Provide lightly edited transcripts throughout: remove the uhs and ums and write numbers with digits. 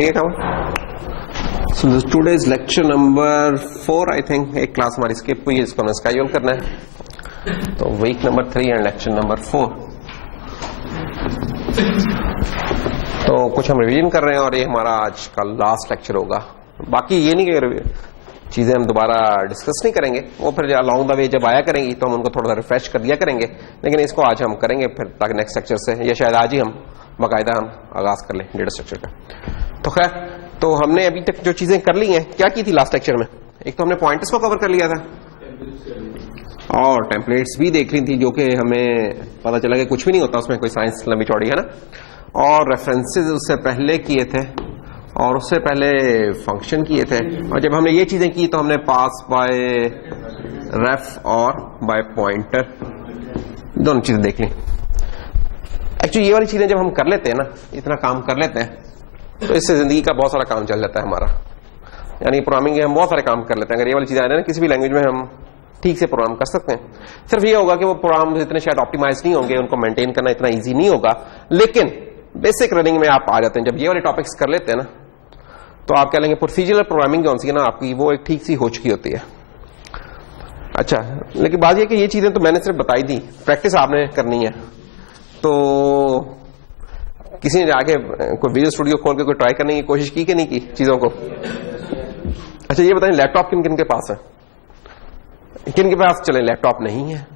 ठीक है काम। So today's lecture number 4 I think. एक क्लास हमारी स्किप हुई है, इसको हमें स्केड्यूल करना है। तो week number 3 and lecture number 4। तो कुछ हम रिवीजन कर रहे हैं और ये हमारा आज का लास्ट लेक्चर होगा। बाकी ये नहीं कि चीजें हम दोबारा डिस्कस नहीं करेंगे, वो फिर अलॉन्ग द वे जब आया करेंगी तो हम उनको थोड़ा सा रिफ्रेश कर दिया करेंगे, लेकिन इसको आज हम करेंगे फिर ताकि नेक्स्ट लेक्चर से या शायद आज ही हम बाकायदा हम आगाज कर लें डेटा स्ट्रक्चर का। तो खैर, तो हमने अभी तक जो चीजें कर ली हैं, क्या की थी लास्ट लेक्चर में? एक तो हमने पॉइंटर्स को कवर कर लिया था और टेम्पलेट्स भी देख ली थी, जो कि हमें पता चला कि कुछ भी नहीं होता उसमें, कोई साइंस लंबी चौड़ी है ना। और रेफरेंसेस उससे पहले किए थे और उससे पहले फंक्शन किए थे। और जब हमने ये चीजें की तो हमने पास बाय रेफ और बाय पॉइंटर दोनों चीजें देख ली। एक्चुअली ये वाली चीजें जब हम कर लेते हैं ना, इतना काम कर लेते हैं, तो इससे जिंदगी का बहुत सारा काम चल जाता है हमारा। यानी प्रोग्रामिंग के हम बहुत सारे काम कर लेते हैं। अगर ये वाली चीजें आ रही है ना, किसी भी लैंग्वेज में हम ठीक से प्रोग्राम कर सकते हैं। सिर्फ ये होगा कि वो प्रोग्राम इतने शायद ऑप्टिमाइज नहीं होंगे, उनको मेंटेन करना इतना इजी नहीं होगा, लेकिन बेसिक रनिंग में आप आ जाते हैं। जब ये वाले टॉपिक्स कर लेते हैं ना, तो आप कह लेंगे प्रोसीजरल प्रोग्रामिंग कौन सी है ना आपकी, वो एक ठीक सी हो चुकी होती है। अच्छा, लेकिन बात यह कि ये चीजें तो मैंने सिर्फ बताई दी, प्रैक्टिस आपने करनी है। तो किसी ने जाके कोई विजुअल स्टूडियो खोल के कोई ट्राई करने की कोशिश की कि नहीं की चीजों को? अच्छा, ये बताएं लैपटॉप किन किन के पास है? किन के पास चले लैपटॉप नहीं है?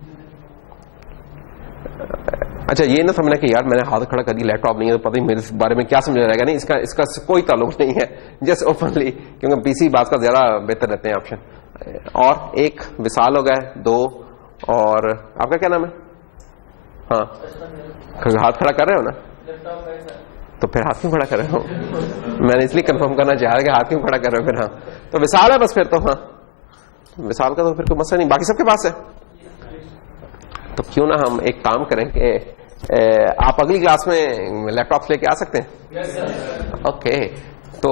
अच्छा, ये ना समझना कि यार मैंने हाथ खड़ा कर दिया लैपटॉप नहीं है तो पता नहीं मेरे बारे में क्या समझा जाएगा। नहीं, इसका कोई ताल्लुक नहीं है, जस्ट ओपनली, क्योंकि पीसी बात का ज्यादा बेहतर रहते हैं ऑप्शन। और एक विशाल हो गया, 2, और आपका क्या नाम है? हाँ, हाथ खड़ा कर रहे हो ना, तो फिर हाथ क्यों खड़ा कर रहे हो? मैंने इसलिए कंफर्म करना चाह रहा कि हाथ क्यों खड़ा कर रहे हो। फिर हाँ, तो विशाल है बस, फिर तो हाँ विशाल का तो फिर कोई मसला नहीं, बाकी सबके पास है। तो क्यों ना हम एक काम करें कि आप अगली क्लास में लैपटॉप लेके आ सकते हैं? ओके, तो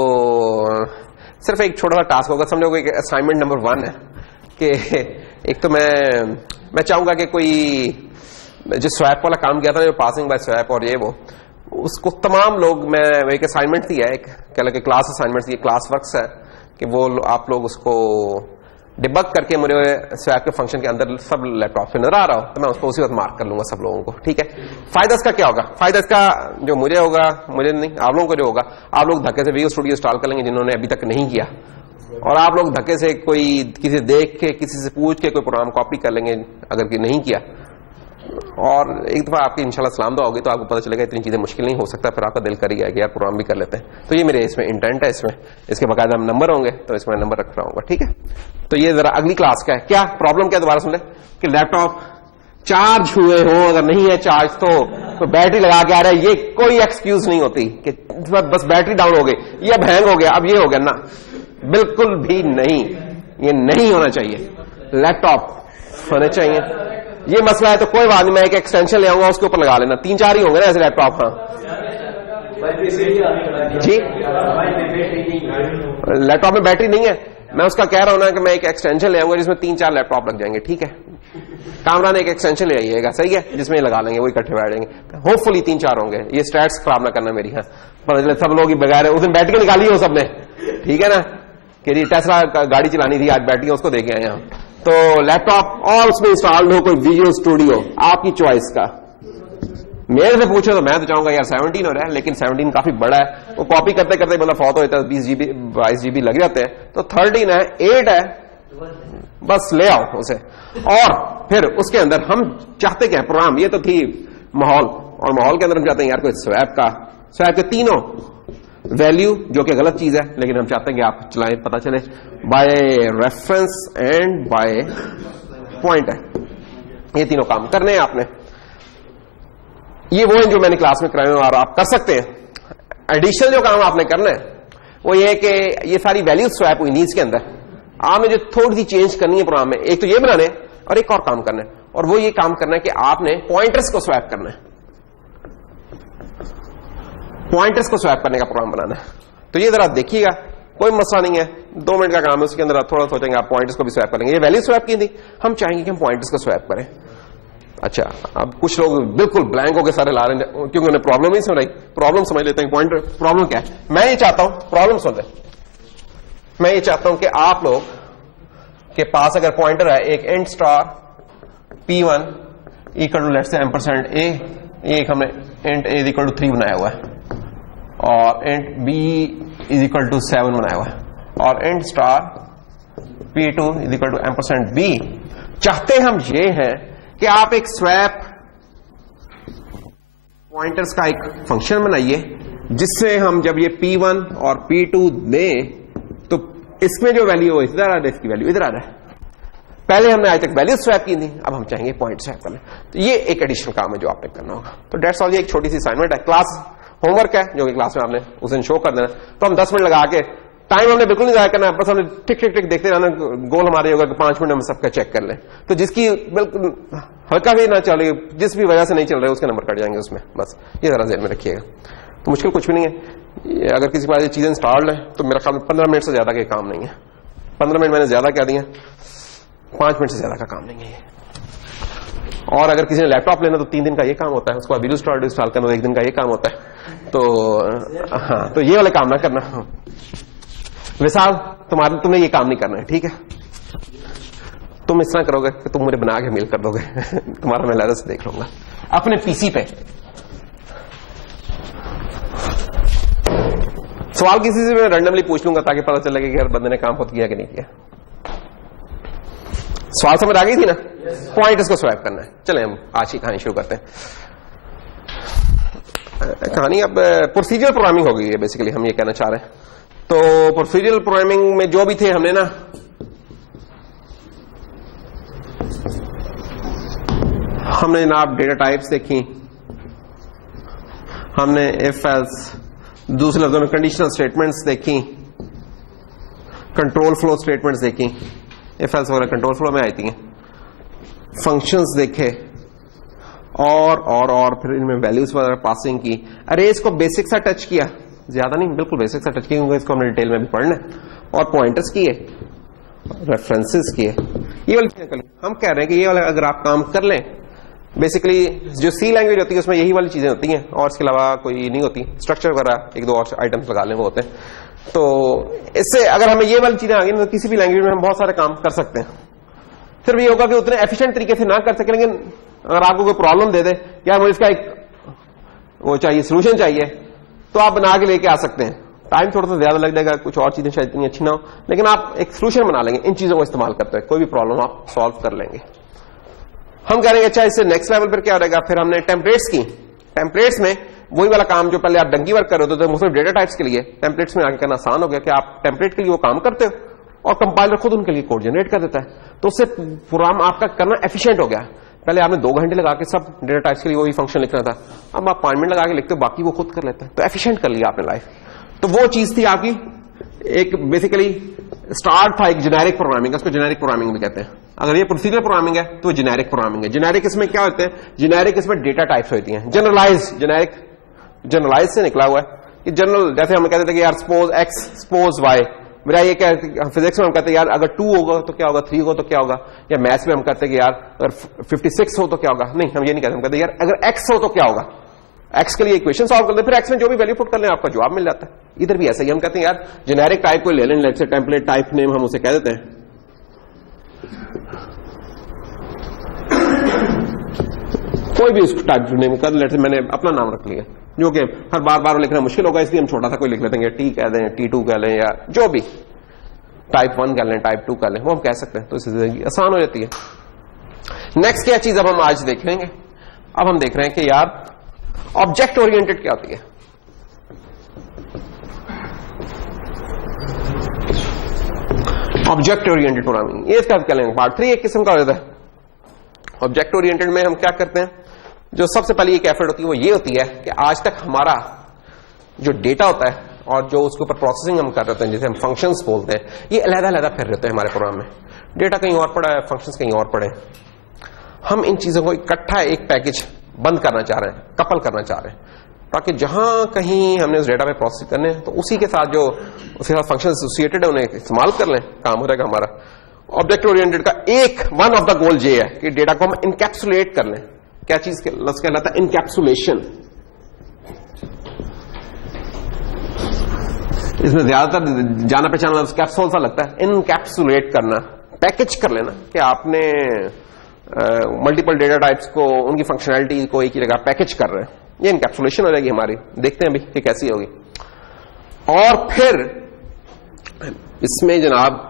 सिर्फ एक छोटा सा टास्क होगा, समझो एक असाइनमेंट नंबर 1 है कि एक तो मैं चाहूंगा कि कोई जो स्वैप वाला काम किया था ना, जो पासिंग बाय स्वैप और ये वो, उसको तमाम लोग, मैं एक असाइनमेंट दिया है, एक कह लगे क्लास असाइनमेंट दिया, क्लास वर्क्स है कि वो आप लोग उसको डिबग करके मुझे स्वैप के फंक्शन के अंदर सब लैपटॉप पे नजर आ रहा हो तो मैं उसको उसी वक्त मार्क कर लूंगा सब लोगों को। ठीक है, फायदा इसका क्या होगा? फायदा इसका जो मुझे होगा, मुझे नहीं, आप लोगों को जो होगा, आप लोग धक्के से विजुअल स्टूडियो इंस्टॉल कर लेंगे जिन्होंने अभी तक नहीं किया, और आप लोग धक्के से कोई किसी देख के, किसी से पूछ के कोई प्रोग्राम कॉपी कर लेंगे अगर कि नहीं किया। और एक दफा आपकी इंशाल्लाह सलाम दुआ होगी तो आपको पता चलेगा इतनी चीजें मुश्किल नहीं हो सकता, फिर आपका दिल करेगा कि यार प्रोग्राम भी कर लेते हैं। तो ये मेरे इसमें इंटेंट है, इसमें इसके बाकायदा नंबर होंगे तो इसमें नंबर रख रहा हूँ। ठीक है, तो ये जरा अगली क्लास का है। क्या प्रॉब्लम क्या, दोबारा सुन ले, कि लैपटॉप चार्ज हुए हो, अगर नहीं है चार्ज तो बैटरी लगा के आ रहा है, ये कोई एक्सक्यूज नहीं होती कि बस बैटरी डाउन हो गई या हैंग हो गया, अब ये हो गया ना, बिल्कुल भी नहीं, ये नहीं होना चाहिए। लैपटॉप होने चाहिए। ये मसला है तो कोई बात नहीं, मैं एक एक्सटेंशन ले आऊंगा, उसके ऊपर लगा लेना, 3-4 ही होंगे ना ऐसे लैपटॉप। हाँ जी, लैपटॉप में बैटरी नहीं है, मैं उसका कह रहा हूं ना कि मैं एक एक्सटेंशन ले आऊंगा जिसमें 3-4 लैपटॉप लग जाएंगे। ठीक है, कामरान एक एक्सटेंशन ले आइएगा, सही है, जिसमें लगा लेंगे, वो इकट्ठे बैठ जाएंगे, होपफुली 3-4 होंगे। ये स्टैट्स खराब ना करना मेरी। हाँ, पर सब लोग बगैर उस दिन बैटरी निकाली हो सबने, ठीक है ना, कि टेस्ला गाड़ी चलानी थी, आज बैटरी उसको देके आए हैं। तो लैपटॉप और उसमें इंस्टॉल्ड हो कोई विजुअल स्टूडियो, आपकी चॉइस का। मेरे से पूछो तो मैं तो चाहूंगा यार 17 हो रहा है, लेकिन 17 काफी बड़ा है, वो कॉपी करते करते मतलब फौत हो जाता है, 20 GB 22 GB लग जाते हैं। तो 13 है, 8 है, बस ले आओ उसे। और फिर उसके अंदर हम चाहते क्या, प्रोग्राम ये तो थी माहौल, और माहौल के अंदर हम चाहते हैं यार कोई स्वैप के तीनों वैल्यू, जो कि गलत चीज है, लेकिन हम चाहते हैं कि आप चलाएं, पता चले by reference and by pointer, ये तीनों काम करने हैं आपने। ये वो है जो मैंने क्लास में कराए हैं और आप कर सकते हैं। एडिशनल जो काम आपने करना है वो ये कि ये सारी वैल्यूज स्वैप हुई नीज के अंदर, आपने जो थोड़ी सी चेंज करनी है प्रोग्राम में, एक तो ये बनाने और एक और काम करना है, और वो ये काम करना है कि आपने पॉइंटर्स को स्वैप करना है, पॉइंटर्स को स्वैप करने का प्रोग्राम बनाना है। तो ये जरा देखिएगा, कोई मसला नहीं है, 2 मिनट का काम है, उसके अंदर आप थोड़ा सोचेंगे आप पॉइंटर्स को भी स्वैप करेंगे। ये वैल्यू स्वैप की थी, हम चाहेंगे कि हम पॉइंटर्स को स्वैप करें। अच्छा, अब कुछ लोग बिल्कुल ब्लैंक होकर सारे ला रहे हैं क्योंकि उन्हें प्रॉब्लम नहीं समझ रही। प्रॉब्लम समझ लेते हैं, पॉइंट प्रॉब्लम क्या है। मैं ये चाहता हूं प्रॉब्लम सुन ले। मैं ये चाहता हूं कि आप लोग के पास अगर पॉइंटर है एक int star p1 equal to let's say ampersand a, एक हमने इंट a इक्वल टू 3 बनाया हुआ है और int b is equal to 7 बनाया हुआ है और int star p2 is equal to ampersand b। चाहते हम ये हैं कि आप एक स्वैप पॉइंटर्स का एक फंक्शन बनाइए जिससे हम जब ये p1 और p2 दें तो इसमें जो वैल्यू है इधर आ रहा है, इसकी वैल्यू इधर आ रहा है। पहले हमने आज तक वैल्यू स्वैप की थी, अब हम चाहेंगे पॉइंट स्वैप करना। तो ये एक एडिशनल काम है जो आपने करना होगा। तो डेट्स ऑल, ये एक छोटी सी असाइनमेंट है, क्लास होमवर्क है जो कि क्लास में आपने उस दिन शो कर देना। तो हम 10 मिनट लगा के, टाइम हमने बिल्कुल नहीं जाया करना, बस हमने टिक टिक टिक देखते रहना। गोल हमारे होगा कि 5 मिनट हम सबका चेक कर लें। तो जिसकी बिल्कुल हल्का भी ना चले, जिस भी वजह से नहीं चल रहा है उसके नंबर कट जाएंगे उसमें। बस ये जरा ध्यान में रखिएगा। तो मुश्किल कुछ भी नहीं है। अगर किसी के पास ये चीजें इंस्टॉल्ड है तो मेरा ख्याल 15 मिनट से ज्यादा का काम नहीं है। 15 मिनट मैंने ज्यादा कह दिया, 5 मिनट से ज्यादा का काम नहीं है ये। और अगर किसी ने लैपटॉप लेना तो 3 दिन का ये काम होता है, उसको विजुअल स्टूडियो इंस्टॉल करना तो 1 दिन का ये काम होता है। तो हाँ, तो ये वाले काम ना करना। विशाल, तुमने ये काम नहीं करना है, ठीक है। तुम इस तरह करोगे कि तुम मुझे बना के मेल कर दोगे तुम्हारा मैं लहजा से देख लूंगा अपने पीसी पे। सवाल किसी से मैं रैंडमली पूछ लूंगा ताकि पता चले कि हर बंदे ने काम खुद किया कि नहीं किया। सवाल समझ आ गई थी ना? पॉइंट इसको स्वैप करना है। चलें हम आज की कहानी शुरू करते हैं। कहानी अब प्रोसीजरल प्रोग्रामिंग हो गई है बेसिकली, हम ये कहना चाह रहे हैं। तो प्रोसीजरल प्रोग्रामिंग में जो भी थे हमने ना, हमने जनाब डेटा टाइप्स देखी, हमने इफ एल्स, दूसरे लफ्जों में कंडीशनल स्टेटमेंट्स देखी, कंट्रोल फ्लो स्टेटमेंट्स देखी, इफ एल्स वगैरह कंट्रोल फ्लो में आई थी, फंक्शंस देखे और फिर इनमें वैल्यूज वगैरह पासिंग की। अरेज को बेसिक सा टच किया, ज्यादा नहीं, बिल्कुल बेसिक सा टच किया क्योंकि इसको हमने डिटेल में भी पढ़ना है। और पॉइंटर्स किए, रेफरेंसेस किए, ये वाली चीजें कर ली। हम कह रहे हैं कि ये वाला अगर आप काम कर लें, बेसिकली जो सी लैंग्वेज होती है उसमें यही वाली चीजें होती हैं और इसके अलावा कोई नहीं होती। स्ट्रक्चर वगैरह 1-2 और आइटम्स लगा लें वो होते हैं। तो इससे अगर हमें ये वाली चीजें आ गई तो किसी भी लैंग्वेज में हम बहुत सारे काम कर सकते हैं। फिर भी होगा कि उतने एफिशिएंट तरीके से ना कर सके, लेकिन अगर आपको कोई प्रॉब्लम दे दे, यार मुझे इसका एक वो चाहिए, सोल्यूशन चाहिए, तो आप बना के लेके आ सकते हैं। टाइम थोड़ा सा ज्यादा लग जाएगा, कुछ और चीजें शायद इतनी अच्छी ना हो, लेकिन आप एक सोल्यूशन बना लेंगे इन चीजों को इस्तेमाल करते हुए, कोई भी प्रॉब्लम आप सॉल्व कर लेंगे। हम कह रहे हैं अच्छा इससे नेक्स्ट लेवल पर क्या रहेगा। फिर हमने टेम्पलेट्स की। टेम्पलेट्स में वही वाला काम जो पहले आप डंकी वर्क कर रहे होते थे मुख्तलिफ डेटा टाइप्स के लिए, टेम्पलेट्स में आगे करना आसान हो गया कि आप टेम्पलेट के लिए वो काम करते हो और कंपाइलर खुद उनके लिए कोड जनरेट कर देता है। तो उससे प्रोग्राम आपका करना एफिशिएंट हो गया। पहले आपने 2 घंटे लगा के सब डेटा टाइप्स के लिए वही फंक्शन लिखना था, अब आप 5 मिनट लगा के लिखते हो, बाकी वो खुद कर लेता है। तो एफिशिएंट कर लिया आपने लाइफ। तो वो चीज थी आपकी एक बेसिकली स्टार्ट था एक जेनेरिक प्रोग्रामिंग, उसको जेनेरिक प्रोग्रामिंग भी कहते हैं। अगर ये प्रोसीजरल प्रोग्रामिंग है तो जेनेरिक प्रोग्रामिंग है। जेनेरिक इसमें क्या होते हैं? जेनेरिक इसमें डेटा टाइप्स होती हैं। जनरलाइज, जेनेरिक जनरलाइज से निकला हुआ है कि जनरल, जैसे हम कहते थे कि यार सपोज एक्स सपोज वाई, मेरा ये क्या, फिजिक्स में हम कहते हैं यार अगर 2 होगा तो क्या होगा, 3 होगा तो क्या होगा, या मैथ्स में हम कहते हैं कि यार अगर 56 हो तो क्या होगा। नहीं, हम ये नहीं कहते, हम कहते हैं यार अगर एक्स हो तो क्या होगा। एक्स के लिए इक्वेशन सॉल्व करते हैं, फिर एक्स में जो भी वैल्यू पुट कर लें आपका जवाब मिल जाता है। इधर भी ऐसा ही हम कहते हैं यार जेनेरिक टाइप को ले लें, let's say template type name हम उसे कह देते हैं। कोई भी उस टाइप नेम कर, लेट्स से मैंने अपना नाम रख लिया, जो कि हर बार लिखना मुश्किल होगा, इसलिए हम छोटा सा कोई लिख लेते हैं, टी कह दें, T2 कह लें, या जो भी टाइप 1 कह लें, टाइप 2 कह लें, वो हम कह सकते हैं। तो इससे जिंदगी आसान हो जाती है। नेक्स्ट क्या चीज अब हम आज देख लेंगे। अब हम देख रहे हैं कि यार ऑब्जेक्ट ओरिएंटेड क्या होती है। ऑब्जेक्ट ओरिएंटेड प्रोग्रामिंग, ये इसका कह लेंगे पार्ट 3 एक किस्म का होता है। ऑब्जेक्ट ओरिएंटेड में हम क्या करते हैं, जो सबसे पहली एक एफर्ट होती है वो ये होती है कि आज तक हमारा जो डेटा होता है और जो उसके ऊपर प्रोसेसिंग हम कर रहे हैं, जैसे हम फंक्शंस बोलते हैं, ये अलग-अलग फिर रहते हैं हमारे प्रोग्राम में। डेटा कहीं और पड़ा है, फंक्शंस कहीं और पड़े। हम इन चीजों को इकट्ठा एक पैकेज बंद करना चाह रहे हैं, कपल करना चाह रहे हैं, ताकि जहां कहीं हमने उस डेटा पे प्रोसेस करने हैं तो उसी के साथ जो उसके साथ फंक्शन एसोसिएटेड है उन्हें इस्तेमाल कर लें, काम हो जाएगा हमारा। ऑब्जेक्ट ओरिएंटेड का वन ऑफ द गोल ये है कि डेटा को हम इनकैप्सुलेट कर लें। क्या चीज कहलाता है? इनकैप्सुलेशन। इसमें ज्यादातर जाना पहचाना कैप्सूल सा लगता है। इनकैप्सुलेट करना, पैकेज कर लेना कि आपने मल्टीपल डेटा टाइप्स को, उनकी फंक्शनैलिटी को एक ही जगह पैकेज कर रहे हैं, ये इनकैप्सुलेशन हो जाएगी हमारी। देखते हैं अभी कि कैसी होगी। और फिर इसमें जनाब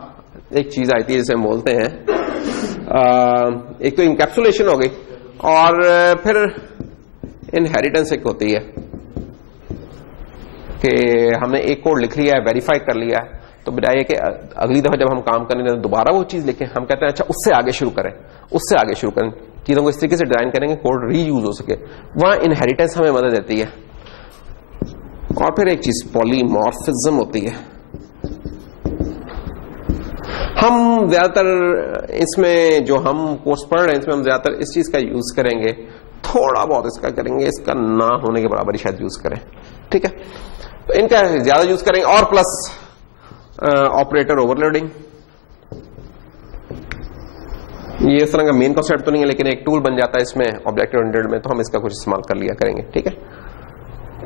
एक चीज आई थी जिसे हम बोलते हैं, एक तो इनकैप्सुलेशन हो गई और फिर इनहेरिटेंस एक होती है कि हमने एक कोड लिख लिया है, वेरीफाई कर लिया है, तो बजाय कि अगली दफा जब हम काम करेंगे तो दोबारा वो चीज लिखें, हम कहते हैं अच्छा उससे आगे शुरू करें, उससे आगे शुरू करें, चीजों को इस तरीके से डिजाइन करेंगे कोड रीयूज हो सके। वहां इनहेरिटेंस हमें मदद देती है। और फिर एक चीज पॉलीमॉर्फिज्म होती है। हम ज्यादातर इसमें जो हम कोर्स पढ़ रहे हैं इसमें हम ज्यादातर इस चीज का यूज करेंगे, थोड़ा बहुत इसका करेंगे, इसका ना होने के बराबर ही शायद यूज करें, ठीक है। तो इनका ज्यादा यूज करेंगे। और प्लस ऑपरेटर ओवरलोडिंग, ये इस तरह का मेन कॉन्सेप्ट तो नहीं है लेकिन एक टूल बन जाता है इसमें ऑब्जेक्ट ओरिएंटेड में, तो हम इसका कुछ इस्तेमाल कर लिया करेंगे, ठीक है।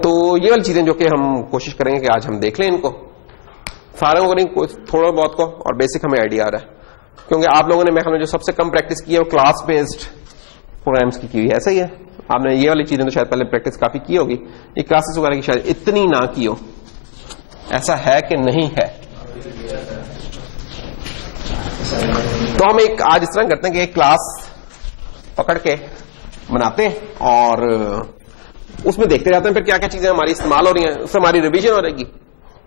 तो ये वाली चीजें जो कि हम कोशिश करेंगे कि आज हम देख लें इनको सारे को नहीं, थोड़ा बहुत को, और बेसिक हमें आइडिया आ रहा है क्योंकि आप लोगों ने मैं जो सबसे कम प्रैक्टिस की है वो क्लास बेस्ड प्रोग्राम्स की हुई है। ऐसा ही है, आपने ये वाली चीजें तो शायद पहले प्रैक्टिस काफी की होगी, ये क्लासेस वगैरह की शायद इतनी ना की हो। ऐसा है कि नहीं है? तो हम एक आज इस तरह करते हैं कि एक क्लास पकड़ के बनाते हैं और उसमें देखते जाते हैं फिर क्या क्या चीजें हमारी इस्तेमाल हो रही हैं, उससे हमारी रिवीजन हो रहेगी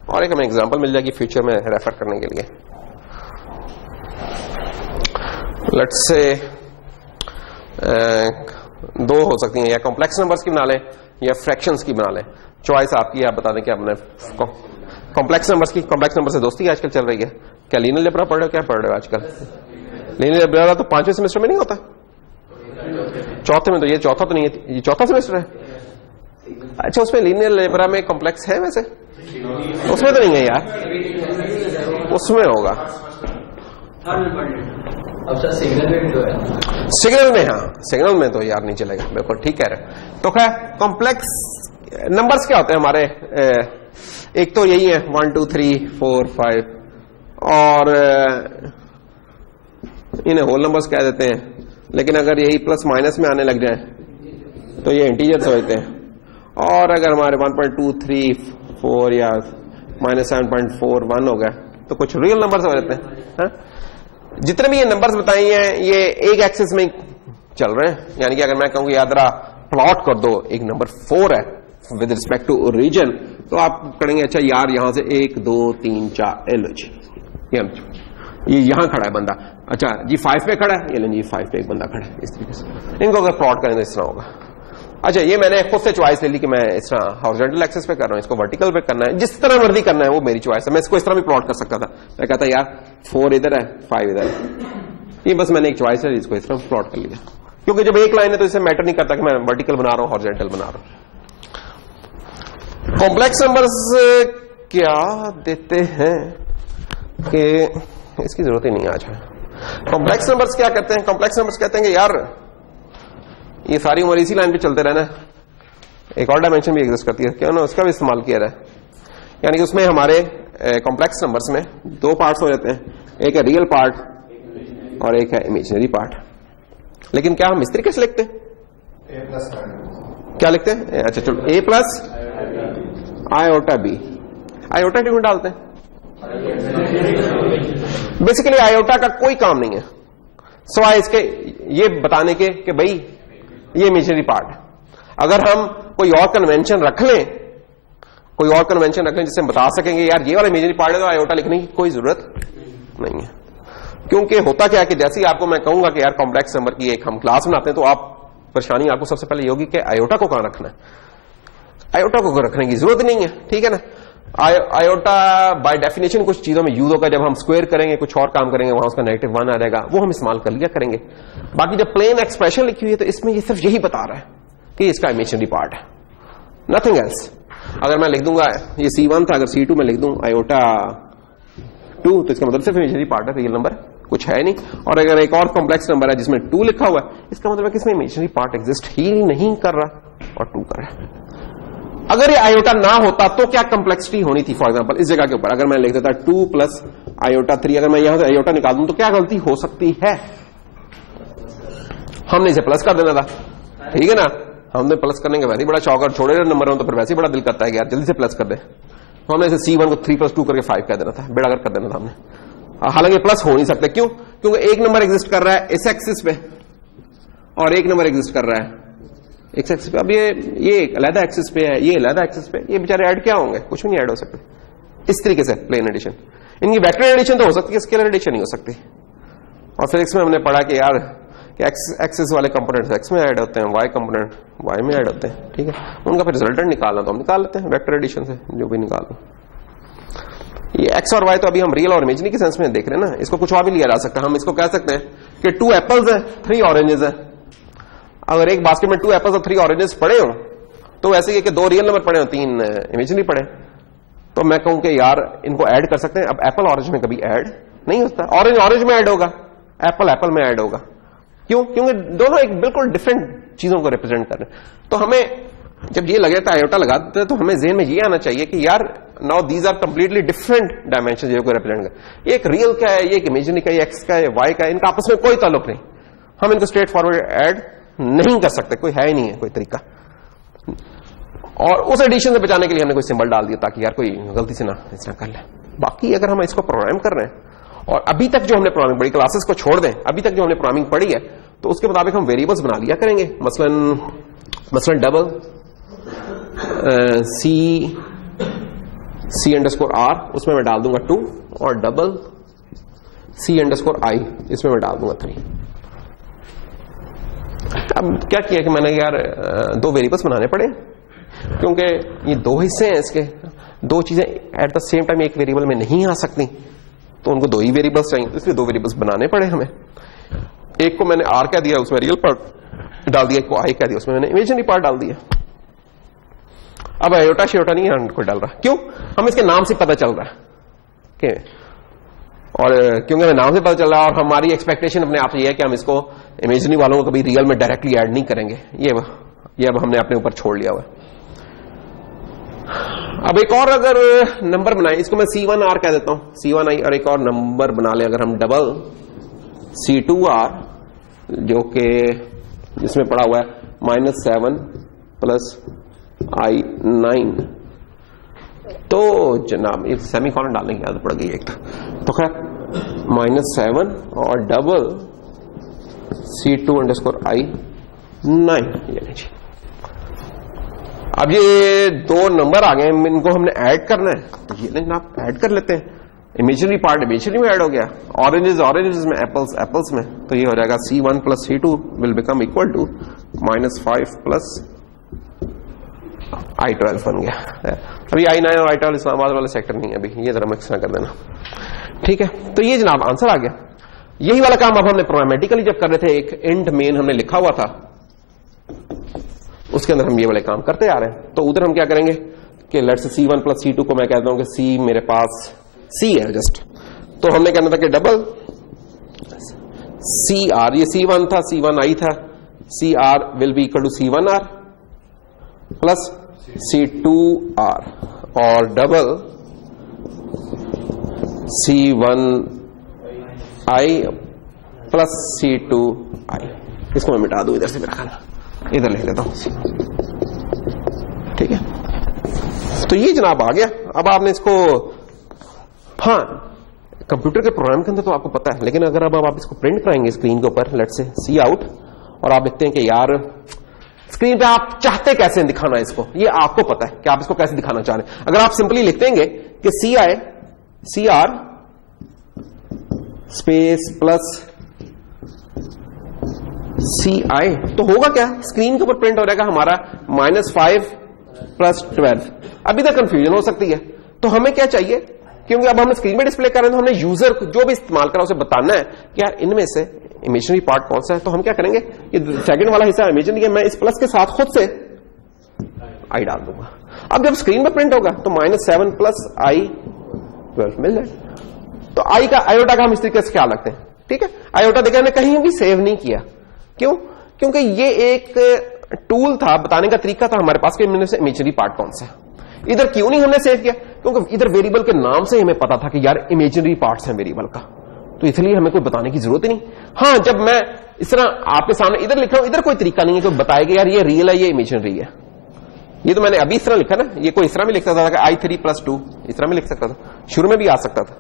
और एक हमें एग्जांपल मिल जाएगी फ्यूचर में रेफर करने के लिए। लेट्स से दो हो सकती हैं, या कॉम्प्लेक्स नंबर्स की बना लें या फ्रैक्शंस की बना लें, चॉइस आपकी, आप बता दें कि आपने कॉम्प्लेक्स नंबर्स की, कॉम्प्लेक्स नंबर से दोस्ती आजकल चल रही है। क्या लीनियर अलजेब्रा पढ़ रहे हो? क्या पढ़ रहे हो आजकल? लीनियर अलजेब्रा तो 5वें सेमेस्टर में नहीं होता, चौथे में, तो ये चौथा तो नहीं है, ये चौथा सेमेस्टर है। अच्छा, उसमें लीनियर अलजेब्रा में कॉम्प्लेक्स है? वैसे उसमें तो नहीं है यार, उसमें होगा सिग्नल में। हाँ, सिग्नल में तो यार नहीं चलेगा, बिल्कुल ठीक कह रहे। तो खैर कॉम्प्लेक्स नंबर्स क्या होते हैं हमारे? एक तो यही है 1 2 3 4 5 और इन्हें होल नंबर्स कह देते हैं, लेकिन अगर यही प्लस माइनस में आने लग जाए तो ये इंटीजर्स होते हैं। और अगर हमारे 1.234 या -7.41 हो गया तो कुछ रियल नंबर्स हो जाते हैं। जितने भी ये नंबर्स बताए हैं ये एक एक्सिस में चल रहे हैं, यानी कि अगर मैं कहूँ याद रहा प्लॉट कर दो, एक नंबर 4 है विद रिस्पेक्ट टू रीजन, तो आप करेंगे अच्छा यार यहां से 1 2 3 4 ये यहां खड़ा है बंदा, अच्छा जी 5 पे खड़ा है, ये जी 5 पे एक बंदा खड़ा है। इस तरीके से इनको अगर प्लॉट करें तो इस तरह होगा। अच्छा, ये मैंने खुद से चॉइस ले ली कि मैं इस तरह हॉरिजॉन्टल एक्सिस पे कर रहा हूं, इसको वर्टिकल पे करना है, जिस तरह मर्जी करना है वो मेरी चॉइस है। मैं इसको इस तरह भी प्लॉट कर सकता था, मैं कहता यार 4 इधर है 5 इधर है, ये बस मैंने एक चॉइस है, इसको इस तरह प्लॉट कर लिया। क्योंकि जब एक लाइन है तो इससे मैटर नहीं करता कि मैं वर्टिकल बना रहा हूं हॉरिजॉन्टल बना रहा हूं। कॉम्प्लेक्स नंबर्स क्या देते हैं कि इसकी जरूरत ही नहीं आज है। कॉम्प्लेक्स नंबर्स क्या कहते हैं? कॉम्प्लेक्स नंबर्स कहते हैं कि यार ये सारी उम्र इसी लाइन पे चलते रहना है, एक और डायमेंशन भी एग्जिस्ट करती है, क्यों ना उसका भी इस्तेमाल किया जाए। यानी कि उसमें हमारे कॉम्प्लेक्स नंबर्स में 2 पार्ट्स हो जाते हैं, एक है रियल पार्ट और एक है इमेजिनरी पार्ट। लेकिन क्या हम इस तरीके से लिखते हैं? क्या लिखते हैं? अच्छा चलो, a plus iota B, iota क्यों डालते हैं? बेसिकली आयोटा का कोई काम नहीं है सिवाय इसके ये बताने के कि भाई ये इमेजिनरी पार्ट है। अगर हम कोई और कन्वेंशन रख लें, कोई और कन्वेंशन रख लें जिससे हम बता सकेंगे यार ये वाला इमेजिनरी पार्ट है, तो आयोटा लिखने की कोई जरूरत नहीं है। क्योंकि होता क्या है कि जैसे ही आपको मैं कहूंगा कि यार कॉम्प्लेक्स नंबर की एक हम क्लास बनाते हैं, तो आप परेशानी आपको सबसे पहले ये होगी कि आयोटा को कहां रखना है। आयोटा को रखने की जरूरत नहीं है, ठीक है ना। आयोटा बाय डेफिनेशन कुछ चीजों में यूज होगा, जब हम स्क्वायर करेंगे कुछ और काम करेंगे वहां उसका -1 आ जाएगा, वो हम इस्तेमाल कर लिया करेंगे। बाकी जब प्लेन एक्सप्रेशन लिखी हुई है तो इसमें ये सिर्फ यही बता रहा है कि इसका इमेजिनरी पार्ट है, नथिंग एल्स। अगर मैं लिख दूंगा ये C1 था, अगर C2 में लिख दूं आयोटा 2 तो इसका मतलब सिर्फ इमेजिनरी पार्ट है, रियल नंबर कुछ है नहीं। और अगर एक और कॉम्प्लेक्स नंबर है जिसमें 2 लिखा हुआ है, इसका मतलब है कि इसमें इमेजिनरी पार्ट एग्जिस्ट ही नहीं कर रहा और 2 कर रहा है। अगर ये आयोटा ना होता तो क्या कॉम्प्लेक्सिटी होनी थी? फॉर एग्जांपल इस जगह के ऊपर अगर मैं लिख देता 2 प्लस आयोटा 3, अगर मैं यहां से आयोटा निकाल दूं तो क्या गलती हो सकती है? हमने इसे प्लस कर देना था, ठीक है ना। हमने प्लस करने के वैसे ही बड़ा शौक, और छोड़े नंबर हो तो फिर वैसे ही बड़ा दिल करता है कि यार जल्दी से प्लस कर दे। तो हमने इसे C1 को 3 + 2 करके 5 कह देना था, बेड़ा कर देना था हमने। हालांकि प्लस हो नहीं सकते, क्यों? क्योंकि एक नंबर एग्जिस्ट कर रहा है इस एक्सिस पे और एक नंबर एग्जिस्ट कर रहा है इस एक्सिस पे। अब ये अलग एक्सिस पे है, ये अलग एक्सिस पे, ये बेचारे ऐड क्या होंगे? कुछ भी नहीं ऐड हो सकते। इस तरीके से प्लेन एडिशन, इनकी वेक्टर एडिशन तो हो सकती है, स्केलर एडिशन नहीं हो सकती। और फिजिक्स में हमने पढ़ा कि यार एक्सिस वाले कंपोनेंट्स एक्स में ऐड होते हैं, वाई कंपोनेंट वाई में ऐड होते हैं, ठीक है। उनका फिर रिजल्टेंट निकालना तो हम निकाल लेते हैं वेक्टर एडिशन से, जो भी निकाल लो। ये एक्स और वाई तो अभी हम रियल और इमेजिनरी के सेंस में देख रहे हैं ना, इसको कुछ और भी लिया जा सकता है। हम इसको कह सकते हैं कि 2 एप्पल्स है 3 ऑरेंजेस है। अगर एक बास्केट में 2 एप्पल्स और 3 ऑरेंजेस पड़े हो तो ऐसे ही कि 2 रियल नंबर पड़े हो 3 इमेजिनरी पड़े, तो मैं कहूं कि यार इनको ऐड कर सकते हैं। अब एप्पल ऑरेंज में कभी ऐड नहीं होता, ऑरेंज ऑरेंज में ऐड होगा, एप्पल एप्पल में ऐड होगा। क्यों? क्योंकि दोनों एक बिल्कुल डिफरेंट चीजों को रिप्रेजेंट कर रहे हैं। तो हमें जब ये लगे था आयोटा लगा देते हैं तो हमें जेहन में ये आना चाहिए कि यार now these are completely different dimension जो को रिप्रेजेंट कर। एक रियल का है, ये एक इमेजिनरी का है, एक्स का है, वाई का है, इनका आपस में कोई ताल्लुक नहीं। हम इनको स्ट्रेट फॉरवर्ड ऐड नहीं कर सकते, कोई है ही नहीं है कोई तरीका। और उस एडिशन से बचाने के लिए हमने कोई सिंबल डाल दिया ताकि यार कोई गलती से ना ऐसा कर ले। बाकी अगर हम इसको प्रोग्राम कर रहे हैं और अभी तक जो हमने प्रोग्रामिंग पढ़ी, क्लासेस को छोड़ दें, अभी तक जो हमने प्रोग्रामिंग पढ़ी है तो उसके मुताबिक हम वेरिएबल्स बना लिया करेंगे। मसलन डबल C_R, उसमें मैं डाल दूंगा 2, और डबल C_I, इसमें मैं डाल दूंगा 3। अब क्या किया कि मैंने यार 2 वेरिएबल्स बनाने पड़े, क्योंकि ये 2 हिस्से हैं इसके, 2 चीजें एट द सेम टाइम एक वेरिएबल में नहीं आ सकती, तो उनको 2 ही वेरिएबल्स चाहिए, इसलिए 2 वेरिएबल्स बनाने पड़े हमें। एक को मैंने R कह दिया, उसमें रियल पार्ट डाल दिया, एक को I कह दिया, उसमें मैंने इमेजिनरी पार्ट डाल दिया। अब आयोटा शियोटा नहीं है कोई डाल रहा, क्यों? हम इसके नाम से पता चल रहा है कि, और क्योंकि हमें नाम से पता चल रहा है और हमारी एक्सपेक्टेशन अपने आप से ये है कि हम इसको इमेजिनरी वालों को कभी रियल में डायरेक्टली ऐड नहीं करेंगे। ये अब हमने अपने ऊपर छोड़ लिया हुआ। अब एक और अगर नंबर बनाए, इसको मैं C1R कह देता हूं, C1I, और एक और नंबर बना ले अगर हम डबल C2R, जो कि जिसमें पड़ा हुआ है -7 + I9, तो जनाब एक सेमीकोलन डालने की आदत पड़ गई एक, तो खैर -7 और डबल C2_I9, ये लीजिए। अब ये 2 नंबर आ गए, इनको हमने ऐड करना है, तो ये जनाब ऐड कर लेते हैं। इमेजिनरी पार्ट इमेजिनरी में ऐड हो गया, ऑरेंजेस ऑरेंजेस में, एप्पल्स एप्पल्स में, तो ये हो जाएगा C1 + C2 will become equal to -5 + I12 बन गया। अभी I9 और I12 इस्लामाबाद वाले सेक्टर नहीं है अभी, ये जरा मिक्स ना कर देना, ठीक है। तो ये जनाब आंसर आ गया। यही वाला काम अब हमने प्रोग्रामेटिकली जब कर रहे थे, एक इंट मेन हमने लिखा हुआ था, उसके अंदर हम ये वाले काम करते आ रहे हैं। तो उधर हम क्या करेंगे कि लेट्स से C1 + C2 को मैं कहता हूं कि C मेरे पास C है जस्ट, तो हमने कहना था कि डबल CR, ये C1 था, C1I था, CR will be equal to C1R plus C2R, और डबल C1I प्लस C2I। इसको मैं मिटा दूं इधर से, मेरा ख्याल इधर लिख लेता हूं, ठीक है। तो ये जनाब आ गया। अब आपने इसको, हाँ कंप्यूटर के प्रोग्राम के अंदर तो आपको पता है, लेकिन अगर अब आप इसको प्रिंट कराएंगे स्क्रीन के ऊपर, लेट्स से सी आउट, और आप लिखते हैं कि यार स्क्रीन पे आप चाहते कैसे दिखाना है इसको, ये आपको पता है कि आप इसको कैसे दिखाना चाह रहे हैं। अगर आप सिंपली लिख देंगे कि CR स्पेस प्लस CI, तो होगा क्या, स्क्रीन के ऊपर प्रिंट हो जाएगा हमारा -5 + 12। अभी तक कंफ्यूजन हो सकती है, तो हमें क्या चाहिए, क्योंकि अब हम स्क्रीन में डिस्प्ले कर रहे हैं, तो हमने यूजर को जो भी इस्तेमाल करा उसे बताना है कि यार इनमें से इमेजिनरी पार्ट कौन सा है। तो हम क्या करेंगे, ये सेकंड वाला हिस्सा इमेजिनरी है, मैं इस प्लस के साथ खुद से I डाल दूंगा। अब जब स्क्रीन में प्रिंट होगा तो -7 + I12 मिल जाए। तो I का आयोटा का हम इस तरीके से ख्याल रखते हैं ठीक है, आयोटा देखा हमने कहीं भी सेव नहीं किया। क्यों? क्योंकि ये एक टूल था, बताने का तरीका था हमारे पास कि इनमें से इमेजनरी पार्ट कौन सा है। इधर क्यों नहीं हमने सेव किया? क्योंकि इधर वेरिएबल के नाम से हमें पता था कि यार इमेजनरी पार्ट्स हैं वेरिएबल का, तो इसलिए हमें कोई बताने की जरूरत ही नहीं। हाँ, जब मैं इस तरह आपके सामने इधर लिख रहा हूं, इधर कोई तरीका नहीं है कि बताएगा यार ये रियल है ये इमेजनरी है। ये तो मैंने अभी इस तरह लिखा ना, ये कोई इस तरह भी लिख सकता था, i3+2 इस तरह भी लिख सकता था, शुरू में भी आ सकता था।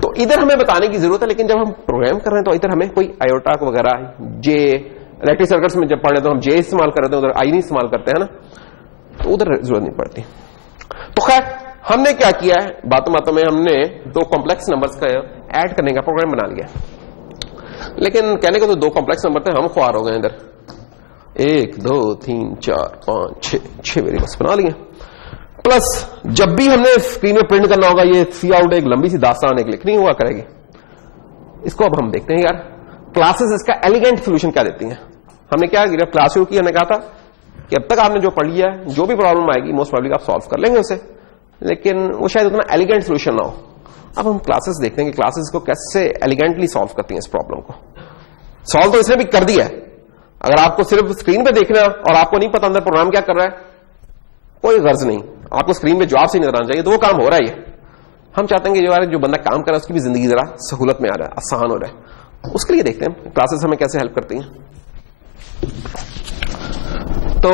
तो इधर हमें बताने की जरूरत है, लेकिन जब हम प्रोग्राम कर रहे हैं तो इधर हमें कोई आयोटा वगैरह, जे इलेक्ट्रिक सर्किट्स में जब पढ़े तो हम जे इस्तेमाल कर रहे थे, उधर आई नहीं इस्तेमाल करते हैं ना, तो उधर जरूरत नहीं पड़ती। तो खैर हमने क्या किया है, बातों बातों में हमने दो कॉम्प्लेक्स नंबर्स का ऐड करने का प्रोग्राम बना लिया। लेकिन कहने को तो दो कॉम्प्लेक्स नंबर थे, हम ख्वार हो गए इधर 1 2 3 4 5 6 वेरिएबल्स बना लिए। प्लस जब भी हमने स्क्रीन में प्रिंट करना होगा, ये सी आउट एक लंबी सी दास्तान एक लिखनी हुआ करेगी। इसको अब हम देखते हैं यार क्लासेस इसका एलिगेंट सोल्यूशन क्या देती हैं। हमने क्या किया, क्लास शुरू की, हमने कहा था कि अब तक आपने जो पढ़ लिया है, जो भी प्रॉब्लम आएगी मोस्ट प्रोबेबली आप सॉल्व कर लेंगे उसे, लेकिन वो शायद उतना एलिगेंट सोल्यूशन ना हो। अब हम क्लासेस देखते हैं कि क्लासेस को कैसे एलिगेंटली सॉल्व करती हैं इस प्रॉब्लम को। सॉल्व तो इसने भी कर दिया है, अगर आपको सिर्फ स्क्रीन पे देखना और आपको नहीं पता अंदर प्रोग्राम क्या कर रहा है, कोई गर्ज नहीं, आपको स्क्रीन पे जवाब से नजर आना चाहिए, तो वो काम हो रहा है। ये हम चाहते हैं कि जो बंदा काम कर रहा है उसकी भी जिंदगी जरा सहूलत में आ रहा है, आसान हो रहा है। उसके लिए देखते हैं क्लासेस हमें कैसे हेल्प करती हैं। तो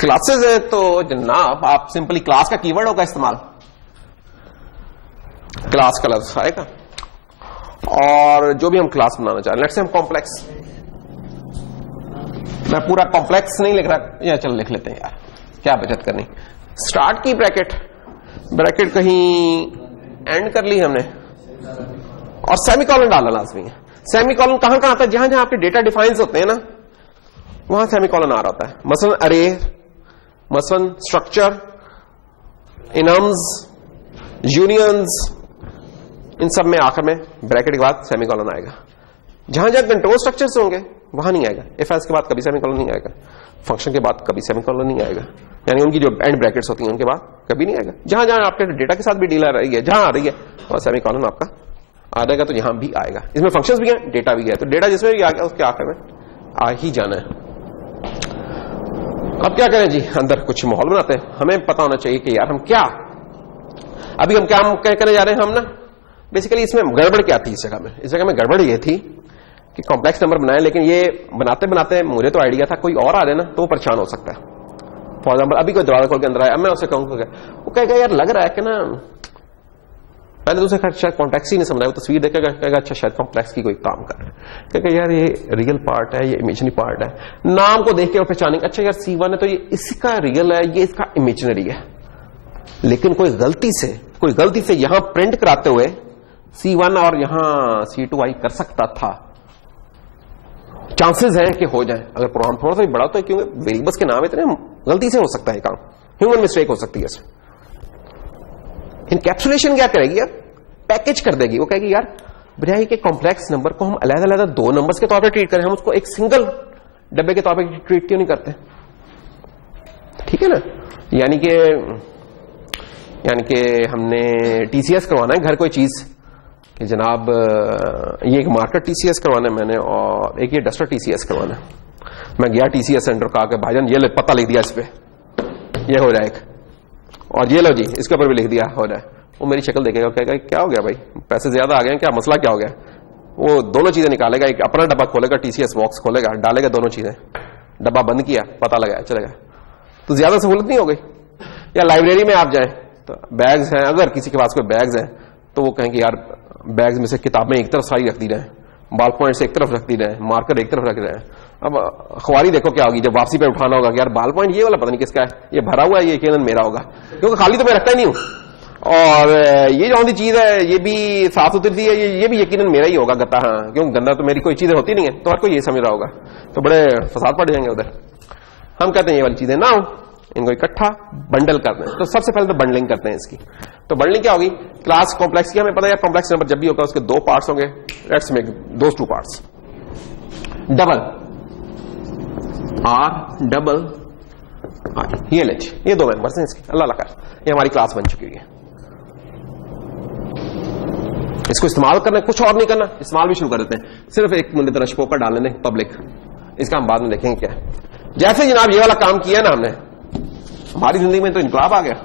क्लासेस है तो जनाब आप सिंपली क्लास का कीवर्ड होगा इस्तेमाल, क्लास का लफ्ज आएगा, और जो भी हम क्लास बनाना चाह रहे हैं, लेट्स से हम कॉम्प्लेक्स, मैं पूरा कॉम्प्लेक्स नहीं लिख रहा, या चल लिख लेते हैं यार, क्या बचत करनी। स्टार्ट की ब्रैकेट, ब्रैकेट कहीं एंड कर ली हमने, और सेमीकोलन डालना लाजमी है। सेमीकोलन कहां कहां आता है, जहां जहां आपके डेटा डिफाइंस होते हैं ना, वहां सेमीकोलन आ रहा होता है। मसलन अरे, मसलन स्ट्रक्चर, इनम्स, यूनियंस, इन सब में आखिर में ब्रैकेट के बाद सेमीकोलन आएगा। जहां जहां कंट्रोल स्ट्रक्चर्स होंगे वहां नहीं आएगा, इफ एल्स के बाद कभी सेमीकोलन नहीं आएगा, फंक्शन के बाद कभी सेमीकोलन नहीं आएगा, यानी उनकी जो एंड ब्रैकेट्स होती हैं उनके बाद कभी नहीं आएगा। जहां जहां आपके डेटा के साथ भी डील आ रही है, जहां आ रही है वहां सेमीकोलन आपका आ जाएगा, तो यहां भी आएगा। इसमें फंक्शंस भी हैं, डेटा भी है, तो डेटा जिसमें भी आ गया उसके आखिर में आ ही जाना है। अब क्या करें जी, अंदर कुछ माहौल बनाते हैं। हमें पता होना चाहिए कि यार हम क्या, अभी हम क्या करने जा रहे हैं। हम ना बेसिकली इसमें गड़बड़ क्या थी, इस जगह में गड़बड़ ये थी कि कॉम्प्लेक्स नंबर बनाए, लेकिन ये बनाते बनाते मुझे तो आइडिया था, कोई और आ जाए ना तो वो परेशान हो सकता है। फॉर एग्जाम्पल अभी कोई दरवाजा खोल के अंदर आया, अब मैं उससे कहूंगा, वो कहेगा यार लग रहा है कि ना, पहले दूसरे खैर शायद कॉन्टेक्स्ट ही नहीं समझा, वो तस्वीर देखेगा कहेगा अच्छा शायद कॉम्प्लेक्स की कोई काम कर रहा है, कहेगा यार ये रियल पार्ट है, ये इमेजिनरी पार्ट है। नाम को देख के और पहचानेंगे, अच्छा यार C1 है तो ये इसका रियल है, ये इसका इमेजिनरी है। लेकिन कोई गलती से यहां प्रिंट कराते हुए C1 और यहां C2I कर सकता था, चांसेस हैं कि हो जाए। अगर प्रोग्राम थोड़ा सा भी बड़ा तो, क्योंकि वेरिएबल्स के नाम इतने, गलती से हो सकता है काम, ह्यूमन मिस्टेक हो सकती है इसमें। इनकैप्सुलेशन क्या करेगी यार, पैकेज कर देगी। वो कहेगी यार बजाय के कॉम्प्लेक्स नंबर को हम अलग-अलग दो नंबर्स के तौर पर ट्रीट करें, हम उसको एक सिंगल डब्बे के तौर पर ट्रीट क्यों नहीं करते। ठीक है ना, यानी कि हमने टीसीएस करवाना है घर कोई चीज, कि जनाब ये एक मार्कर टीसीएस करवाना है मैंने, और एक ये डस्टर टीसीएस करवाना है। मैं गया टीसीएस सेंटर का, भाईजान ये पता लिख दिया इस पे, ये हो जाएगा, और ये लो जी इसके ऊपर भी लिख दिया, हो जाए। वो मेरी शक्ल देखेगा, कहेगा क्या हो गया भाई, पैसे ज्यादा आ गए, क्या मसला क्या हो गया। वो दोनों चीजें निकालेगा, एक अपना डब्बा खोलेगा, टीसीएस बॉक्स खोलेगा, डालेगा दोनों चीजें, डब्बा बंद किया, पता लगाया, चलेगा। तो ज्यादा सहूलत नहीं हो गई। या लाइब्रेरी में आप जाए तो बैग्स हैं, अगर किसी के पास कोई बैग्स हैं तो वो कहेंगे यार बैग्स में से किताबें एक तरफ सारी रख दी जाए, बॉल पॉइंट्स एक तरफ रख दी जाए, मार्कर एक तरफ रख जाए। अब अखबारी देखो क्या होगी, जब वापसी पे उठाना होगा कि यार बॉल पॉइंट ये वाला पता नहीं किसका है, ये भरा हुआ है, ये यकीनन मेरा होगा, क्योंकि खाली तो मैं रखता ही नहीं हूं, और ये जो सी चीज है ये भी साफ सुथरी है, ये भी यकीनन मेरा ही होगा गत्ता। हाँ, क्योंकि गंदा तो मेरी कोई चीजें होती नहीं है, तो हर कोई ये समझ रहा होगा, तो बड़े फसाद पड़ जाएंगे उधर। हम कहते हैं ये वाली चीजें ना हो, इनको इकट्ठा बंडल करते हैं। तो सबसे पहले तो बंडलिंग करते हैं इसकी। तो बंडलिंग क्या होगी, क्लास कॉम्प्लेक्स की हमें पता है, कॉम्प्लेक्स नंबर जब भी होगा उसके दो पार्ट्स होंगे, let's make those two parts. Double R double आई, ये दो मेंबर्स हैं इसके, अल्लाह कर, ये हमारी क्लास बन चुकी है। इसको इस्तेमाल करना है, कुछ और नहीं करना, इस्तेमाल भी शुरू कर देते हैं। सिर्फ एक मिनट तरह शो कर डालने दें पब्लिक, इसका हम बाद में देखेंगे क्या है। जैसे जनाब ये वाला काम किया ना हमने, हमारी जिंदगी में तो इनकलाब आ गया।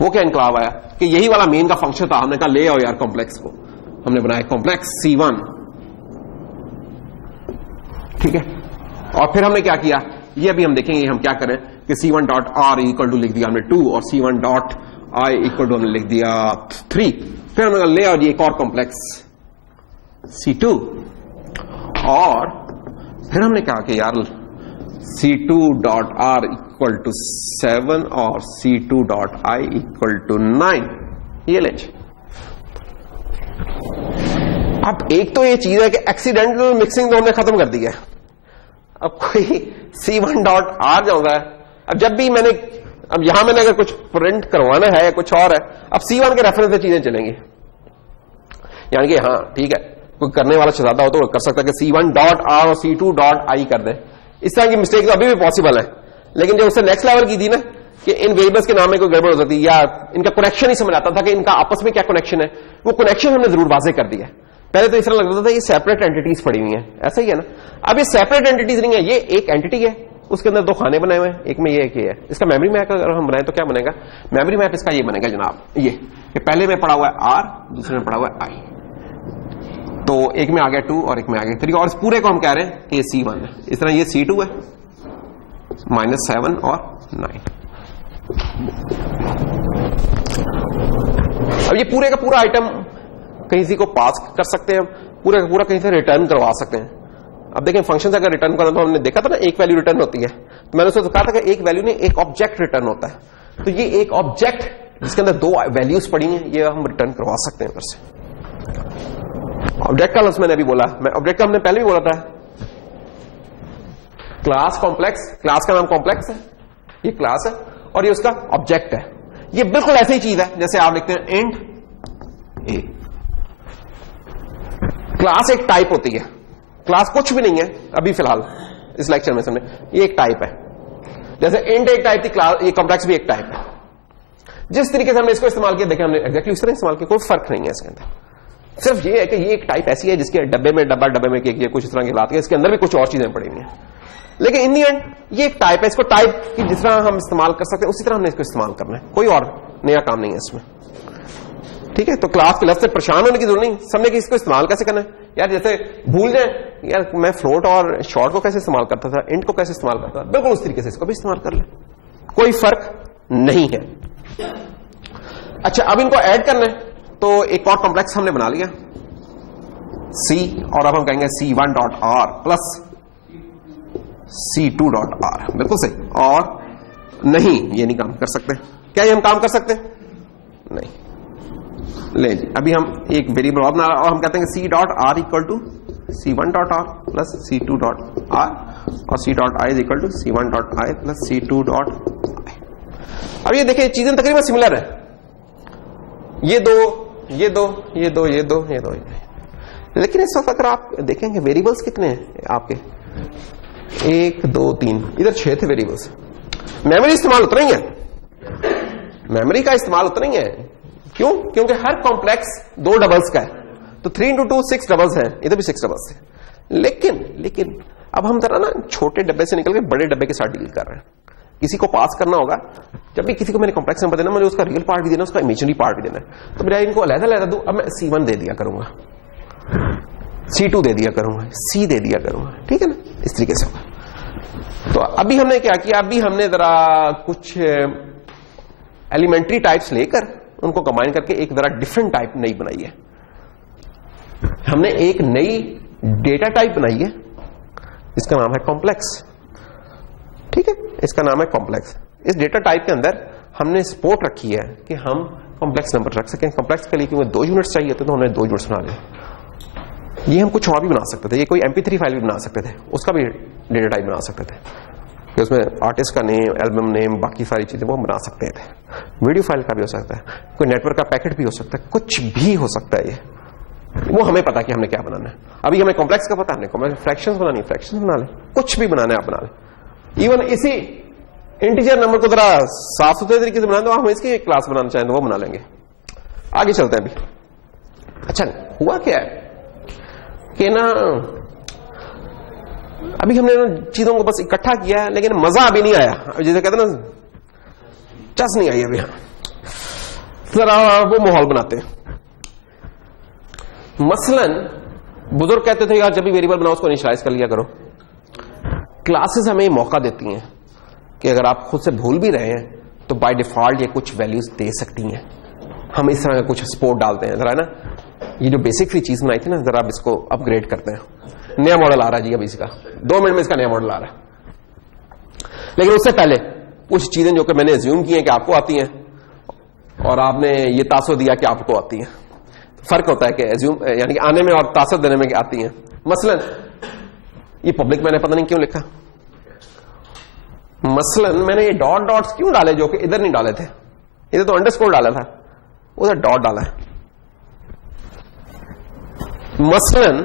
वो क्या इनकलाब आया कि यही वाला मेन का फंक्शन था, हमने कहा ले आओ यार कॉम्प्लेक्स को, हमने बनाया कॉम्प्लेक्स C1, ठीक है। और फिर हमने क्या किया, ये अभी हम देखेंगे हम क्या करें कि C1 dot R equal to लिख दिया हमने 2 और C1 dot I equal to हमने लिख दिया 3। फिर हमने कहा ले आओ जी एक और कॉम्प्लेक्स C2, और फिर हमने कहा कि यार C2 dot R equal to 7 और C2 dot I equal to 9। ये ले, अब एक तो ये चीज है कि एक्सीडेंटल मिक्सिंग तो हमने खत्म कर दी है। अब कोई C1 डॉट R जाऊंगा, अब जब भी मैंने, अब यहां मैंने अगर कुछ प्रिंट करवाना है या कुछ और है, अब C1 के रेफरेंस से चीजें चलेंगी। यानी कि हाँ ठीक है, कोई करने वाला शहजादा हो तो कर सकता है कि C1 डॉट R और C2 डॉट I कर दे। इस तरह की मिस्टेक तो अभी भी पॉसिबल है, लेकिन जब उससे नेक्स्ट लेवल की थी ना कि इन वेरिएबल्स के नाम में कोई गड़बड़ हो जाती है या इनका कनेक्शन ही समझ आता था कि इनका आपस में क्या कनेक्शन है, वो कनेक्शन हमने जरूर वाजे कर दिया। पहले तो इस तरह लगता था ये सेपरेट एंटिटीज पड़ी हुई हैं, ऐसा ही है ना। अब ये सेपरेट एंटिटीज नहीं है, ये एक एंटिटी है, उसके अंदर दो खाने बनाए हुए हैं, एक में ये एक ये है। इसका मेमोरी मैप अगर हम बनाए तो क्या बनेगा, मेमोरी मैप इसका ये बनेगा जनाब, ये पहले में पड़ा हुआ है R, दूसरे में पड़ा हुआ है I, तो एक में आ गया 2 और एक में आ गया 3, और इस पूरे को हम कह रहे हैं कि ये C1 है। इस तरह ये C2 है -7 और 9। अब ये पूरे का पूरा आइटम कहीं से को पास कर सकते हैं, पूरा का पूरा कहीं से रिटर्न करवा सकते हैं। अब देखें फंक्शन से अगर रिटर्न करना, तो हमने देखा था ना एक वैल्यू रिटर्न होती है, तो मैंने उसको कहा था कि एक वैल्यू ने एक ऑब्जेक्ट रिटर्न होता है। तो ये एक ऑब्जेक्ट जिसके अंदर 2 वैल्यूज पड़ी हैं, ये हम रिटर्न करवा सकते हैं उधर से। ऑब्जेक्ट का लफ्ज मैंने अभी बोला, मैं ऑब्जेक्ट का हमने पहले भी बोला था, क्लास कॉम्प्लेक्स, क्लास का नाम कॉम्प्लेक्स है, ये क्लास है और ये उसका ऑब्जेक्ट है। ये बिल्कुल ऐसी ही चीज है जैसे आप लिखते हैं इंट ए। क्लास एक टाइप होती है, क्लास कुछ भी नहीं है अभी फिलहाल इस लेक्चर में समझे, ये एक टाइप है। जैसे इंट एक टाइप थी, क्लास, ये कॉम्प्लेक्स भी एक टाइप है। जिस तरीके से हमने इसको इस्तेमाल किया, देखें हमने एग्जैक्टली उस तरह इस्तेमाल किया, कोई फर्क नहीं है इसके अंदर। सिर्फ ये है कि ये एक टाइप ऐसी है जिसके डब्बे में डब्बे में केक, कुछ इस तरह की लाते हैं, इसके अंदर भी कुछ और चीजें पड़ी हुई हैं, लेकिन इन दी एंड ये एक टाइप है। इसको टाइप की जिस तरह हम इस्तेमाल कर सकते हैं उसी तरह हमने इसको इस्तेमाल करना है, कोई और नया काम नहीं है इसमें, ठीक है। तो क्लास के लफ्ज से परेशान होने की जरूरत नहीं, समझे कि इसको इस्तेमाल कैसे करना है। यार जैसे भूल जाए यार मैं फ्लोट और शॉर्ट को कैसे इस्तेमाल करता था, इंट को कैसे इस्तेमाल करता था, बिल्कुल उस तरीके से इसको भी इस्तेमाल कर ले, कोई फर्क नहीं है। अच्छा अब इनको ऐड करना है, तो एक और कॉम्प्लेक्स हमने बना लिया C, और अब हम कहेंगे C1 dot R plus C2 dot R, बिल्कुल सही। और नहीं ये नहीं काम कर सकते, क्या ये हम काम कर सकते नहीं, ले जी अभी हम एक वेरिएबल और बना और हम कहते हैं C dot R equal to C1 dot R plus C2 dot R और C dot I equal to C1 dot I plus C2 dot I। अब ये देखिए चीजें तकरीबन सिमिलर है, ये दो ये दो ये दो ये दो ये दो, लेकिन इस वक्त अगर आप देखेंगे वेरिएबल्स कितने हैं आपके, 1 2 3, इधर 6 थे वेरिएबल्स। मेमोरी इस्तेमाल उतना ही है, मेमोरी का इस्तेमाल उतना ही है, क्यों, क्योंकि हर कॉम्प्लेक्स 2 डबल्स का है, तो 3 into 2 6 डबल्स हैं, इधर भी 6 डबल्स थे। लेकिन अब हम जरा ना छोटे डब्बे से निकल के बड़े डब्बे के साथ डील कर रहे हैं। किसी को पास करना होगा, जब भी किसी को मैंने कॉम्प्लेक्स नंबर देना, मुझे उसका रियल पार्ट भी देना, उसका इमेजिनरी पार्ट भी देना है, तो बजाय इनको अलग-अलग दूं, अब मैं C1 दे दिया करूंगा, C2 दे दिया करूंगा, C दे दिया करूंगा, ठीक है ना, इस तरीके से होगा। तो अभी हमने क्या किया, अभी हमने जरा कुछ एलिमेंट्री टाइप्स लेकर उनको कंबाइन करके एक जरा डिफरेंट टाइप नई बनाई है। हमने एक नई डेटा टाइप बनाई है, इसका नाम है कॉम्प्लेक्स, ठीक है, इसका नाम है कॉम्प्लेक्स। इस डेटा टाइप के अंदर हमने सपोर्ट रखी है कि हम कॉम्प्लेक्स नंबर रख सकें। कॉम्प्लेक्स के लिए क्योंकि 2 यूनिट्स चाहिए थे, तो हमने 2 यूनिट्स बना लिए। ये हम कुछ और भी बना सकते थे, ये कोई MP3 फाइल भी बना सकते थे, उसका भी डेटा टाइप बना सकते थे कि उसमें आर्टिस्ट का नेम, एल्बम नेम, बाकी सारी चीजें वो हम बना सकते थे। वीडियो फाइल का भी हो सकता है, कोई नेटवर्क का पैकेट भी हो सकता है, कुछ भी हो सकता है। ये वो हमें पता कि हमने क्या बनाना है। अभी हमें कॉम्प्लेक्स का पता, हमने कॉम्प्लेक्स फ्रैक्शंस बनानी, फ्रैक्शंस बना ले, कुछ भी बनाना है आप बना ले। इवन इसी इंटीजर नंबर को जरा साफ सुथरे तरीके से बना दो, हम इसकी एक क्लास बनाना चाहें तो वो बना लेंगे। आगे चलते हैं अभी। अच्छा, हुआ क्या है कि ना अभी हमने चीजों को बस इकट्ठा किया है, लेकिन मजा अभी नहीं आया। जैसे कहते हैं ना, चस नहीं आई अभी। जरा वो माहौल बनाते हैं। मसलन बुजुर्ग कहते थे यार जब भी वेरिएबल बनाओ उसको इनिशियलाइज कर लिया करो। क्लासेस हमें मौका देती हैं कि अगर आप खुद से भूल भी रहे हैं तो बाय डिफॉल्ट ये कुछ वैल्यूज दे सकती हैं। हम इस तरह का कुछ सपोर्ट डालते हैं। जरा ना ये जो बेसिक सी चीज बनाई थी ना, जरा आप इसको अपग्रेड करते हैं। नया मॉडल आ रहा है जी, अभी इसका 2 मिनट में इसका नया मॉडल आ रहा है। लेकिन उससे पहले कुछ चीजें जो कि मैंने एज्यूम की हैं कि आपको आती हैं और आपने ये तासुर दिया कि आपको आती हैं। फर्क होता है कि एज्यूम यानी कि आने में और तासुर देने में आती हैं। मसलन ये पब्लिक मैंने पता नहीं क्यों लिखा। मसलन मैंने ये डॉट डॉट्स क्यों डाले जो कि इधर नहीं डाले थे। इधर तो अंडरस्कोर डाला था, उधर डॉट डाला है। मसलन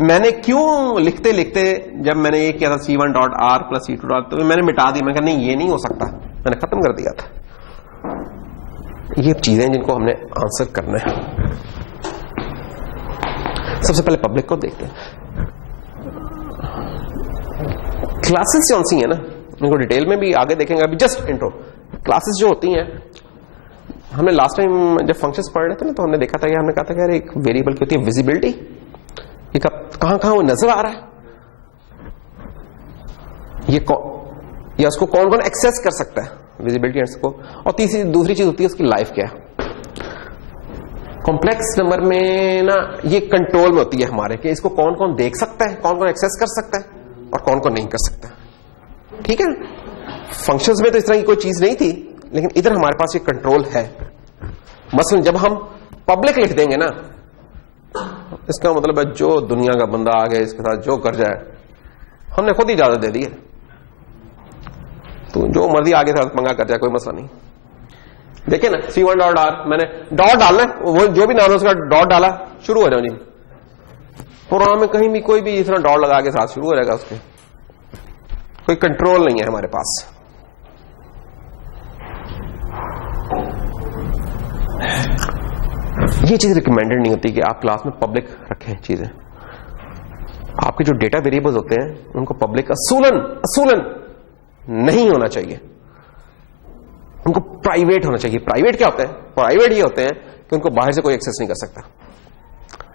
मैंने क्यों लिखते लिखते जब मैंने ये किया था C1 dot R plus C2 dot, तो मैंने मिटा दी। मैं कहा नहीं ये नहीं हो सकता, मैंने खत्म कर दिया था। ये चीजें जिनको हमने आंसर करना है। सबसे पहले पब्लिक को देखते हैं। क्लासेस कौन सी है ना, इनको डिटेल में भी आगे देखेंगे। अभी जस्ट इंट्रो। क्लासेस जो होती हैं, हमने लास्ट टाइम जब फंक्शंस पढ़ रहे थे ना तो हमने देखा था कि हमने कहा था कि यार एक वेरिएबल की होती है विजिबिलिटी, ये कहां कहां वो नजर आ रहा है, ये या उसको कौन कौन एक्सेस कर सकता है, विजिबिलिटी को। और दूसरी चीज होती है उसकी लाइफ क्या है। कॉम्प्लेक्स नंबर में ना ये कंट्रोल में होती है हमारे कि इसको कौन कौन देख सकता है, कौन कौन एक्सेस कर सकता है और कौन कौन नहीं कर सकता। ठीक है, फंक्शंस में तो इस तरह की कोई चीज नहीं थी, लेकिन इधर हमारे पास ये कंट्रोल है। मसलन जब हम पब्लिक लिख देंगे ना, इसका मतलब है जो दुनिया का बंदा आ गया इसके साथ जो कर जाए, हमने खुद ही इजाजत दे दी है, तो जो मर्जी आगे साथ पंगा कर जाए कोई मसला नहीं। देखिए ना C1 डॉट R, मैंने डॉट डालना है, वो जो भी नाम है उसका डॉट डाला, शुरू हो जाओ जी। प्रोग्राम में कहीं भी कोई भी इस तरह डॉट लगा के साथ शुरू हो जाएगा, उसके कोई कंट्रोल नहीं है हमारे पास। ये चीज रिकमेंडेड नहीं होती कि आप क्लास में पब्लिक रखें चीजें। आपके जो डेटा वेरिएबल्स होते हैं उनको पब्लिक असूलन नहीं होना चाहिए, उनको प्राइवेट होना चाहिए। प्राइवेट क्या होता है? प्राइवेट ये होते हैं कि उनको बाहर से कोई एक्सेस नहीं कर सकता।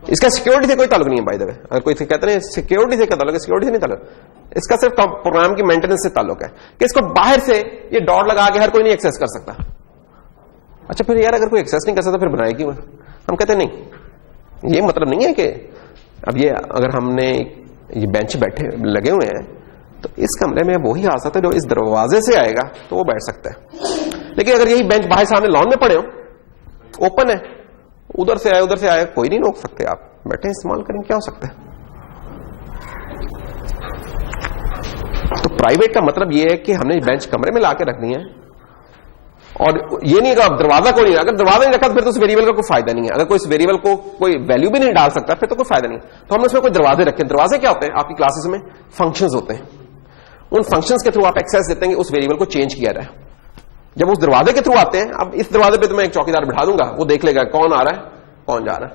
इसका सिक्योरिटी से कोई ताल्लुक नहीं है। बाय द वे, अगर कोई कहते हैं सिक्योरिटी से क्या ताल्लुक है, सिक्योरिटी से नहीं ताल्लुक, इसका सिर्फ प्रोग्राम की मेंटेनेंस से ताल्लुक है कि इसको बाहर से ये डॉट लगा के हर कोई नहीं एक्सेस कर सकता। अच्छा फिर यार अगर कोई एक्सेस नहीं कर सकता फिर बनाए क्यों? हम कहते नहीं, ये मतलब नहीं है कि अब ये अगर हमने ये बेंच बैठे लगे हुए हैं तो इस कमरे में वही आ सकता है जो इस दरवाजे से आएगा तो वो बैठ सकता है। लेकिन अगर यही बेंच बाहर सामने लॉन में पड़े हो, ओपन है, उधर से आए, कोई नहीं रोक सकते, आप बैठे इस्तेमाल करेंगे, क्या हो सकता है। तो प्राइवेट का मतलब ये है कि हमने बेंच कमरे में लाके रखनी है, और ये नहीं कि दरवाजा को नहीं, अगर दरवाजा नहीं रखा तो फिर तो उस वेरिएबल का कोई फायदा नहीं है। अगर कोई इस वेरिएबल को कोई वैल्यू भी नहीं डाल सकता फिर तो कोई फायदा नहीं। तो हमने उसमें कोई दरवाजे रखे। दरवाजे क्या होते हैं? आपकी क्लासेस में फंक्शंस होते हैं। उन फंक्शंस के थ्रू आप एक्सेस देते हैं कि उस वेरिएबल को चेंज किया जाए। जब उस दरवाजे के थ्रू आते हैं, अब इस दरवाजे पे तो मैं एक चौकीदार बिठा दूंगा, वो देख लेगा कौन आ रहा है कौन जा रहा है।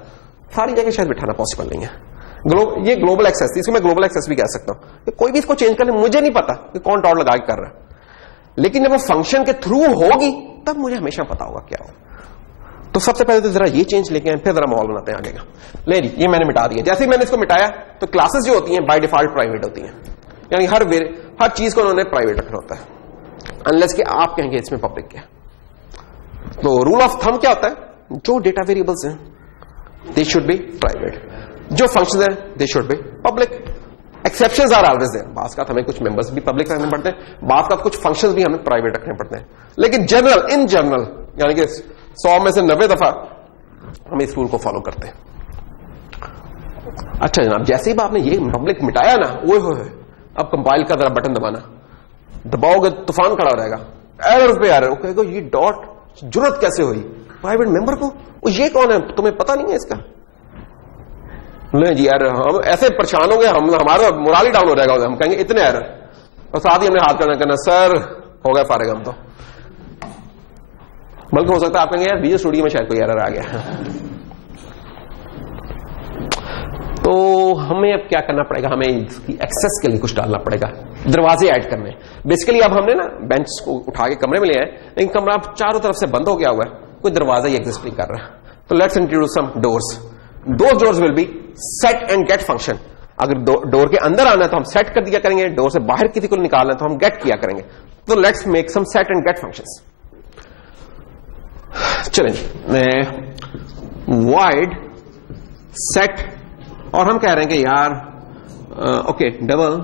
सारी जगह शायद बिठाना पॉसिबल नहीं है। ये ग्लोबल एक्सेस, इसको मैं ग्लोबल एक्सेस भी कह सकता हूं। कोई भी इसको चेंज कर ले, मुझे नहीं पता कि कौन डॉट लगा के कर रहा है, लेकिन जब वो फंक्शन के थ्रू होगी तब मुझे हमेशा पता होगा क्या होगा। तो सबसे पहले तो जरा ये चेंज लेके आए, फिर जरा माहौल बनाते हैं आगे का। ले जी, ये मैंने मिटा दिया। जैसे ही मैंने इसको मिटाया तो क्लासेस जो होती हैं बाय डिफॉल्ट प्राइवेट होती हैं, यानी हर चीज को उन्होंने प्राइवेट रखना होता है, अनलेस कि आप कहेंगे इसमें पब्लिक क्या। तो रूल ऑफ थंब क्या होता है? जो डेटा वेरिएबल्स हैं दे शुड बी प्राइवेट, जो फंक्शन है they should be public. Exceptions are always there. बात का हमें कुछ मेंबर्स भी पब्लिक रखने पड़ते हैं, बात का कुछ फंक्शंस भी हमें प्राइवेट रखने पड़ते हैं, लेकिन इन जनरल यानी कि 100 में से 90 दफा हम इस रूल को फॉलो करते हैं। अच्छा जनाब, जैसे ही आपने ये पब्लिक मिटाया ना, वो हो अब कंपाइल का जरा बटन दबाना, दबाओगे तूफान खड़ा हो जाएगा, एरर पे एरर। वो कहेगा ये डॉट जरूरत कैसे हुई प्राइवेट मेंबर को, वो ये कौन है, तुम्हें पता नहीं है इसका। नहीं जी यार, हम ऐसे परेशान होंगे, हमारा मोराल ही डाउन हो जाएगा। हम कहेंगे इतने एरर, और साथ ही हमने हाथ करना सर हो गए फारेग हम तो। बल्कि हो सकता है आप कहेंगे यार विजुअल स्टूडियो में शायद कोई एरर आ गया। तो हमें अब क्या करना पड़ेगा, हमें इसकी एक्सेस के लिए कुछ डालना पड़ेगा, दरवाजे ऐड करने। बेसिकली अब हमने ना बेंच को उठा के कमरे में ले आए, लेकिन कमरा अब चारों तरफ से बंद हो गया हुआ है, कोई दरवाजा ही एग्जिस्ट नहीं कर रहा। तो let's introduce some doors. Those doors will be set and get function. अगर डोर के अंदर आना है तो हम सेट कर दिया करेंगे, डोर से बाहर किसी को निकालना है तो हम गेट किया करेंगे। तो let's make some set and get functions. चलें, वॉइड सेट, और हम कह रहे हैं कि यार okay double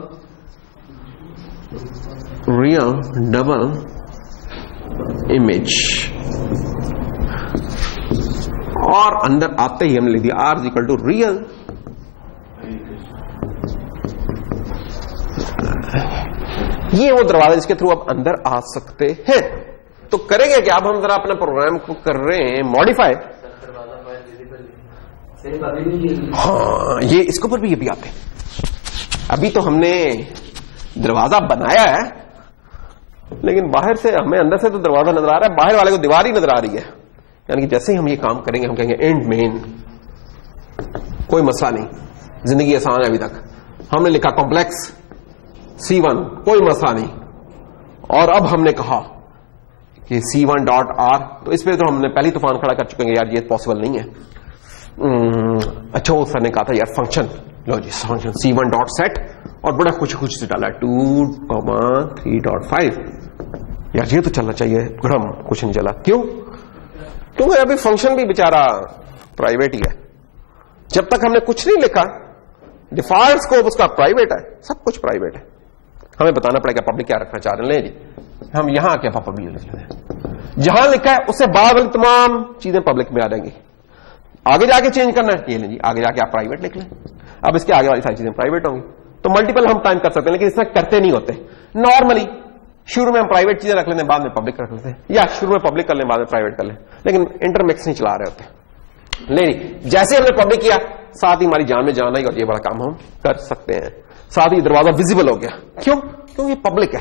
real double image, और अंदर आते ही हमने लिख दिया आर इक्वल टू रियल ये वो दरवाजा जिसके थ्रू आप अंदर आ सकते हैं। तो करेंगे क्या, अब हम जरा अपने प्रोग्राम को कर रहे हैं मॉडिफाई। हाँ, ये इसके ऊपर भी ये भी आते हैं। अभी तो हमने दरवाजा बनाया है, लेकिन बाहर से हमें अंदर से तो दरवाजा नजर आ रहा है, बाहर वाले को दीवार ही नजर आ रही है। यानी कि जैसे ही हम ये काम करेंगे हम कहेंगे एंड मेन, कोई मसला नहीं, जिंदगी आसान है। अभी तक हमने लिखा कॉम्प्लेक्स C1, कोई मसला नहीं, और अब हमने कहा कि C1 डॉट आर, तो इस पर तो हमने पहले तूफान खड़ा कर चुके हैं यार, ये पॉसिबल नहीं है। अच्छा वो सर ने कहा था यार फंक्शन, लो जी फंक्शन C1 डॉट सेट, और बड़ा खुशी खुशी से डाला 2,3.5। यार ये तो चलना चाहिए, गड़म कुछ नहीं चला। क्यों? क्योंकि अभी फंक्शन भी बेचारा प्राइवेट ही है। जब तक हमने कुछ नहीं लिखा, डिफॉल्ट स्कोप उसका प्राइवेट है, सब कुछ प्राइवेट है। हमें बताना पड़ेगा पब्लिक क्या रखना चाह रहे हैं। ले जी हम यहां आके पब्लिक लिख लेते हैं, जहां लिखा है उससे बाद वाली तमाम चीजें पब्लिक में आ जाएंगी। आगे जाके चेंज करना है, ये लें जी, आगे जाके आप प्राइवेट लिख लें। अब इसके आगे वाली सारी चीजें प्राइवेट होंगी। तो मल्टीपल हम टाइम कर सकते हैं, लेकिन इसमें करते नहीं होते। नॉर्मली शुरू में हम प्राइवेट चीजें रख लेते हैं, बाद में पब्लिक रख लेते हैं, या शुरू में पब्लिक कर लें बाद में प्राइवेट कर लें, लेकिन इंटरमिक्स नहीं चला रहे होते। नहीं, जैसे हमने पब्लिक किया साथ ही हमारी जान में जान आई, और ये बड़ा काम हम कर सकते हैं। साथ ही दरवाजा विजिबल हो गया। क्यों? क्योंकि ये पब्लिक है।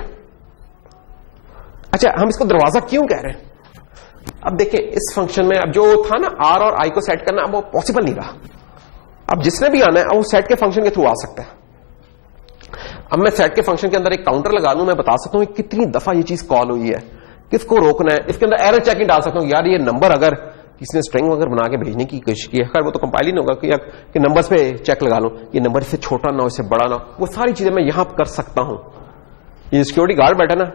अच्छा, हम इसको दरवाजा क्यों कह रहे हैं? अब देखिए इस फंक्शन में अब जो था ना आर और आई को सेट करना, अब वो पॉसिबल नहीं रहा। अब जिसने भी आना है वो सेट के फंक्शन के थ्रू आ सकता है। अब मैं सेट के फंक्शन के अंदर एक काउंटर लगा दूं, मैं बता सकता हूं कितनी दफा ये चीज कॉल हुई है, किसको रोकना है। इसके अंदर एरर चेकिंग डाल सकता हूं, यार ये नंबर अगर किसी ने स्ट्रिंग वगैरह बना के भेजने की कोशिश की है, खैर वो तो कंपाइल ही नहीं होगा कि नंबर्स पे चेक लगा लो, ये नंबर इससे छोटा ना हो इससे बड़ा ना, वो सारी चीजें मैं यहां कर सकता हूं। ये सिक्योरिटी गार्ड बैठा ना,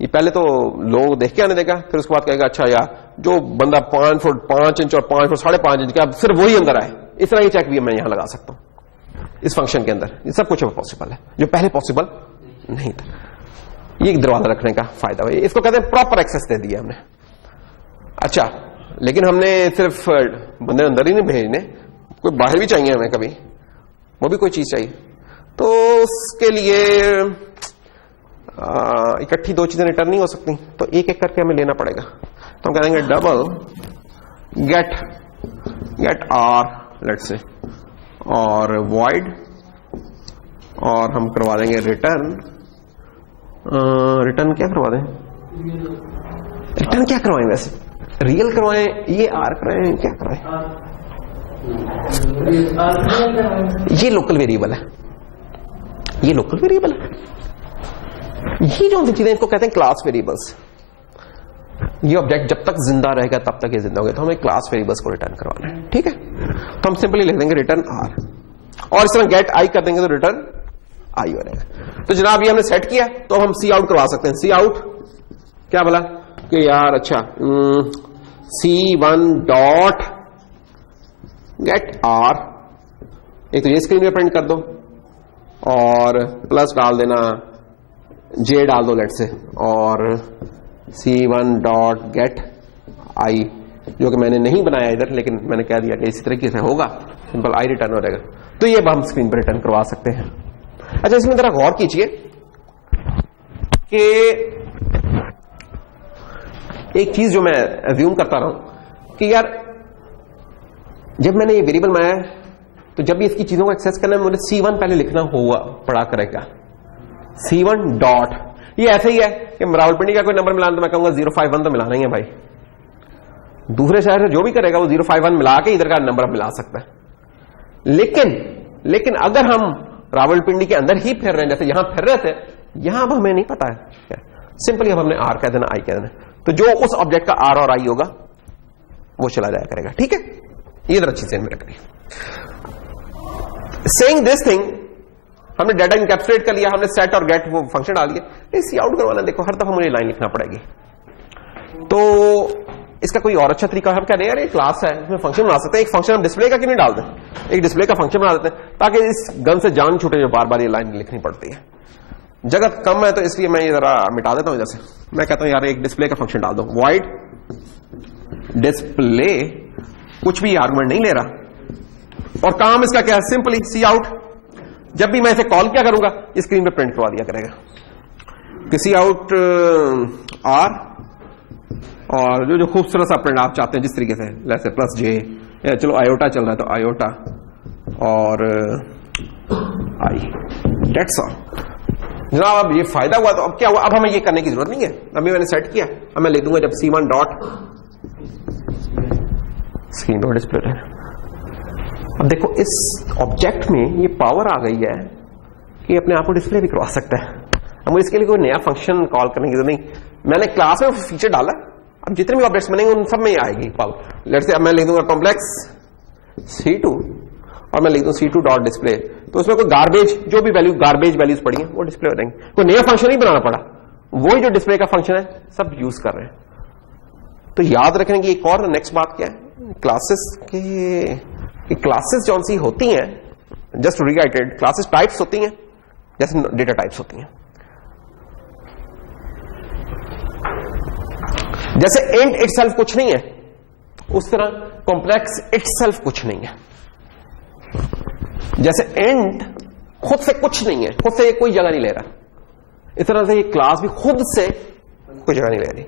ये पहले तो लोग देख के आने देगा, फिर उसके बाद कहेगा अच्छा यार जो बंदा 5 फुट 5 इंच और 5 फुट 5.5 इंच का, अब सिर्फ वही अंदर आए। इस तरह की चेक भी मैं यहां लगा सकता हूं इस फंक्शन के अंदर। ये सब कुछ पॉसिबल है जो पहले पॉसिबल नहीं था। ये दरवाजा रखने का फायदा है, इसको कहते हैं प्रॉपर एक्सेस दे दिया हमने। अच्छा, लेकिन हमने सिर्फ बंदे अंदर ही नहीं भेजने, कोई बाहर भी चाहिए हमें, कभी वो भी कोई चीज चाहिए। तो उसके लिए इकट्ठी दो चीजें रिटर्न नहीं हो सकती, तो एक एक करके हमें लेना पड़ेगा। तो हम कहेंगे double gate are let's say, और वॉइड, और हम करवा देंगे रिटर्न। रिटर्न क्या करवा दें? रिटर्न क्या करवाएं? वैसे रियल करवाएं, ये आर करवाएं, क्या करवाएं? ये लोकल वेरिएबल है, ये लोकल वेरिएबल है। ये जो चीजें इसको कहते हैं क्लास वेरिएबल्स। ये ऑब्जेक्ट जब तक जिंदा रहेगा तब तक ये जिंदा होगा, तो हमें क्लास वेरिएबल्स को रिटर्न करवाना है। ठीक है, तो हम सिंपली लिख देंगे रिटर्न आर, और इस तरह गेट आई कर देंगे तो रिटर्न आई हो रहेगा। तो जनाब ये हमने सेट किया, तो हम सी आउट करवा सकते हैं। सी आउट क्या बोला कि यार अच्छा C1 डॉट गेट आर, एक तो ये स्क्रीन पे प्रिंट कर दो, और प्लस डाल देना जे डाल दो लेट से, और C1 डॉट गेट आई, जो कि मैंने नहीं बनाया इधर, लेकिन मैंने कह दिया कि इसी तरीके से होगा, सिंपल आई रिटर्न हो जाएगा। तो ये हम स्क्रीन पर रिटर्न करवा सकते हैं। अच्छा, इसमें जरा गौर कीजिए कि एक चीज जो मैं अज्यूम करता रहा हूं कि यार जब मैंने ये वेरिएबल बनाया तो जब भी इसकी चीजों को एक्सेस करना है मुझे C1 पहले लिखना हुआ पड़ा करेगा। C1 डॉट, ये ऐसे ही है कि रावलपिंडी का कोई नंबर मिलाना तो मैं कहूंगा 051 तो मिलाना ही है भाई, दूसरे शहर से जो भी करेगा वो 051 मिला के इधर का नंबर मिला सकता है। लेकिन अगर हम रावलपिंडी के अंदर ही फिर रहे हैं, जैसे यहां फिर रहे थे, यहां अब हमें नहीं पता है, सिंपली अब हमने आर कह देना, आई कह देना, तो जो उस ऑब्जेक्ट का आर और आई होगा वो चला जाया करेगा। ठीक है, ये जरा चीजें में रखनी। सेइंग दिस थिंग, हमने डाटा इनकैप्सुलेट कर लिया, हमने सेट और गेट वो फंक्शन डाल दिया। सी आउट करवाना, देखो हर दफा मुझे लाइन लिखना पड़ेगी, तो इसका कोई और अच्छा तरीका हम कह रहे हैं यार ये क्लास है, इसमें फंक्शन बना सकते हैं, एक फंक्शन हम डिस्प्ले का क्यों नहीं डाल दें, एक डिस्प्ले का फंक्शन बना देते हैं ताकि इस गन से जान छूटे जो बार बार ये लाइन लिखनी पड़ती है। जगह कम है तो इसलिए मैं ये जरा मिटा देता हूं इधर से। मैं कहता हूं यार एक डिस्प्ले का फंक्शन डाल दो, वॉइड डिस्प्ले, कुछ भी आर्गुमेंट नहीं ले रहा, और काम इसका क्या है, सिंपली सी आउट। जब भी मैं इसे कॉल क्या करूंगा, स्क्रीन पे प्रिंट करवा दिया करेगा कि सी आउट आर, और जो खूबसूरत सा प्रिंट आप चाहते हैं जिस तरीके से, जैसे प्लस जे, या चलो आयोटा चल रहा है तो आयोटा और आई, डेट्स ऑल। जनाब अब ये फायदा हुआ, तो अब क्या हुआ, अब हमें ये करने की जरूरत नहीं है, अभी मैंने सेट किया, अब मैं लिख दूंगा जब C1 dot screen dot display. अब देखो इस ऑब्जेक्ट में ये पावर आ गई है कि अपने आप को डिस्प्ले भी करवा सकता है। अब मुझे इसके लिए कोई नया फंक्शन कॉल करने की जरूरत नहीं, मैंने क्लास में फीचर डाला, अब जितने भी ऑब्जेक्ट्स बनेंगे उन सब में ये आएगी पावर। लेट्स से अब मैं लिख दूंगा कॉम्प्लेक्स C2 और मैं लिख दूं C2 डॉट डिस्प्ले, तो उसमें कोई गार्बेज, जो भी वैल्यू गार्बेज वैल्यूज पड़ी हैं वो डिस्प्ले हो जाएंगे, कोई नया फंक्शन नहीं बनाना पड़ा, वही जो डिस्प्ले का फंक्शन है सब यूज कर रहे हैं। तो याद रखने की एक और नेक्स्ट बात क्या है, क्लासेस के क्लासेस जौन सी होती हैं, जस्ट रीराइटेड क्लासेस टाइप्स होती हैं जैसे डेटा टाइप्स होती हैं। जैसे इंट इटसेल्फ कुछ नहीं है, उस तरह कॉम्प्लेक्स इटसेल्फ कुछ नहीं है। जैसे इंट खुद से कुछ नहीं है, खुद से कोई जगह नहीं ले रहा, इस तरह से ये क्लास भी खुद से कोई जगह नहीं ले रही।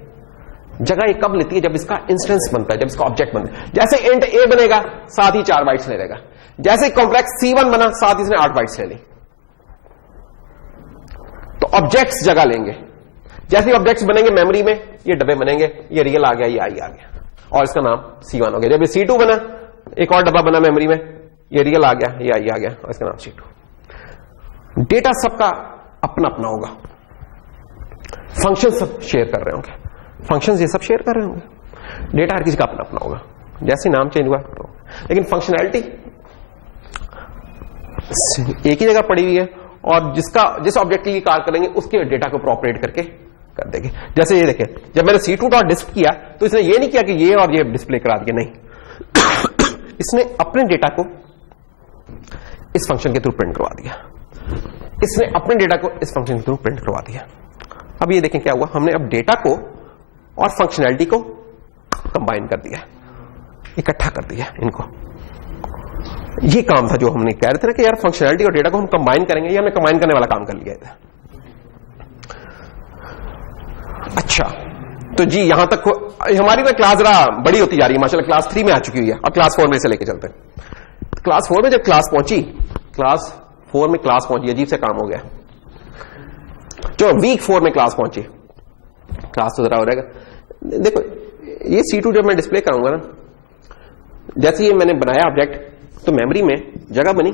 जगह ये कब लेती है, जब इसका इंस्टेंस बनता है, जब इसका ऑब्जेक्ट बनता है। जैसे इंट ए बनेगा साथ ही 4 बाइट्स ले लेगा, जैसे कॉम्प्लेक्स C1 बना साथ ही इसने 8 बाइट्स ले ली। तो ऑब्जेक्ट्स जगह लेंगे, जैसे ऑब्जेक्ट्स बनेंगे मेमोरी में, ये डब्बे बनेंगे, ये रियल आ गया, ये आई आ गया, और इसका नाम C1 हो गया। जब ये C2 बना, एक और डब्बा बना मेमोरी में, ये रियल आ गया, ये आई आ गया, और इसका नाम C2। डेटा सबका अपना अपना होगा, फंक्शन सब शेयर कर रहे होंगे, फंक्शंस ये सब शेयर कर रहे होंगे, डेटा हर किसी का अपना अपना होगा, जैसे नाम चेंज हुआ तो। लेकिन फंक्शनैलिटी एक ही जगह पड़ी हुई है, और जिस ऑब्जेक्ट के लिए कार्य करेंगे उसके डेटा को प्रोपरेट करके कर देंगे। जैसे ये देखें, जब मैंने C2 डॉट डिस्प किया तो इसने ये नहीं किया कि ये और ये डिस्प्ले करा दिया, नहीं इसने अपने डेटा को इस फंक्शन के थ्रू प्रिंट करवा दिया, इसने अपने डेटा को इस फंक्शन के थ्रू प्रिंट करवा दिया। अब ये देखें क्या हुआ, हमने अब डेटा को और फंक्शनैलिटी को कंबाइन कर दिया, इकट्ठा कर दिया इनको। ये काम था जो हमने कह रहे थे ना कि यार फंक्शनैलिटी और डेटा को हम कंबाइन करेंगे, ये हमने कंबाइन करने वाला काम कर लिया था। अच्छा, तो जी यहां तक हमारी ना क्लास जरा बड़ी होती जा रही है, माशाल्लाह क्लास 3 में आ चुकी हुई है, अब क्लास 4 में से लेके चलते हैं। क्लास 4 में जब क्लास पहुंची, क्लास 4 में क्लास पहुंची, अजीब से काम हो गया। जो वीक 4 में क्लास पहुंची, क्लास तो जरा हो रहेगा। देखो ये C2 जब मैं डिस्प्ले करूंगा ना, जैसे ये मैंने बनाया ऑब्जेक्ट, तो मेमोरी में जगह बनी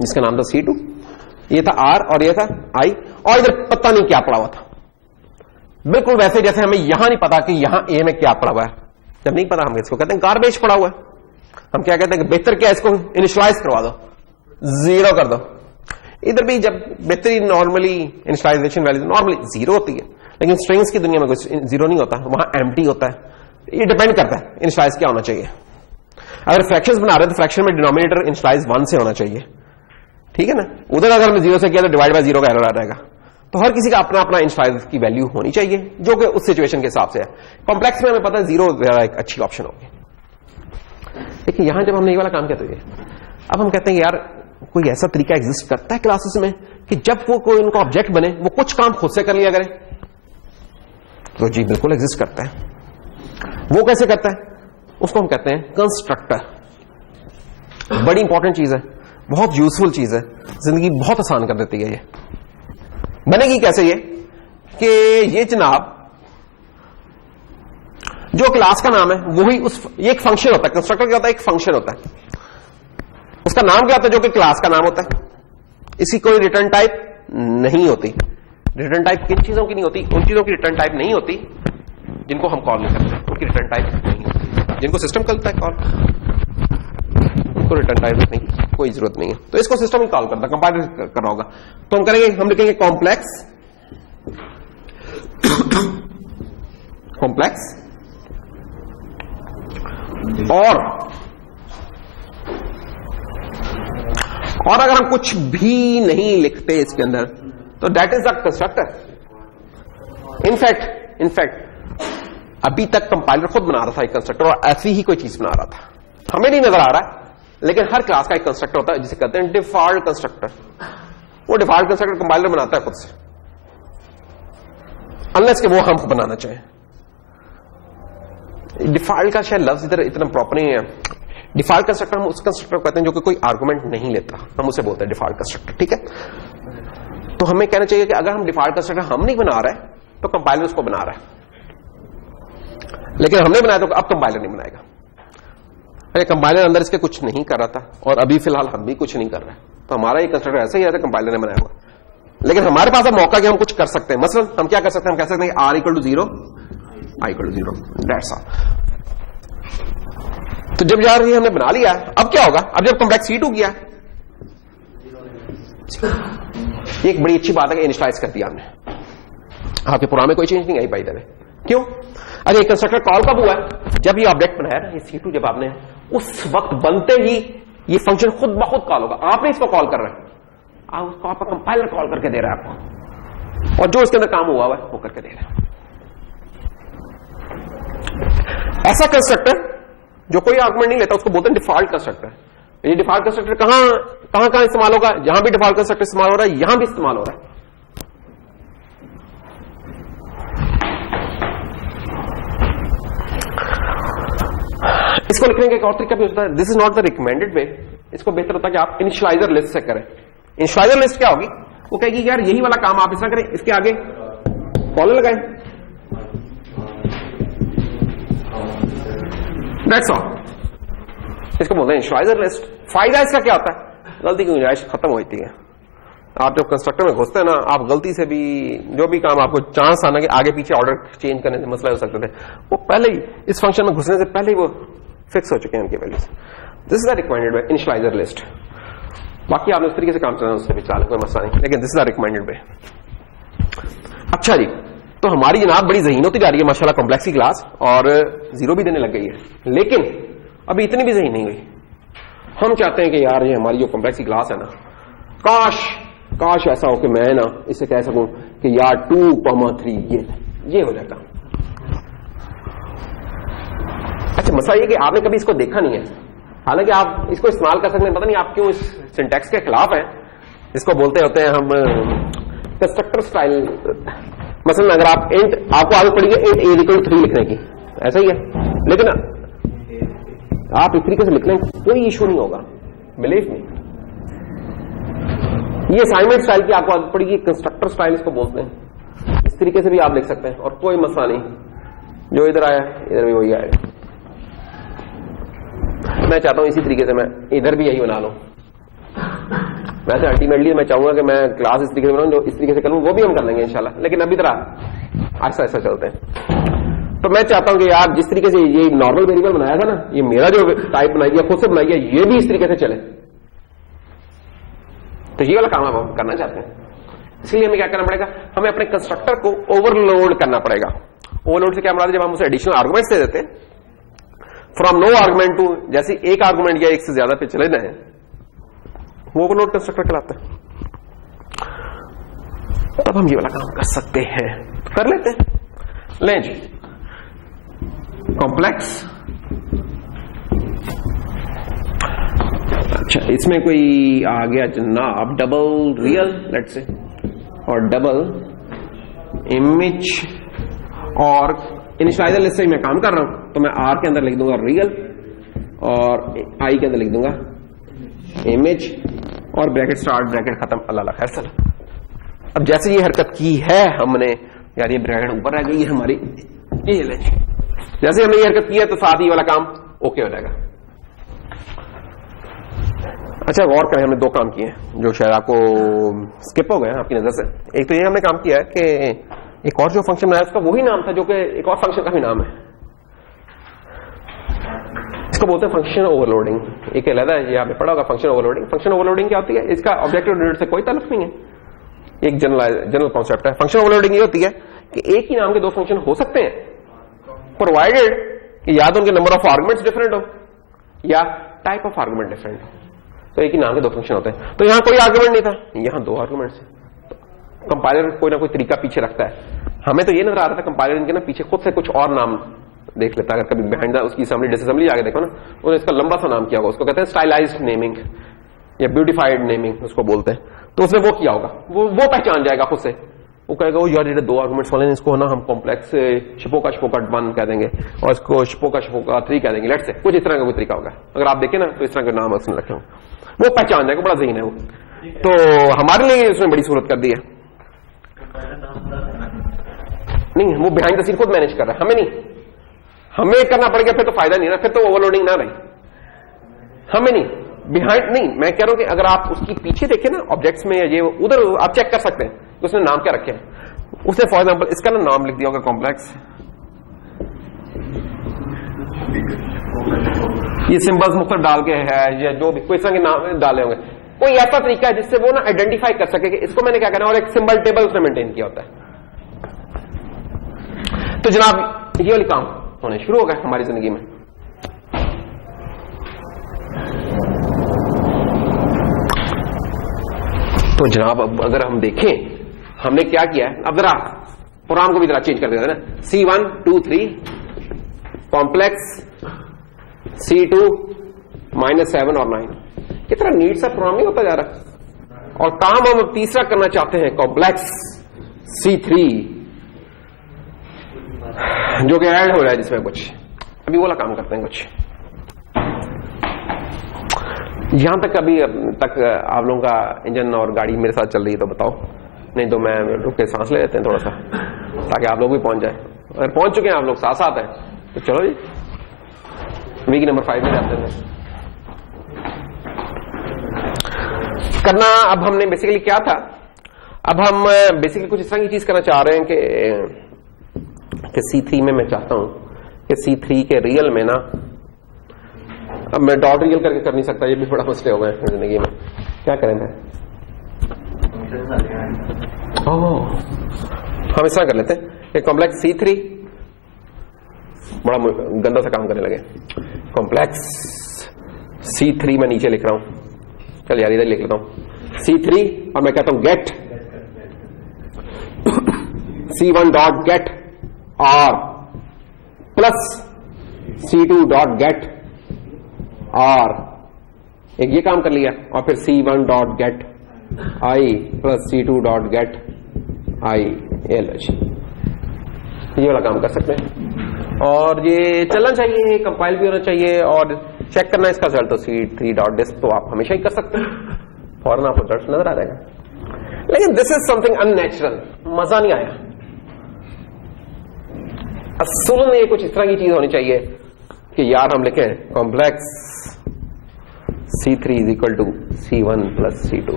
जिसका नाम था C2, ये था R और ये था I, और इधर पता नहीं क्या पड़ा हुआ था, बिल्कुल वैसे जैसे हमें यहां नहीं पता कि यहां A में क्या पड़ा हुआ है। जब नहीं पता हम इसको कहते हैं गार्बेज पड़ा हुआ है। हम क्या कहते हैं कि बेहतर क्या, इसको इनिशियलाइज करवा दो, 0 कर दो। इधर भी जब बेहतरीन नॉर्मली इनिशियलाइजेशन वैल्यू नॉर्मली 0 होती है, लेकिन स्ट्रिंग्स की दुनिया में कुछ 0 नहीं होता, वहां एम्प्टी होता है। ये डिपेंड करता है इनिशियलाइज क्या होना चाहिए। अगर फ्रैक्शंस बना रहे हैं तो फ्रैक्शन में डिनोमिनेटर इनिशियलाइज 1 से होना चाहिए, ठीक है ना। उधर अगर हमने 0 से किया तो डिवाइड बाय 0 का एरर आ जाएगा। तो हर किसी का अपना अपना इनिशियलाइज की वैल्यू होनी चाहिए, जो कि उस सिचुएशन के हिसाब से है। कॉम्प्लेक्स में हमें पता है 0 ज्यादा एक अच्छी ऑप्शन होगी। लेकिन यहां जब हमने ये वाला काम किया, तो ये अब हम कहते हैं यार कोई ऐसा तरीका एग्जिस्ट करता है क्लासेस में कि जब वो कोई उनका ऑब्जेक्ट बने, वो कुछ काम खुद से कर लिया करे। तो जी बिल्कुल एग्जिस्ट करता है। वो कैसे करता है, उसको हम कहते हैं कंस्ट्रक्टर। बड़ी इंपॉर्टेंट चीज है, बहुत यूजफुल चीज है, जिंदगी बहुत आसान कर देती है। ये बनेगी कैसे, ये कि ये जनाब जो क्लास का नाम है वही ये एक फंक्शन होता है। कंस्ट्रक्टर क्या होता है? एक फंक्शन होता है। उसका नाम क्या होता है? जो कि क्लास का नाम होता है। इसकी कोई रिटर्न टाइप नहीं होती। रिटर्न टाइप किन चीजों की नहीं होती? उन चीजों की रिटर्न टाइप नहीं होती जिनको हम कॉल नहीं करते, उनकी रिटर्न टाइप नहीं होती। जिनको सिस्टम करता है कॉल, उनको रिटर्न टाइप नहीं, कोई जरूरत नहीं है। तो इसको सिस्टम ही कॉल करता है, कंपाइलर कर रहा होगा। तो हम करेंगे, हम लिखेंगे कॉम्प्लेक्स कॉम्प्लेक्स और अगर हम कुछ भी नहीं लिखते इसके अंदर तो that is the constructor. In fact अभी तक कंपाइलर खुद बना रहा था एक कंस्ट्रक्टर, और ऐसी ही कोई चीज बना रहा था, हमें नहीं नजर आ रहा है, लेकिन हर क्लास का एक कंस्ट्रक्टर होता है जिसे कहते हैं डिफॉल्ट कंस्ट्रक्टर। वो डिफॉल्ट कंस्ट्रक्टर कंपाइलर बनाता है खुद से, अनलेस कि वो हम बनाना चाहें। डिफॉल्ट का शायद लफ्ज इधर इतना प्रॉपर नहीं है। डिफॉल्ट कंस्ट्रक्टर हम उस कंस्ट्रक्टर को कहते हैं जो कि कोई आर्गुमेंट नहीं लेता, हम उसे बोलते हैं डिफॉल्ट कंस्ट्रक्टर। ठीक है, तो हमें कहना चाहिए कि अगर हम डिफॉल्ट कंस्ट्रक्टर हम नहीं बना रहे तो कंपाइलर उसको बना रहा है, लेकिन हमने बनाया तो अब कंपाइलर नहीं बनाएगा। अरे कंपाइलर अंदर इसके कुछ नहीं कर रहा था, और अभी फिलहाल हम भी कुछ नहीं कर रहे, तो हमारा ये कंस्ट्रक्टर ऐसा ही है कंपाइलर ने बनाया हुआ। लेकिन हमारे पास अब मौका कि हम कुछ कर सकते हैं। मसलन हम क्या कर सकते हैं? हम कह सकते हैं R = 0, I = 0, दैट्स ऑल। तो जब यार ये हमने बना लिया, अब क्या होगा? अब जब कॉम्प्लेक्स C2 किया, ये एक बड़ी अच्छी बात है कि इनिशियलाइज कर दिया हमने। आपके प्रोग्राम में कोई चेंज नहीं आई पाई देवे। क्यों? अरे कंस्ट्रक्टर कॉल कब हुआ है? जब ये ऑब्जेक्ट बनाया ना, ये C2 जब आपने, उस वक्त बनते ही ये फंक्शन खुद ब खुद कॉल होगा। आपने इसको कॉल कर रहे हैं, उसको आपका कंपाइलर कॉल करके दे रहा है आपको, और जो इसके अंदर काम हुआ है वो करके दे रहा है। ऐसा कंस्ट्रक्टर जो कोई आर्गुमेंट नहीं लेता उसको बोलते हैं डिफॉल्ट कंस्ट्रक्टर। ये डिफॉल्ट कंस्ट्रक्टर कहां इस्तेमाल होगा? जहां भी डिफॉल्ट कंस्ट्रक्टर इस्तेमाल हो रहा है, यहां भी इस्तेमाल हो रहा है। इसको लिखने का एक और तरीका भी होता है, this is not the recommended way. इसको बेहतर होता है कि आप इनिशियलाइजर लिस्ट से करें। इनिशियलाइजर लिस्ट क्या होगी? वो कहेगी यार यही वाला काम आप इस तरह करें, इसके आगे कॉलर लगाएं, दैट्स ऑल। इसको बोलते हैं इनिशियलाइजर लिस्ट। फायदा इसका क्या होता है? गलती की गुंजाइश खत्म होती है। आप जब कंस्ट्रक्टर में घुसते हैं ना, आप गलती से भी जो भी काम आपको चांस आना कि आगे पीछे ऑर्डर चेंज करने से मसला हो सकते थे, वो पहले ही इस फंक्शन में घुसने से पहले ही वो फिक्स हो चुके हैं उनकी values. This is the recommended way, initialiser list. बाकी आपने उस तरीके से काम चलाना, उससे भी चला कोई मसला नहीं, लेकिन दिस इज द रिकमेंडेड वे। अच्छा जी, तो हमारी जनाब बड़ी ज़हीन होती जा रही है माशाल्लाह कॉम्प्लेक्सी क्लास, और 0 भी देने लग गई है, लेकिन अभी इतनी भी ज़हीन नहीं हुई। हम चाहते हैं कि यार ये हमारी जो कॉम्प्लेक्सी क्लास है ना, काश ऐसा हो कि मैं ना इससे कह सकूं कि यार 2,3 ये हो जाएगा। अच्छा, मसला ये कि आपने कभी इसको देखा नहीं है, हालांकि आप इसको इस्तेमाल कर सकते हैं। पता नहीं आप क्यों इस सिंटैक्स के खिलाफ हैं। इसको बोलते होते हैं हम कंस्ट्रक्टर स्टाइल। मसलन अगर आप इंट, आपको आदत पड़ी है इंट A = 3 लिखने की, ऐसा ही है, लेकिन आप इस तरीके से लिख लें कोई इशू नहीं होगा, बिलीव मी। ये असाइनमेंट स्टाइल की आपको आदत पड़ेगी, कंस्ट्रक्टर स्टाइल इसको बोलते हैं। इस तरीके से भी आप लिख सकते हैं और कोई मसला नहीं। जो इधर आया इधर भी वही आएगा। मैं चाहता हूं इसी तरीके से मैं इधर भी यही बना लूं। वैसे अल्टीमेटली मैं चाहूंगा कि मैं क्लास इस तरीके से बनाऊं, जो इस तरीके से करूं वो भी हम कर लेंगे इंशाल्लाह, लेकिन अभी तरह ऐसा ऐसा चलते हैं। तो मैं चाहता हूं कि यार जिस तरीके से ये नॉर्मल वेरिएबल बनाया था ना, ये मेरा जो टाइप बनाई है खुद से बनाई है, ये भी इस तरीके से चले। तो ये वाला काम हम करना चाहते हैं, इसलिए हमें क्या करना पड़ेगा? हमें अपने कंस्ट्रक्टर को ओवरलोड करना पड़ेगा। ओवरलोड से क्या मतलब? जब हम उसे एडिशनल आर्गुमेंट्स दे देते हैं, फ्रॉम नो आर्गुमेंट टू, जैसे एक आर्गुमेंट या एक से ज्यादा पे चले जाए, वो ओवरलोड कंस्ट्रक्टर कहलाता है। तब हम ये वाला काम कर सकते हैं, कर लेते हैं। लें जी, कॉम्प्लेक्स। अच्छा, इसमें कोई आ गया जनाब डबल रियल लेट्स से, और डबल इमेज, और इनिशियलाइजर लिस्ट से मैं काम कर रहा हूं, तो मैं R के अंदर लिख दूंगा रियल, और I के अंदर लिख दूंगा इमेज, और ब्रैकेट स्टार्ट ब्रैकेट खत्म, अल्लाह खैर सला। अब जैसे ये हरकत की है हमने, यार ये ब्रैकेट ऊपर रह गई है हमारी, ये ले जैसे हमने ये हरकत की है तो साथ ही वाला काम ओके हो जाएगा। अच्छा गौर करें, हमने दो काम किए हैं जो शायद आपको स्किप हो गए आपकी नजर से। एक तो ये हमने काम किया है कि एक और जो फंक्शन बनाया उसका वही नाम था जो कि एक और फंक्शन का भी नाम है, इसको बोलते हैं फंक्शन ओवरलोडिंग। एक अलग है, ये आपने पढ़ा होगा फंक्शन ओवरलोडिंग। फंक्शन ओवरलोडिंग क्या होती है? इसका ऑब्जेक्ट ओरिएंटेड से कोई ताल्लुक नहीं है, एक जनरल कॉन्सेप्ट है। फंक्शन ओवरलोडिंग ये होती है कि एक ही नाम के दो फंक्शन हो सकते हैं प्रोवाइडेड कि या तो उनके नंबर ऑफ आर्गुमेंट्स डिफरेंट हो या टाइप ऑफ आर्गुमेंट डिफरेंट हो। तो एक ही नाम के दो फंक्शन होते हैं। तो यहां कोई आर्गुमेंट नहीं था, यहां दो आर्गुमेंट्स है। कंपाइलर कोई ना कोई तरीका पीछे रखता है। हमें तो ये नजर आ रहा था कंपाइलर इनके ना पीछे खुद से कुछ और नाम देख लेता है। अगर कभी बिहाइंड उसकी असेंबली डिसअसेंबली आगे देखो ना, उन्होंने इसका लंबा सा नाम किया होगा, उसको कहते हैं स्टाइलाइज्ड नेमिंग या ब्यूटिफाइड नेमिंग उसको बोलते हैं। तो उसने वो किया होगा, वो पहचान जाएगा खुद से, वो कहेगा वो यार ये दो आर्गुमेंट्स वाले इसको ना हम कॉम्प्लेक्स शिपोका 1 कह देंगे और इसको शिपोका 3 कह देंगे। लेट से कुछ इस तरह का कोई तरीका होगा। अगर आप देखें ना तो इस तरह के नाम उसने रखे होंगे, वो पहचान जाएगा, बड़ा ज़हीन है वो। तो हमारे लिए उसने बड़ी सूरत कर दी है। नहीं, वो बिहाइंड द सीन खुद मैनेज कर रहा है, हमें नहीं। हमें करना पड़ गया फिर तो फायदा नहीं ना, फिर तो ओवरलोडिंग ना रही। हमें नहीं, बिहाइंड नहीं, मैं कह रहा हूं कि अगर आप उसकी पीछे देखें ना ऑब्जेक्ट्स में, ये उधर आप चेक कर सकते हैं उसने नाम क्या रखे हैं। उसने फॉर एग्जांपल इसका ना नाम लिख दिया होगा कॉम्प्लेक्स, ये सिंबल्स मुख्तलिफ डाल के है या जो भी कोई तरह के नाम डाले होंगे। कोई ऐसा तरीका है जिससे वो ना आइडेंटिफाई कर सके कि इसको मैंने क्या करना है, और एक सिंबल टेबल उसने मेंटेन किया होता है। तो जनाब ये वाली काम होने शुरू हो गए हमारी जिंदगी में। तो जनाब अब अगर हम देखें हमने क्या किया है, अब जरा प्रोग्राम को भी जरा चेंज कर देते हैं ना। C1 2 3 कॉम्प्लेक्स C2 -7 और 9, कितना नीट सा प्रोग्राम नहीं होता जा रहा। और काम हम तीसरा करना चाहते हैं कॉम्प्लेक्स C3 जो कि ऐड हो रहा है जिसमें कुछ अभी वाला काम करते हैं कुछ। यहां तक अभी तक आप लोगों का इंजन और गाड़ी मेरे साथ चल रही है तो बताओ, नहीं तो मैं रुक के सांस ले लेते हैं थोड़ा सा ताकि आप लोग भी पहुंच जाए। अगर पहुंच चुके हैं आप लोग साथ साथ हैं तो चलो जी वीक नंबर 5 में जाते हैं। करना अब हमने बेसिकली क्या था, अब हम बेसिकली कुछ इस तरह की चीज करना चाह रहे हैं कि C3 में मैं चाहता हूं कि C3 के रियल में ना, अब मैं डॉट रियल करके कर नहीं सकता, ये भी बड़ा मसले हो गए जिंदगी में, क्या करें मैं। हम इस तरह कर लेते हैं कि कॉम्प्लेक्स C3, बड़ा गंदा सा काम करने लगे। कॉम्प्लेक्स C3 मैं नीचे लिख रहा हूं, चल यार इधर लिख लेता हूं C3 और मैं कहता हूं get C1 dot get R plus C2 dot get R, एक ये काम कर लिया। और फिर C1 dot get I plus C2 dot get I L, ये वाला काम कर सकते हैं। और ये चलना चाहिए, कंपाइल भी होना चाहिए और चेक करना इसका रिजल्ट तो C3 डॉट डिस्क तो आप हमेशा ही कर सकते हैं, फौरन आपको रिजल्ट नजर आ जाएगा। लेकिन दिस इज समथिंग अननेचुरल, मजा नहीं आया। असल में कुछ इस तरह की चीज होनी चाहिए कि यार हम लिखें complex C3 is equal to C1 plus C2,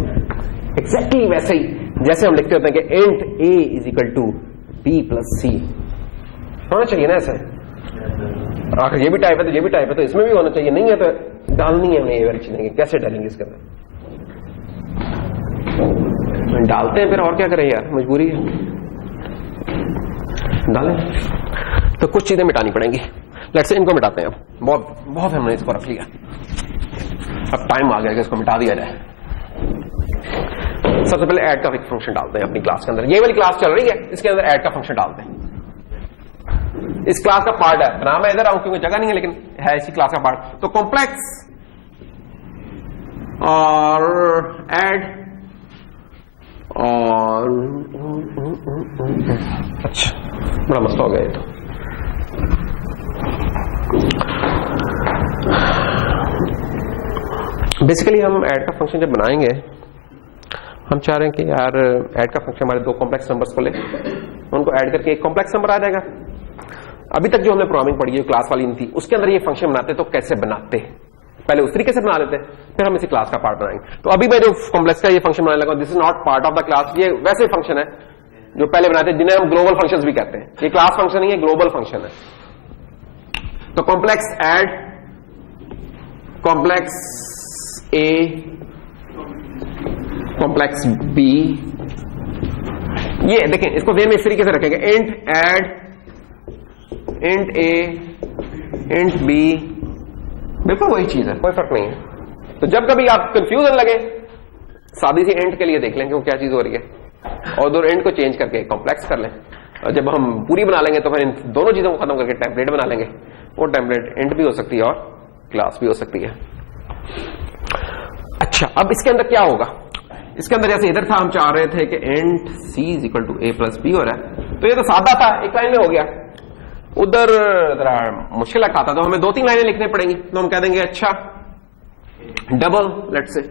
exactly वैसे ही जैसे हम लिखते होते हैं कि int A is equal to B plus C, होना चाहिए ना ऐसे। आखिर ये भी टाइप है तो ये भी टाइप है तो इसमें भी होना चाहिए, नहीं है तो डालनी है हमें ये वाली चीजें, कैसे डालेंगे इसके अंदर, डालते हैं फिर और क्या करें यार, मजबूरी है डालें। तो कुछ चीजें मिटानी पड़ेंगी, लेट्स से इनको मिटाते हैं। अब बहुत हमने इसको रख लिया, अब टाइम आ गया कि इसको मिटा दिया जाए। सबसे पहले ऐड का एक फंक्शन डालते हैं अपनी क्लास के अंदर। ये वाली क्लास चल रही है, इसके अंदर ऐड का फंक्शन डालते हैं। इस क्लास का पार्ट है, नाम मैं इधर आऊं क्योंकि जगह नहीं है लेकिन है इसी क्लास का पार्ट। तो कॉम्प्लेक्स और ऐड और अच्छा बड़ा मसला हो गया ये तो। बेसिकली हम ऐड का फंक्शन जब बनाएंगे हम चाह रहे हैं कि यार ऐड का फंक्शन हमारे दो कॉम्प्लेक्स नंबर्स को ले, उनको ऐड करके एक कॉम्प्लेक्स नंबर आ जाएगा। अभी तक जो हमने प्रोग्रामिंग पढ़ी है क्लास वाली नहीं थी, उसके अंदर ये फंक्शन बनाते तो कैसे बनाते, पहले उस तरीके से बना लेते, फिर हम इसे क्लास का पार्ट बनाएंगे। तो अभी मैं जो कॉम्प्लेक्स का ये फंक्शन बनाने लगा, this is not part of the class, ये वैसे फंक्शन है जो पहले बनाते हैं, जिन्हें हम ग्लोबल फंक्शंस भी कहते हैं। ये क्लास फंक्शन नहीं है, ग्लोबल फंक्शन है। तो complex add complex A complex B, ये देखें, इसको वे में इस तरीके से रखेंगे, int add int A int B, बिल्कुल वही चीज है, कोई फर्क नहीं है। तो जब कभी आप कंफ्यूजन लगे, सादी सी इंट के लिए देख लें कि वो क्या चीज हो रही है, और दो इंट को चेंज करके कॉम्प्लेक्स कर लें, और जब हम पूरी बना लेंगे तो फिर इन दोनों चीजों को खत्म करके टेम्पलेट बना लेंगे। वो टेम्पलेट इंट भी हो सकती है और क्लास भी हो सकती है। अच्छा, अब इसके अंदर क्या होगा, इसके अंदर जैसे इधर था हम चाह रहे थे कि int C is equal to A plus B हो रहा है, तो ये तो सादा था, एक लाइन में हो गया। उधर जरा मुश्किल लगता था, तो हमें 2-3 लाइनें लिखनी पड़ेंगी। तो हम कह देंगे अच्छा double, let's say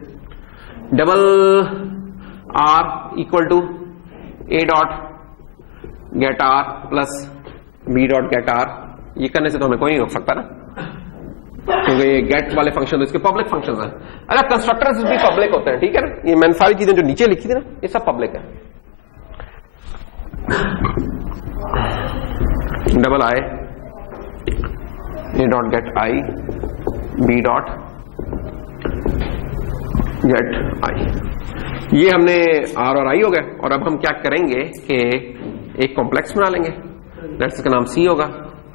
double R equal to A dot get R plus B dot get R. ये करने से तो हमें कोई नहीं रोक सकता ना, क्योंकि ये गेट वाले फंक्शन तो इसके पब्लिक फंक्शन हैं। अरे कंस्ट्रक्टर्स भी पब्लिक होते हैं, ठीक है ना। ये मैंने सारी चीजें जो नीचे लिखी थी ना, ये सब पब्लिक है। Double I A dot get I B dot get I, ये हमने आर और आई हो गए। और अब हम क्या करेंगे कि एक कॉम्प्लेक्स बना लेंगे, लेट्स का नाम सी होगा,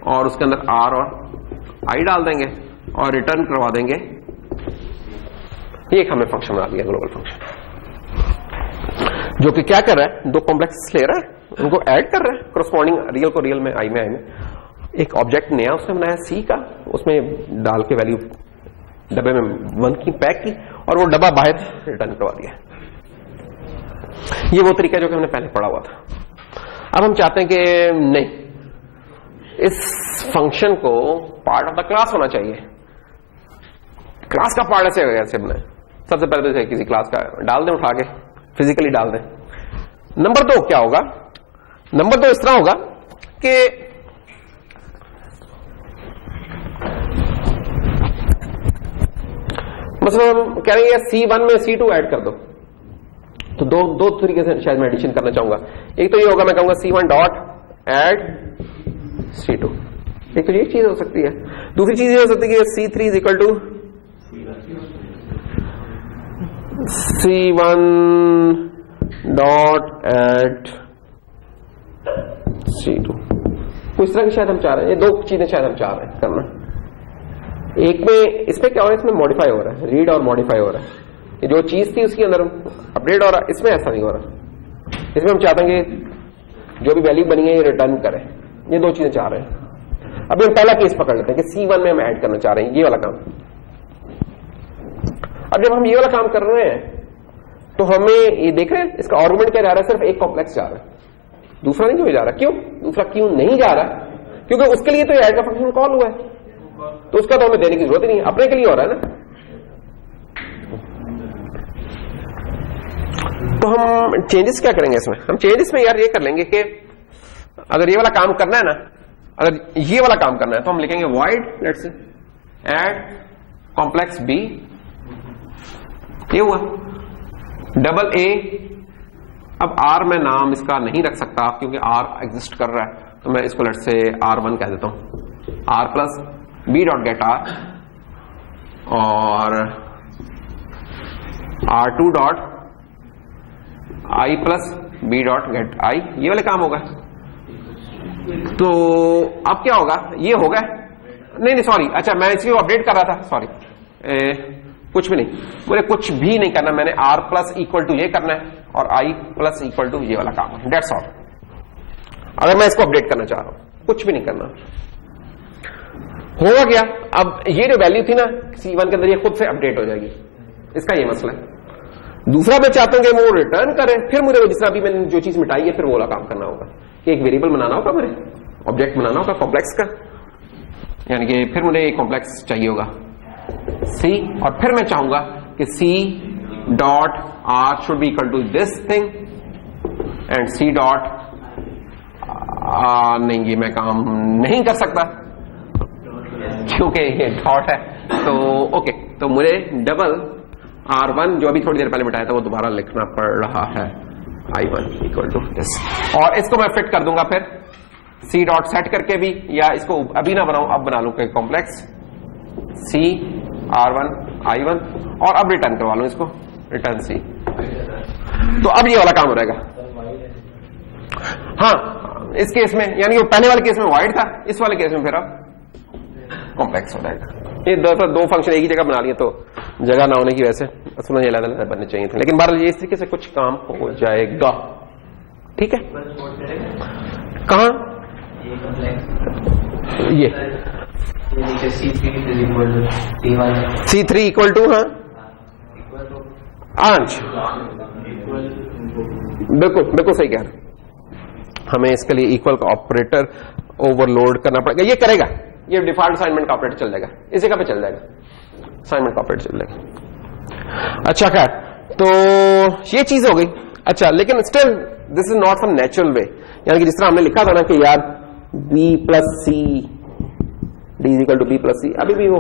और उसके अंदर आर और आई डाल देंगे और रिटर्न करवा देंगे। एक हमने फंक्शन बना दिया, ग्लोबल फंक्शन, जो कि क्या कर रहा है, दो कॉम्प्लेक्स ले रहा है, उनको ऐड कर रहा है, करस्पॉन्डिंग रियल को रियल में, आई में आई में। एक ऑब्जेक्ट नया उसने बनाया सी का, उसमें डाल के वैल्यू डब्बे में 1 की पैक की, और वो डब्बा बाहर रिटर्न करवा दिया। ये वो तरीका जो कि हमने पहले पढ़ा हुआ था। अब हम चाहते हैं कि नहीं, इस फंक्शन को पार्ट ऑफ द क्लास होना चाहिए। क्लास का पार्ट ऐसे बनाए, सबसे पहले तो किसी क्लास का डाल दें, उठा के फिजिकली डाल दें। नंबर 2 क्या होगा, नंबर 2 इस तरह होगा कि मतलब हम कह रहे हैं C1 में C2 ऐड कर दो, तो दो तरीके से शायद मैं एडिशन करना चाहूंगा। एक तो ये होगा, मैं कहूंगा C1 डॉट ऐड C2, एक तो ये चीज हो सकती है। दूसरी चीज ये हो सकती है कि C3 is equal to C1 dot add C2, कुछ तरह की शायद हम चाह रहे हैं। ये 2 चीजें शायद हम चाह रहे हैं करना। एक में इसमें क्या हो रहा है, इसमें मॉडिफाई हो रहा है, रीड और मॉडिफाई हो रहा है। ये जो चीज थी उसके अंदर अपडेट हो रहा है, इसमें ऐसा नहीं हो रहा। इसमें हम चाहते हैं कि जो भी वैल्यू बनी है ये रिटर्न करें। ये 2 चीजें चाह रहे हैं। अभी हम पहला केस पकड़ लेते हैं कि C1 में हम ऐड करना चाह रहे हैं ये वाला काम। अब जब हम ये वाला काम कर रहे हैं तो हमें ये देख रहे हैं इसका आर्गुमेंट क्या जा रहा है, सिर्फ एक कॉम्प्लेक्स जा रहा है, दूसरा नहीं जा रहा। क्यों दूसरा क्यों नहीं जा रहा, क्योंकि उसके लिए तो ऐड का फंक्शन कॉल हुआ है, तो उसका तो हमें देने की जरूरत ही नहीं है, अपने के लिए हो रहा है ना। तो हम चेंजेस क्या करेंगे इसमें, हम चेंजेस में यार ये कर लेंगे कि अगर ये वाला काम करना है ना, अगर ये वाला काम करना है तो हम लिखेंगे void let's add complex B, ये हुआ डबल ए। अब आर में नाम इसका नहीं रख सकता क्योंकि आर एग्जिस्ट कर रहा है, तो मैं इसको लेट्स से R1 कह देता हूं, R plus B dot get R, और R2 dot I plus B dot get I, ये वाले काम होगा। तो अब क्या होगा, ये होगा, नहीं सॉरी, अच्छा मैं इसको अपडेट कर रहा था, सॉरी, कुछ भी नहीं, मुझे कुछ भी नहीं करना, मैंने आर प्लस इक्वल टू ये करना है और आई प्लस इक्वल टू ये वाला काम है, डेट्स ऑल। अगर मैं इसको अपडेट करना चाह रहा हूं, कुछ भी नहीं करना, होगा क्या। अब ये जो वैल्यू थी ना C1 के अंदर, ये खुद से अपडेट हो जाएगी, इसका ये मसला है। दूसरा मैं चाहता हूं कि वो रिटर्न करे, फिर मुझे वो जिस भी मैंने जो चीज मिटाई है फिर वो वाला काम करना होगा कि एक वेरिएबल बनाना होगा, मेरे ऑब्जेक्ट बनाना होगा कॉम्प्लेक्स का, यानी कि फिर मुझे एक कॉम्प्लेक्स चाहिए होगा C, और फिर मैं चाहूंगा कि C dot R should be equal to this thing and C dot नहीं, ये मैं काम नहीं कर सकता क्योंकि ये डॉट है। तो ओके, तो मुझे डबल R1 जो अभी थोड़ी देर पहले मिटाया था वो दोबारा लिखना पड़ रहा है, I1 इक्वल टू दिस, और इसको मैं फिट कर दूंगा फिर C डॉट सेट करके भी, या इसको अभी ना बनाऊं, अब बना लूं कॉम्प्लेक्स C R1 I1, और अब रिटर्न करवा लूं इसको, रिटर्न C। तो अब ये वाला काम हो जाएगा। हाँ, इस केस में यानी वो पहले वाले केस में वाइड था, इस वाले केस में फिर अब कॉम्प्लेक्स हो जाएगा। ये दो फंक्शन एक ही जगह बना लिए तो जगह ना होने की वजह से असल में अलग अलग बनने चाहिए थे, लेकिन बहरहाल ये इस तरीके से कुछ काम हो जाएगा। ठीक है, कहां ये C3 इक्वल टू, हाँ आंच, बिल्कुल बिल्कुल सही कह रहे, हमें इसके लिए इक्वल का ऑपरेटर ओवरलोड करना पड़ेगा। ये करेगा, ये डिफॉल्ट असाइनमेंट का ऑपरेटर चल जाएगा, इस जगह पे चल जाएगा, असाइनमेंट का ऑपरेटर चल जाएगा। अच्छा खैर, तो ये चीज हो गई। अच्छा, लेकिन still this is not some natural way, यानी कि जिस तरह हमने लिखा था ना कि यार B plus C D is equal to B plus C, अभी भी वो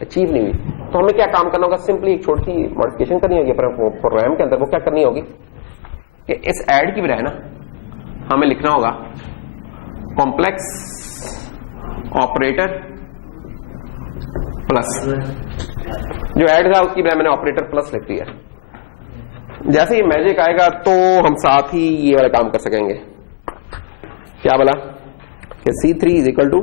अचीव नहीं हुई। तो हमें क्या काम करना होगा, सिंपली एक छोटी सी मॉडिफिकेशन करनी होगी प्रोग्राम के अंदर। वो क्या करनी होगी कि इस ऐड की बजाय ना हमें लिखना होगा कॉम्प्लेक्स ऑपरेटर प्लस, जो ऐड था उसकी बजाय मैंने ऑपरेटर प्लस लिख दिया। जैसे ही मैजिक आएगा तो हम साथ ही ये वाला काम कर सकेंगे। क्या बोला कि C3 is equal to,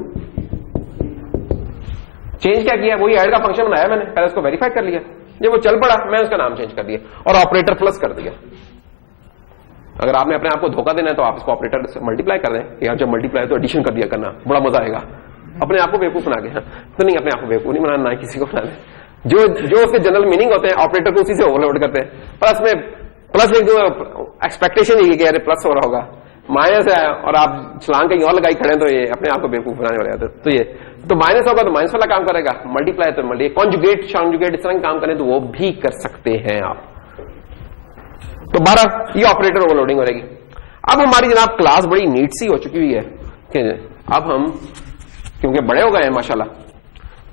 change क्या किया, वही ऐड का फंक्शन बनाया मैंने, पहले उसको वेरीफाई कर लिया, जब वो चल पड़ा मैं उसका नाम चेंज कर दिया और ऑपरेटर प्लस कर दिया। अगर आपने अपने आप को धोखा देना है तो आप इसको ऑपरेटर से मल्टीप्लाई कर दें, यार जब मल्टीप्लाई तो एडिशन कर दिया करना, बड़ा मजा आएगा। अपने आप को बेवकूफ बना के, तो नहीं, अपने आप को बेवकूफ नहीं बनाना, ना किसी को बनाना। जो उसके जनरल मीनिंग होते हैं ऑपरेटर को उसी से ओवरलोड करते हैं। प्लस में प्लस लिख दो, एक्सपेक्टेशन ही कि यार प्लस हो रहा होगा, माइनस है और आप छलांग कहीं और लगाई खड़े हैं तो ये अपने आप को बेवकूफ बनाने वाले आते। तो ये तो माइनस होगा तो माइनस वाला काम करेगा, मल्टीप्लाई तो मल्टी, कॉन्जुगेट शांजुगेट इस तरह काम करें तो वो भी कर सकते हैं आप। तो 12 ये ऑपरेटर ओवरलोडिंग हो जाएगी। अब हमारी जनाब क्लास बड़ी नीट सी हो चुकी हुई है कि अब हम क्योंकि बड़े हो गए हैं माशाल्लाह,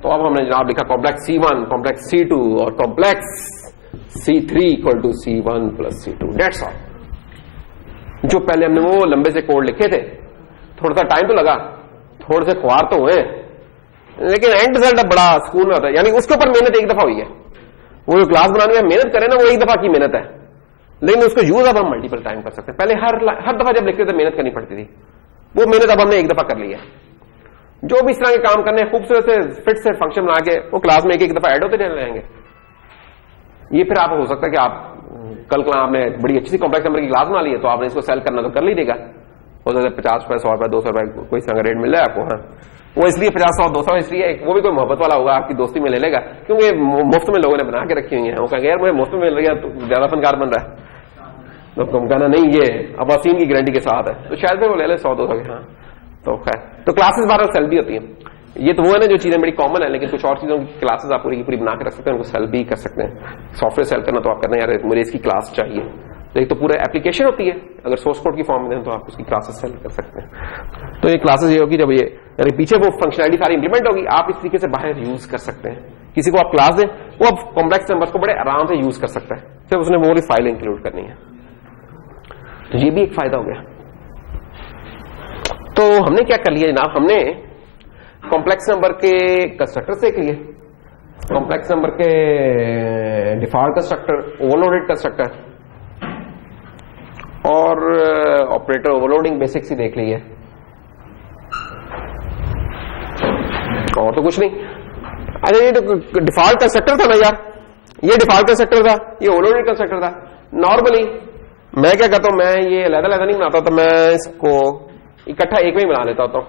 तो अब हमने जनाब लिखा कॉम्प्लेक्स C1 कॉम्प्लेक्स C2 और complex C3 equal to C1 plus C2, that's all. जो पहले हमने वो लंबे से कोड लिखे थे, थोड़ा सा टाइम तो लगा, थोड़े से ख्वार तो हुए, लेकिन एंड रिजल्ट अब बड़ा सुकून में होता है। यानी उसके ऊपर मेहनत एक दफा हुई है, वो जो क्लास बनाने में मेहनत करें ना वो एक दफा की मेहनत है, लेकिन उसको यूज अब हम मल्टीपल टाइम कर सकते हैं। पहले हर दफा जब लिखते थे मेहनत करनी पड़ती थी, वो मेहनत अब हमने एक दफा कर ली है। जो भी इस तरह के काम करने खूबसूरत से फिट से फंक्शन बना के वो क्लास में एक दफा ऐड होते चले जाएंगे। ये फिर आप हो सकता है कि आप कल आपने बड़ी अच्छी सी कॉम्प्लेक्स नंबर की क्लास बना ली है तो आपने इसको सेल करना तो कर लीजिएगा, हो सकता है 50 रुपए 100 रुपए 200 रुपए कोई संग रेट मिल रहा है आपको। हाँ, वो इसलिए 50 100 200 इसलिए वो भी कोई मोहब्बत वाला होगा, आपकी दोस्ती में ले लेगा, क्योंकि मुफ्त में लोगों ने बना के रखी हुई है। वो कहेंगे यार मुझे मुफ्त में मिल रही है तो ज्यादा फनकार बन रहा है, तो तुम कहना नहीं ये अबासीन की गारंटी के साथ है, तो शायद फिर वो ले ले 100-200 के। हाँ, तो खैर, तो क्लासेस बार सेल भी होती है। ये तो वो है ना जो चीजें बड़ी कॉमन है, लेकिन कुछ और चीजों की क्लासेस आप पूरी की पूरी बना के रख सकते हैं, उनको सेल भी कर सकते हैं। सॉफ्टवेयर सेल करना तो आप कहते हैं यार मुझे इसकी क्लास चाहिए, तो एक तो पूरा एप्लीकेशन होती है, अगर सोर्स कोड की फॉर्म में दें तो आप उसकी क्लासेस सेल कर सकते हैं। तो ये क्लासेस ये होगी जब ये यानी पीछे वो फंक्शनलिटी सारी इंप्लीमेंट होगी, आप इस तरीके से बाहर यूज कर सकते हैं। किसी को आप क्लास दें, वो अब कॉम्प्लेक्स नंबर्स को बड़े आराम से यूज कर सकता है, सिर्फ उसने वो वाली फाइल इंक्लूड करनी है। तो ये भी एक फायदा हो गया। तो हमने क्या कर लिया जनाब, हमने कॉम्प्लेक्स नंबर के कंस्ट्रक्टर सीख लिए, कॉम्प्लेक्स नंबर के डिफॉल्ट कंस्ट्रक्टर, ओवरलोडेड कंस्ट्रक्टर और ऑपरेटर ओवरलोडिंग बेसिक्स ही देख ली है, और तो कुछ नहीं। अरे ये तो डिफॉल्ट कंस्ट्रक्टर था ना यार, ये डिफॉल्ट कंस्ट्रक्टर था, ये ओवरलोडेड कंस्ट्रक्टर था। नॉर्मली मैं क्या करता हूं, मैं ये अलग-अलग नहीं बनाता, तो मैं इसको इकट्ठा एक में ही बना लेता होता हूं।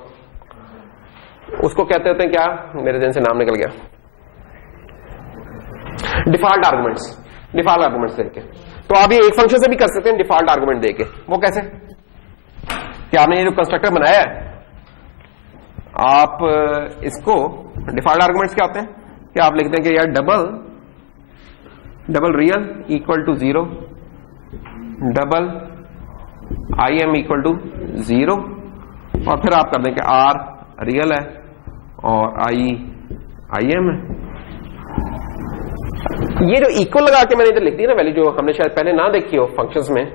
उसको कहते होते हैं क्या, मेरे दिन से नाम निकल गया, डिफॉल्ट आर्गुमेंट्स, डिफॉल्ट आर्गुमेंट्स देके। तो आप ये एक फंक्शन से भी कर सकते हैं डिफॉल्ट आर्गुमेंट देके। वो कैसे कि आपने ये जो कंस्ट्रक्टर बनाया है, आप इसको डिफॉल्ट आर्गुमेंट्स क्या होते हैं कि आप लिखते हैं कि यार double real equal to 0, double I M equal to 0 और फिर आप कर दें कि आर रियल है और आई IM है। ये जो इक्वल लगा के मैंने इधर लिख दी ना वैल्यू, जो हमने शायद पहले ना देखी हो फंक्शंस में,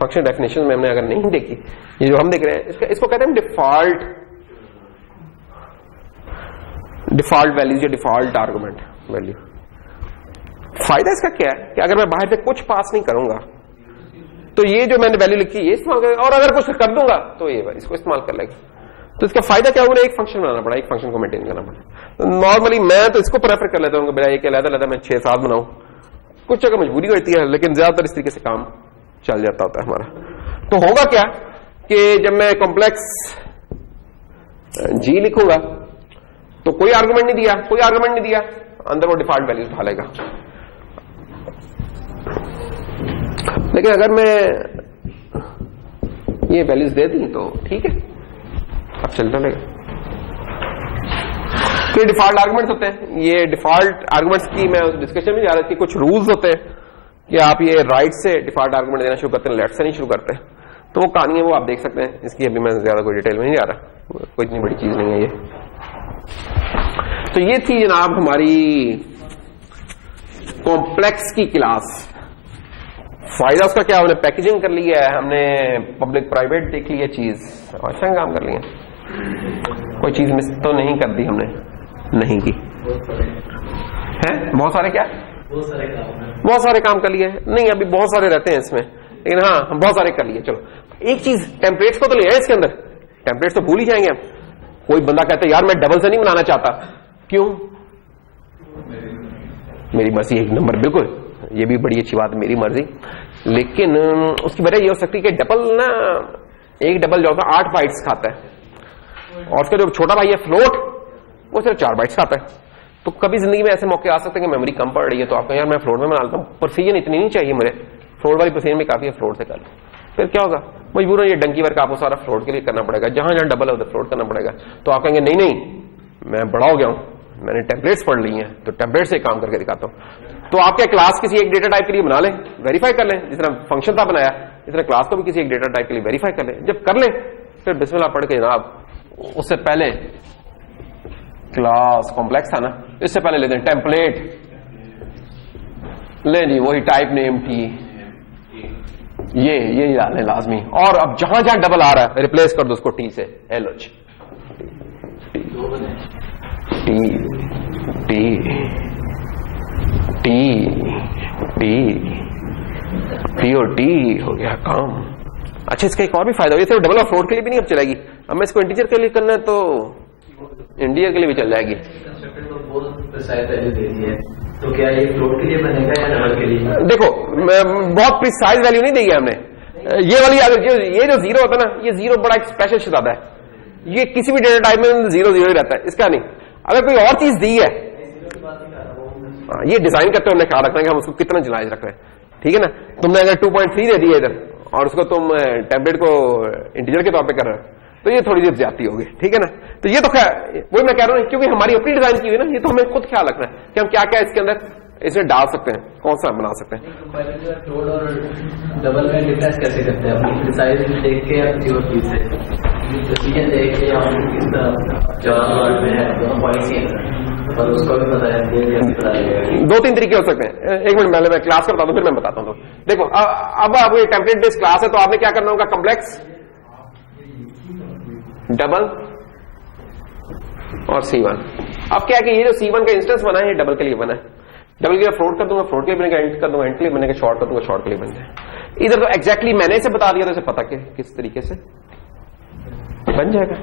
फंक्शन डेफिनेशन में हमने अगर नहीं देखी, ये जो हम देख रहे हैं इसको कहते हैं डिफॉल्ट वैल्यूज या डिफॉल्ट आर्गुमेंट वैल्यू। फायदा इसका क्या है कि अगर मैं बाहर से कुछ पास नहीं करूंगा तो ये जो मैंने वैल्यू लिखी ये इस्तेमाल करेगा, और अगर कुछ कर दूंगा तो ये इसको इस्तेमाल कर लेगा। तो इसका फायदा क्या होगा, एक फंक्शन बनाना पड़ा, एक फंक्शन को मेंटेन करना पड़ा। तो नॉर्मली मैं तो इसको प्रेफर कर लेता हूँ कि एक अलग मैं 6-7 बनाऊं, कुछ जगह मजबूरी होती है लेकिन ज्यादातर इस तरीके से काम चल जाता होता है हमारा। तो होगा क्या कि जब मैं कॉम्प्लेक्स जी लिखूंगा तो कोई आर्गुमेंट नहीं दिया, अंदर वो डिफॉल्ट वैल्यूज ढालेगा। लेकिन अगर मैं ये वैल्यूज दे दी तो ठीक है, अब चलता रहेगा। तो डिफॉल्ट आर्गुमेंट्स होते हैं, ये डिफॉल्ट आर्गुमेंट्स की मैं उस डिस्कशन में जा रहा था कि कुछ रूल्स होते हैं कि आप ये राइट से डिफॉल्ट आर्गुमेंट देना शुरू करते हैं, लेफ्ट से नहीं शुरू करते। तो वो कहानी है, वो आप देख सकते हैं, इसकी अभी मैं ज्यादा कोई डिटेल में नहीं जा रहा, कोई इतनी बड़ी चीज नहीं है ये। तो ये थी जनाब हमारी कॉम्प्लेक्स की क्लास। फायदा उसका क्या, हमने पैकेजिंग कर लिया है, हमने पब्लिक प्राइवेट देख लिया चीज, अच्छा काम कर लिया, कोई चीज मिस तो नहीं कर दी हमने, नहीं की है। बहुत सारे क्या, बहुत सारे काम कर लिए, नहीं अभी बहुत सारे रहते हैं इसमें, लेकिन हाँ हम बहुत सारे कर लिए। चलो एक चीज, टेम्पलेट्स को तो ले आए इसके अंदर, टेम्पलेट्स तो भूल ही जाएंगे हम। कोई बंदा कहता है यार मैं डबल से नहीं बनाना चाहता, क्यों, मेरी मर्जी, एक नंबर बिल्कुल, ये भी बड़ी अच्छी बात है, मेरी मर्जी। लेकिन उसकी वजह ये हो सकती है कि डबल ना, एक डबल जो होता है 8 बाइट्स खाता है, और उसका जो छोटा भाई है फ्लोट वो सिर्फ 4 बाइट्स खाता है। तो कभी जिंदगी में ऐसे मौके आ सकते हैं कि मेमोरी कम पड़ रही है, तो आपका यार मैं फ्लोट में बना लेता हूँ, प्रोसीजन इतनी नहीं चाहिए मुझे, फ्लोट वाली प्रोसीजन में काफी है, फ्लोट से कर लो। फिर क्या होगा, मजबूरन ये डंकी वर्क आपको सारा फ्लोट के लिए करना पड़ेगा, जहां जहां डबल है उधर फ्लोट करना पड़ेगा। तो आप कहेंगे नहीं मैं बड़ा हो गया हूं, मैंने टेम्पलेट्स पढ़ ली हैं, तो टेम्पलेट से काम करके दिखाता हूं। तो आपके क्लास किसी एक डेटा टाइप के लिए बना लें, वेरीफाई कर लें, जिस तरह फंक्शन था बनाया इस तरह क्लास को भी किसी एक डेटा टाइप के लिए वेरीफाई कर लें। जब कर लें फिर बिस्मिल्लाह पढ़ के जनाब, उससे पहले क्लास कॉम्प्लेक्स था ना, इससे पहले लेते हैं टेम्पलेट, ले जी वही टाइप नेम टी, ये डालें लाजमी, और अब जहां जहां डबल आ रहा है रिप्लेस कर दो उसको टी से, एलच T T T T T और टी हो गया काम। अच्छा इसका एक और भी फायदा हो, ये सिर्फ डबल और फ्लोट के लिए भी नहीं अब चलेगी, अब मैं इसको इंटीजर के लिए करना है तो इंटीजर के लिए भी चल जाएगी। तो क्या ये फ्लोट के लिए बनेगा या डबल के लिए? देखो बहुत प्रिसाइज वैल्यू नहीं दी है हमने, ये वाली ये जो जीरो होता है ना, ये जीरो बड़ा एक स्पेशल शतादा है, ये किसी भी डेटा टाइप में 0 0 ही रहता है, इसका नहीं। अगर कोई और चीज दी है, ये डिजाइन करते हुए ख्याल रखना है कि हम उसको कितना जलाइज रख रहे हैं, ठीक है ना। तुमने अगर 2.3 दे दिया इधर और उसको तुम टेम्पलेट को इंटीजर के तौर पे कर रहे हो तो ये थोड़ी सी ज्यादती होगी, ठीक है ना। तो ये तो वही मैं कह रहा हूँ, क्योंकि हमारी अपनी डिजाइन की हुई ना, ये तो हमें खुद ख्याल रखना है कि हम क्या क्या इसके अंदर इसमें डाल सकते हैं, कौन सा बना सकते हैं। फ्लोट और डबल में डिफरेंस कैसे करते हैं, अपनी साइज देख के या किसी और चीज से प्रोसीजर देख के, या किस तरह जवाब में है दोनों पॉइंट्स ही हैं और उसको भी पता है, 2-3 तरीके हो सकते हैं। एक मिनट पहले मैं क्लास का बता दूं फिर मैं बताता हूँ। देखो अब आपको ये टेम्पलेट बेस्ड क्लास है, तो आपने क्या करना होगा, कॉम्प्लेक्स डबल और C1। अब क्या है कि ये जो C1 का इंस्टेंस बना है ये डबल के लिए बना है, डबल के लिए फ्लोट कर दूंगा, फ्लोट के लिए बनेगा, एंड कर दूंगा, एंड के लिए बनेगा, शॉर्ट कर दूंगा, शॉर्ट के लिए बन जाए। इधर तो एग्जैक्टली मैंने इसे बता दिया तो इसे पता किस तरीके से बन जाएगा,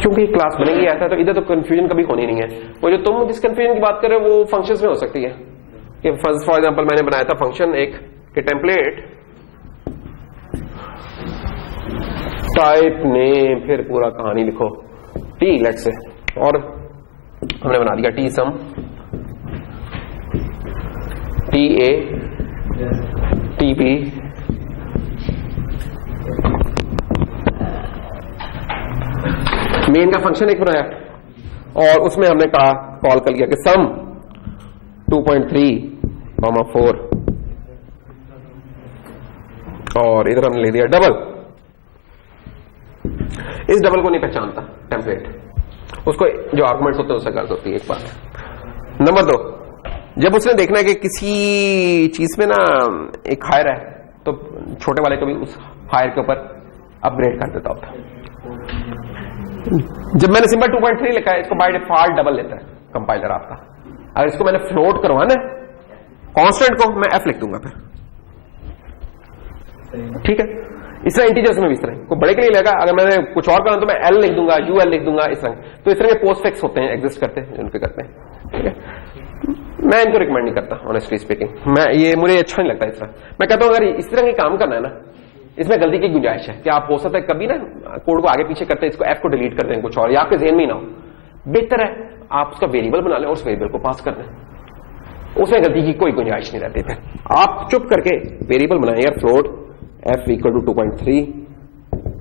क्योंकि क्लास बनेगी ऐसा, तो इधर तो कंफ्यूजन कभी होनी नहीं है। वो जो तुम जिस कंफ्यूजन की बात कर रहे हो वो फंक्शंस में हो सकती है कि फॉर एग्जांपल मैंने बनाया था फंक्शन एक कि टेम्पलेट टाइप नेम, फिर पूरा कहानी लिखो टी लेट से, और हमने बना दिया T sum T A T B main का फंक्शन एक बनाया और उसमें हमने कहा कॉल कर लिया कि सम 2.3, 4 और इधर हमने ले दिया डबल। इस डबल को नहीं पहचानता टेम्पलेट, उसको जो आर्गुमेंट्स होते हैं उससे गलत होती है, एक बात। नंबर 2, जब उसने देखना है कि किसी चीज में ना एक हायर है तो छोटे वाले को भी उस हायर के ऊपर अपग्रेड कर देता होता है। जब मैंने सिंबल 2.3 लिखा है, इसको बाय डिफॉल्ट डबल लेता है कंपाइलर आपका। अगर इसको मैंने फ्लोट करवाना है कांस्टेंट को, मैं एफ लिख दूंगा फिर, ठीक है। इस तरह इंटीजर्स में भी इस तरह को बड़े के लिए लगा, अगर मैंने कुछ और करना तो मैं एल लिख दूंगा, यूएल लिख दूंगा, इस तरह। तो इस तरह के पोस्ट फिक्स होते हैं, एग्जिस्ट करते हैं, उनके करते हैं, ठीक है। मैं इनको रिकमेंड नहीं करता ऑनेस्टली स्पीकिंग, मुझे अच्छा नहीं लगता इस तरह। मैं कहता हूं अगर इस तरह के काम करना है ना, इसमें गलती की गुंजाइश है कि आप हो सकता है कभी ना कोड को आगे पीछे करते हैं, इसको एफ को डिलीट करते हैं कुछ और, या आपके ज़हन में ही ना हो। बेहतर है आप उसका वेरिएबल बना लें और उस वेरिएबल को पास कर दें, उसमें गलती की कोई गुंजाइश नहीं रहती। फिर आप चुप करके वेरिएबल बनाएं यार, फ्लोट एफ इक्वल टू 2.3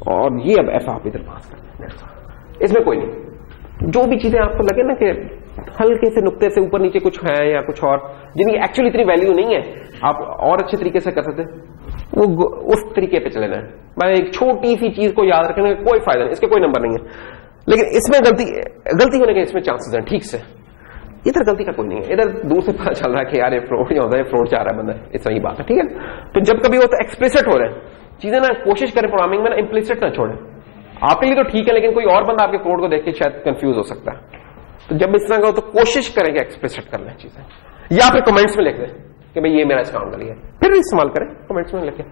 और ये अब एफ आप इधर पास कर दें, इसमें कोई नहीं। जो भी चीजें आपको लगे ना कि हल्के से नुक्ते से ऊपर नीचे कुछ है या कुछ और जिनकी एक्चुअली इतनी वैल्यू नहीं है, आप और अच्छे तरीके से कर सकते, वो उस तरीके पे चलेना है। मैं एक छोटी सी चीज को याद रखने का कोई फायदा नहीं, इसके कोई नंबर नहीं है, लेकिन इसमें गलती होने के इसमें चांसेस हैं, ठीक से। इधर गलती का कोई नहीं है, इधर दूर से पता चल रहा है कि यार ये फ्रॉड ही होता है, फ्रॉड चाह रहा है बंदा, इतना ही बात है, ठीक है। तो जब कभी हो तो एक्सप्लिसिट हो रहे हैं चीजें ना, कोशिश करें प्रोग्रामिंग में ना इम्प्लिसिट ना छोड़ें। आपके लिए तो ठीक है, लेकिन कोई और बंदा आपके कोड को देख के शायद कंफ्यूज हो सकता है। तो जब इस तरह का हो तो कोशिश करें कि एक्सप्लिसिट कर लें चीजें, या फिर कमेंट्स में लिख दें कि भाई ये मेरा इस काम का लिया है, फिर भी इस्तेमाल करें कमेंट्स में लिखें।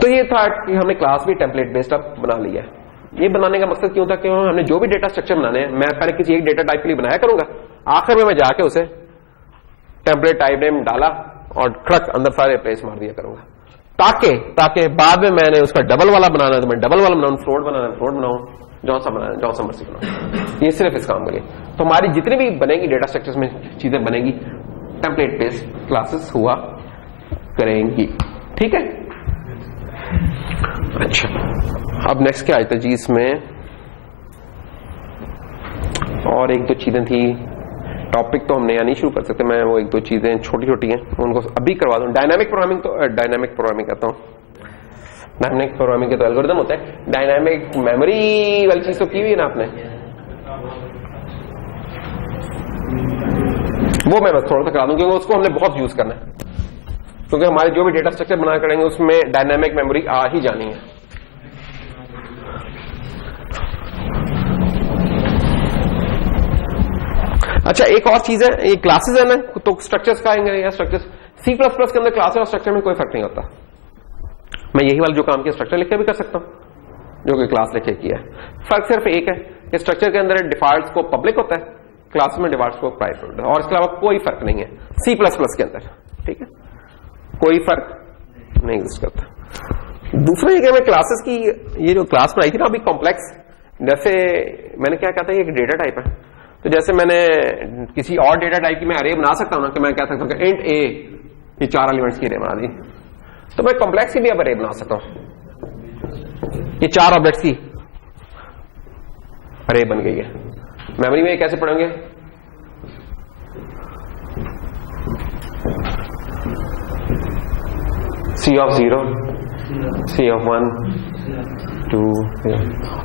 तो ये था कि हमने क्लास भी टेम्पलेट बेस्ड अब बना लिया है। ये बनाने का मकसद क्यों था कि हमने जो भी डेटा स्ट्रक्चर बनाने हैं, मैं पहले किसी एक डेटा टाइप के लिए बनाया करूंगा, आखिर में मैं जाके उसे टेम्पलेट टाइप नेम डाला और खड़क अंदर सारे प्लेस मार दिया करूंगा, ताकि बाद में मैंने उसका डबल वाला बनाना है तो मैं डबल वाला बनाऊं, फ्लोट बनाना है फ्लोट बनाऊं, जौन सा बनाना है जौन सा मर्जी बनाऊं। ये सिर्फ इस काम के लिए। तो हमारी जितनी भी बनेगी डेटा स्ट्रक्चर्स में चीजें बनेगी, टेम्पलेट बेस्ड क्लासेस हुआ करेंगी, ठीक है। अच्छा, अब नेक्स्ट क्या आता है जी इसमें, और एक दो चीजें थी, टॉपिक तो हम नया नहीं शुरू कर सकते, मैं वो एक दो चीजें छोटी छोटी हैं उनको अभी करवा दूं। डायनामिक प्रोग्रामिंग, तो डायनामिक प्रोग्रामिंग कहता हूं, डायनामिक प्रोग्रामिंग के तो एल्गोरिदम होता है, डायनामिक मेमोरी वाली चीज तो की हुई है ना आपने, वो मैं बस थोड़ा सा करा दूं क्योंकि उसको हमने बहुत यूज करना है, क्योंकि हमारे जो भी डेटा स्ट्रक्चर बना करेंगे उसमें डायनामिक मेमोरी आ ही जानी है। अच्छा, एक और चीज है, ये क्लासेस है ना, तो स्ट्रक्चर्स का आएंगे या स्ट्रक्चर्स, C++ के अंदर क्लासेस और स्ट्रक्चर में कोई फर्क नहीं होता। मैं यही वाला जो काम किया स्ट्रक्चर लिख के भी कर सकता हूं जो कि क्लास लिख के किया है। फर्क सिर्फ एक है कि स्ट्रक्चर के अंदर डिफॉल्ट को पब्लिक होता है, क्लास में डिफॉल्ट को प्राइवेट होता है, और इसके अलावा कोई फर्क नहीं है C++ के अंदर, ठीक है, कोई फर्क नहीं एग्जिस्ट करता। दूसरा ये कि मैं क्लासेस की ये जो क्लास बनाई थी ना अभी कॉम्प्लेक्स, जैसे मैंने क्या कहता है, एक डेटा टाइप है, तो जैसे मैंने किसी और डेटा टाइप की मैं अरे बना सकता हूं ना, कि मैं कह सकता हूं कि इंट ए ये 4 एलिमेंट्स की अरे बना दी, तो मैं कॉम्प्लेक्स की भी अब अरे बना सकता हूं, ये 4 ऑब्जेक्ट्स की अरे बन गई है। मेमोरी में ये कैसे पढ़ेंगे, C of 0, C of 1, 2,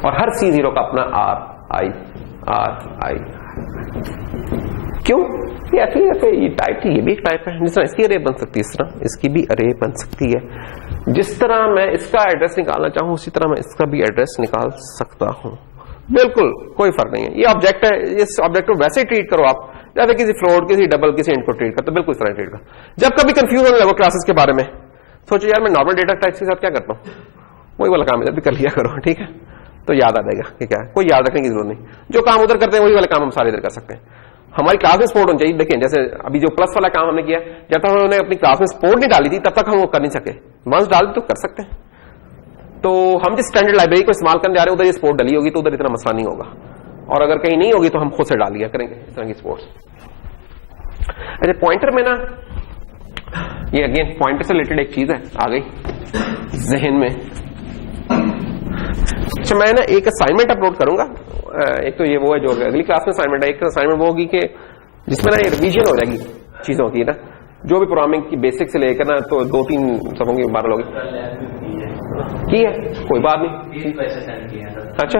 और हर C0 का अपना R I। क्यों? ये ऐसे ये टाइप थी, ये भी एक टाइप है, जिस तरह इसकी अरे बन सकती है इस तरह इसकी भी अरे बन सकती है। जिस तरह मैं इसका एड्रेस निकालना चाहूं उसी तरह मैं इसका भी एड्रेस निकाल सकता हूं, बिल्कुल कोई फर्क नहीं है। ये ऑब्जेक्ट है, इस ऑब्जेक्ट को वैसे ही ट्रीट करो आप जैसे किसी फ्लोट, किसी डबल, किसी इंट को ट्रीट करते, बिल्कुल इस तरह ट्रीट करो। जब कभी कंफ्यूज होने लगो क्लासेस के बारे में, सोचो यार मैं नॉर्मल डेटा टाइप्स के साथ क्या करता हूं, वही वाला काम इधर भी कर लिया करो, ठीक है, तो याद आ जाएगा कि क्या है, कोई याद रखने की जरूरत नहीं, जो काम उधर करते हैं वही वाले काम हम सारे इधर कर सकते हैं। हमारी क्लास में सपोर्ट होनी चाहिए। देखिए जैसे अभी जो प्लस वाला काम हमने किया, जब तक हमने अपनी क्लास में सपोर्ट नहीं डाली थी तब तक हम वो कर नहीं सके, वंस डाल दी तो कर सकते हैं। तो हम जिस स्टैंडर्ड लाइब्रेरी को इस्तेमाल करने जा रहे हैं उधर ये सपोर्ट डली होगी तो उधर इतना मसला नहीं होगा, और अगर कहीं नहीं होगी तो हम खुद से डाल लिया करेंगे इस तरह की सपोर्ट्स। अच्छा, पॉइंटर में ना ये अगेन पॉइंटर से रिलेटेड एक चीज है आ गई जहन में। अच्छा, मैं ना एक असाइनमेंट अपलोड करूंगा, एक तो ये वो है जो अगली क्लास में असाइनमेंट है, एक असाइनमेंट वो होगी कि जिसमें ना ये रिवीजन हो जाएगी चीजों की ना, जो भी प्रोग्रामिंग की बेसिक से लेकर ना तो 2-3 सबों की 12 लोग की है, कोई बात नहीं। अच्छा